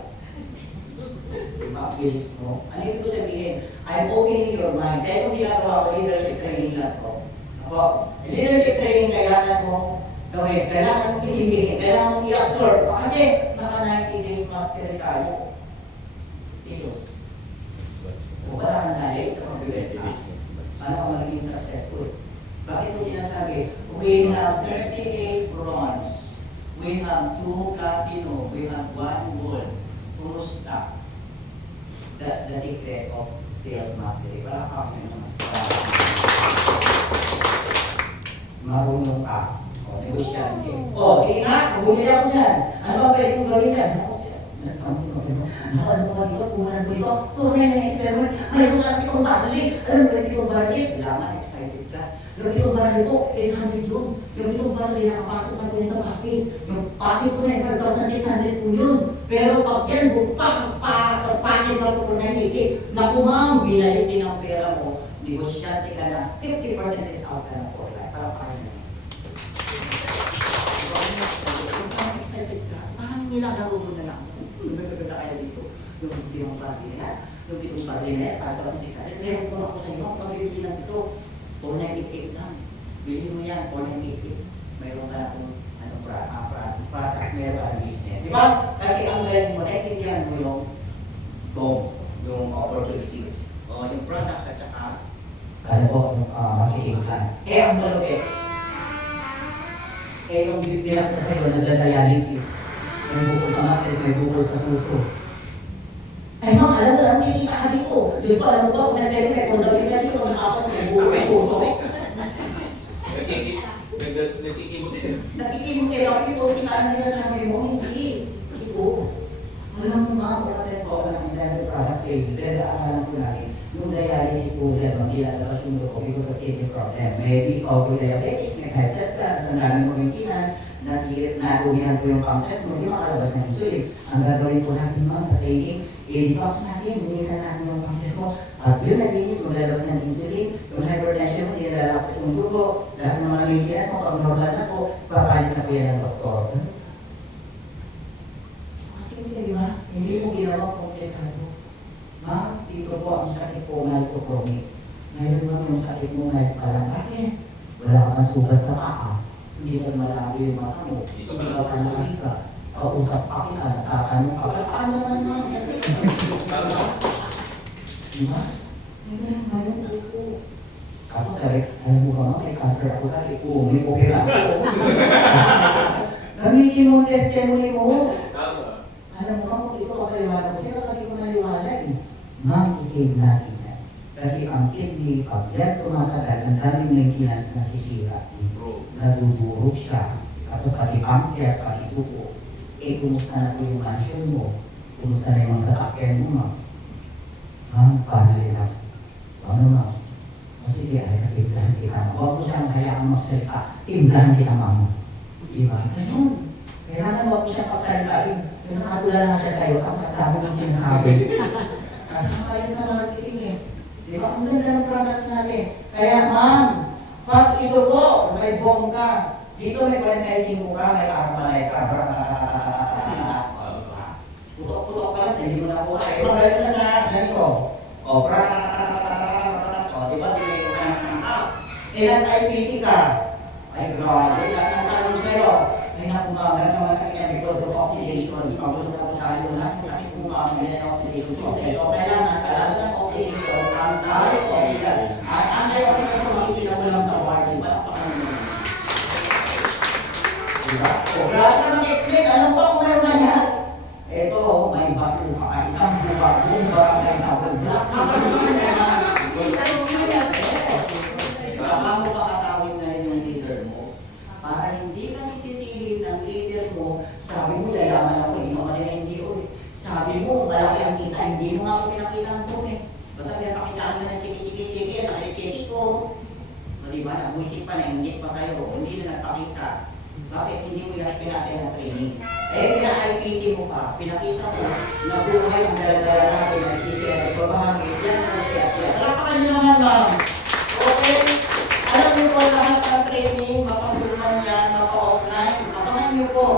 Mabilis mo. Ano yung ibig sabihin? I'm opening your mind. Kaya kung ginagawa ko, leadership training lang ko. Ako, leadership training kailangan mo gawin, kailangan mo ilibigin, kailangan mo i-absorb. Kasi naka 90 days mastery tayo. Serious. O wala kang knowledge sa pag-ibenta. Paano ka magiging successful? Bakit mo sinasabi? We have 38 bronze. We have 2 platinum. We have 1 gold. Puro stock. That's the secret of sales mastery. Wala ka kami naman. Marunong ka. O, negosyante. O, sige nga, bumili ako dyan. Ano ba pwede kong gawin dyan? Ako siya. Ano ba dito? Puhunan ko dito. Puhunan na ito. Pero mayroon ka pitong barley. Alam mo, pitong barley. Kailangan, excited ka. Yung pitong barley ko, 800 yun. Yung pitong barley, nakapasok na ko yun sa package. Yung package ko na yung 5,600 po yun. Pero pag yan, pag-package na ko po 980, naku ma'am, binalitin ang pera mo, negosyante ka na, 50% discount ka na po. Para kaya na. Excited ka, parang nilalaro mo na lang. Nagkaganda kaya dito. Yung pitong barley na yan, yung pitong barley na yan, 5,600. Meron ko ako sa inyo, pag-ibigin lang ito, 498 lang. Bilhin mo yan, 498. Mayroon ka na kung products, meron ka business. Di ba? Kasi ang galing mo, naiintindihan mo yung opportunity. O yung products at saka ano po, yung marketing plan. Ang malupit. Yung bibigyan ko sa iyo, nagda-dialysis. May bukol sa matris, may bukol sa suso. Ay ma'am, alam mo lang, kikita ka dito. Diyos ko, alam mo ba, kung nag-detect mo, daw yung dito, nakapan may bukol sa suso. Nakikimot kayo ako dito, kita na sinasabi mo, hindi. Ito. Alam mo mga kapatid ko, alam mo dahil sa product page, dahil alam ko natin, yung dialysis po siya, maglalabas yung dugo because of kidney problem. Maybe ikaw po diabetics, nag-high blood ka, sa dami mo maintenance, nadumihan po yung pancreas mo, hindi makalabas ng insulin. Ang gagawin po natin mga sa training, i-detox natin, linisan natin yung pancreas mo. At yun naglinis, maglalabas ng insulin, yung hypertension mo, hindi nalalapit yung dugo, lahat ng mga maintenance mo, pag normal na po, papalis na po yan ng doktor. Kasi hindi ba? Hindi mo ginawa komplikado. Ma'am, dito po ang sakit po, malpopromic. Ngayon ma'am, yung sakit mo ngayon parang, bakit? Wala kang sugat sa paa. Hindi mo malabo yung mata mo. Hindi ka panaki ka. Kausap pa kita, nakatanong ka. Ano naman ma'am? Diba? Ngayon po. Tapos sabi, alam mo ba ma'am, may cancer ako dali. Oo, may opera ako. Gamitin mo ang testimony mo. Alam mo ma'am, kung ito kapaliwanag ko, sino ka di ko maliwanag eh. Ma'am, isave natin yan. Kasi ang kidney, pag yan tumatagal, ang daming maintenance na sisira. Nadudurog siya. Tapos pati pancreas, pati tuko. Eh, kumusta na po yung mansion mo? Kumusta na yung sasakyan mo, ma'am? Ma'am, paano lang? Ano, ma'am? O sige, ay, timplahan kita. Huwag mo siyang hayaan magsalita. Timplahan kita, ma'am. Diba? Ganun. Kailangan huwag mo siyang pagsalita rin. Yung nakatulala siya sa'yo, tapos ang dami mong sinasabi. Kasama kayo sa marketing eh. Di ba? Ang ganda ng products natin. Kaya ma'am, pag ito po, may bongga, dito may 45 ka, may armalay ka. Putok-putok pa lang, hindi mo na po. Ay, magaling na sa ganito. O, di ba? Ilan IPT ka? Ay, grabe. Lahat ng tanong sa'yo. Ay, nakumagal naman sa kanya because of oxidation. Magulo na po tayo lahat. Sakit po mga ng oxidation process. So, kailangan ng oxidation ang tao ko. At ang oxidation ko, makikita mo lang sa warning. Wala pa kami naman. Diba? O, grabe ka mag-explain. Alam ko kung meron na yan. Ito, may basuka ka. Isang buka. Bumba ka isang buka. Saka mo pakatawin na yung leader mo. Para hindi ka sisisihin ng leader mo, sabi mo, yayaman ako, hindi mo kanila hindi o. Sabi mo, malaki ang kita, hindi mo nga ako pinakita ang buong eh. Basta pinapakitaan mo ng chiki-chiki-chiki, nakali-chiki ko. Diba, nag-uisip pa na ingit pa sa'yo, hindi na nagpakita. Bakit hindi mo ilaki natin ang training? Eh, pina-IPT mo pa, pinakita mo, na buhay ang dala-dala natin, naman, ma'am. Okay? Alam niyo po lahat ng training, mapasukan yan, mapa-offline. Abangan niyo po.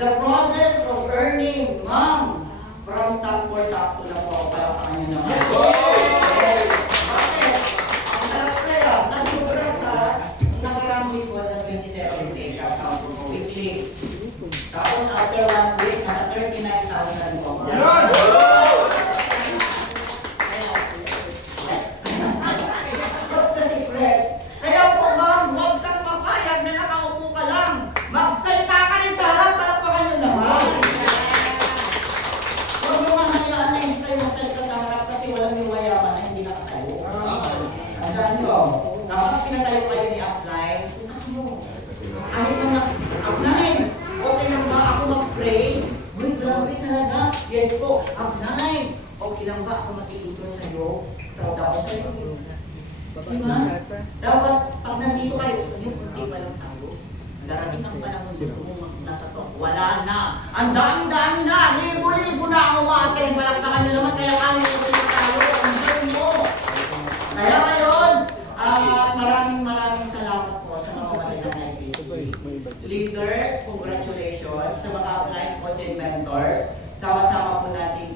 The process of earning, ma'am, from top 4 top 2 na po. Palapakan niyo naman. Okay. Bakit? Ang sarap kaya, nagubra ka, nakaramit ko na 27 days account mo weekly. Tapos after 1 week, nasa 39,000 po. What's the secret? Kaya po ma'am, huwag kang mapayag na nakaupo ka lang. Magsalita ka rin sa harap, palapakan nyo naman. Huwag mo mga hayaan na hindi kayo magsalita sa harap kasi walang yung mayaman na hindi nakatayo. Tandaan nyo, kapag pinatayo kayo ni Upline, kahit na Upline, okay lang ba ako mag-pray? Uy, grabe talaga. Yes po, Upline. Okay lang ba ako mag-i-intro sa'yo? Proud ako sa'yo. Diba? Dapat, pag nandito kayo, yung hindi pa lang tayo. Darating ang panahon gusto mo nasa to. Wala na. Ang dami-dami na. Libo-libo na ang umaattend. Palakpakan nyo naman. Kaya kaya ko sila tayo. Ang galing mo. Kaya ngayon, maraming salamat po sa mga matilang IPC. Leaders, congratulations. Sa mga online coaching mentors, sama-sama po natin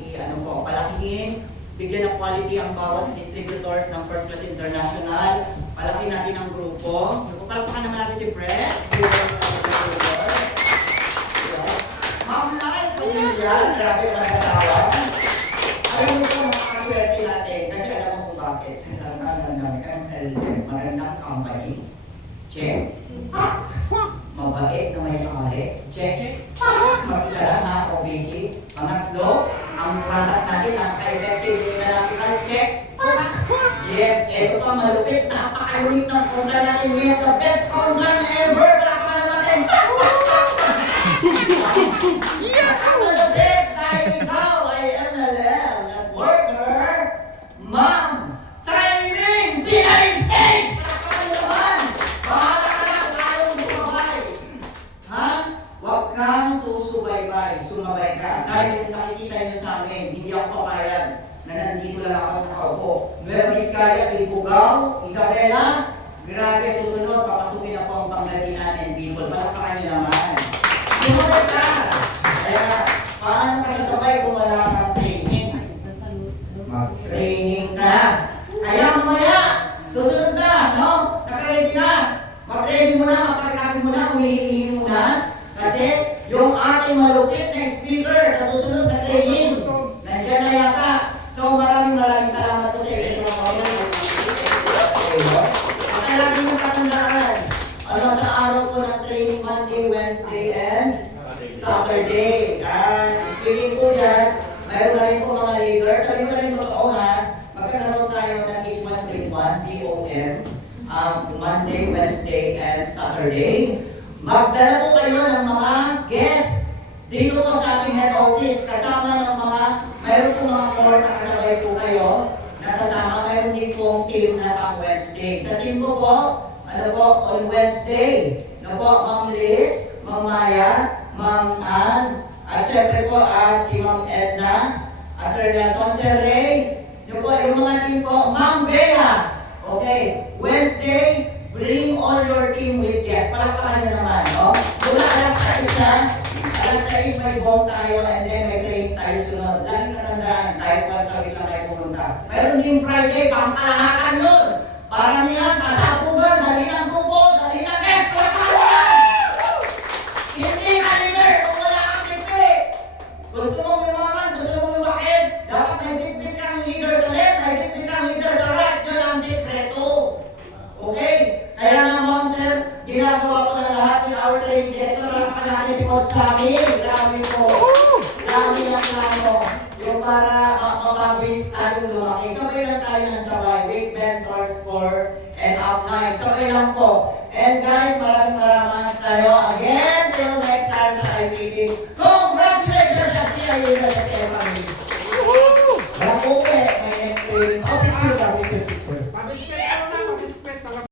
palakihin, bigyan ng quality ang bawat distributors ng First Class International. Palaki natin ang grupo. Palakpakan naman natin si Press. Ma'am Lai, pamilya, grabe mga kasawa. Alam mo po mga kaswerte natin kasi alam mo kung bakit. Sinarananan ng MLM, magandang company. Check. Mabait na may ari. Check. Mag-isa lang ha, obviously. Pangatlo, ang products natin, ang ka-effective analytical check. Yes, ito pa malupit. Napaka-unique ng formula natin. We have the best formula ever. Palakpakan natin. Malupit dahil ikaw ay MLM at worker. Ma'am, training, pinaring stage. Palakpakan naman. Bahala ka lang, lalong sumabay. Ha? Huwag kang susubaybay. Sumabay ka. Dahil kung nakikita nyo sa amin, hindi ako papayag na nandito lang ako nakaupo. Nueva Vizcaya, Ifugao, Isabela, grabe susunod, papasukin ako ang Pangasinan and people. Palakpakan nyo naman. Sumabay ka! Kaya, paano ka sasabay kung wala kang training? Mag-training ka. Kaya mamaya, susunod na, no? Nakaready na. Mag-ready mo na, magkakapi mo na, umihihin mo na. Kasi, yung ating malupit na speaker sa susunod na training, nandiyan na yata. So maraming salamat po sa inyo mga kawalan. At lagi nyo katandaan, sa araw po ng training Monday, Wednesday, and Saturday. Speaking po dyan, mayroon na rin po mga leaders. Sabi ko rin totoo ha, magkakaroon tayo ng Case 131, DOM, Monday, Wednesday, and Saturday. Magdala po kayo ng mga guests dito po sa ating head office, kasama ng mga, mayroon po mga core na kasabay po kayo, nasasama, mayroon din pong team na pang Wednesday. Sa team ko po, on Wednesday, Ma'am Liz, Ma'am Maya, Ma'am Ann, at syempre po, si Ma'am Edna, Sir Nelson, Sir Ray, yung mga team po, Ma'am Bea. Okay, Wednesday, bring all your team with guests. Palakpakan nyo naman, no? Mula alas 6 na, alas 6 may bomb tayo and then may train tayo sunod. Laging katandaan, kahit once a week lang kayo pumunta. Mayroon din Friday, pangkalahatan yun. Parang yan, pasapugan, dali ng grupo, dali ng guest, palakpakan! Hindi ka leader kung wala kang bitbit. Gusto mo umaman, gusto mo umakit, dapat may bitbit kang leader sa left, may bitbit kang leader sa right. Yun ang sikreto. Okay? Kaya nga ma'am sir, ginagawa ko na lahat yung our training director, palakpakan natin si Coach Sammy. Grabe po. Grabe ang plano. Yung para mapabilis tayong lumaki. Sabay lang tayo ng sabay. Week mentors for and up 9. Sabay lang po. And guys, maraming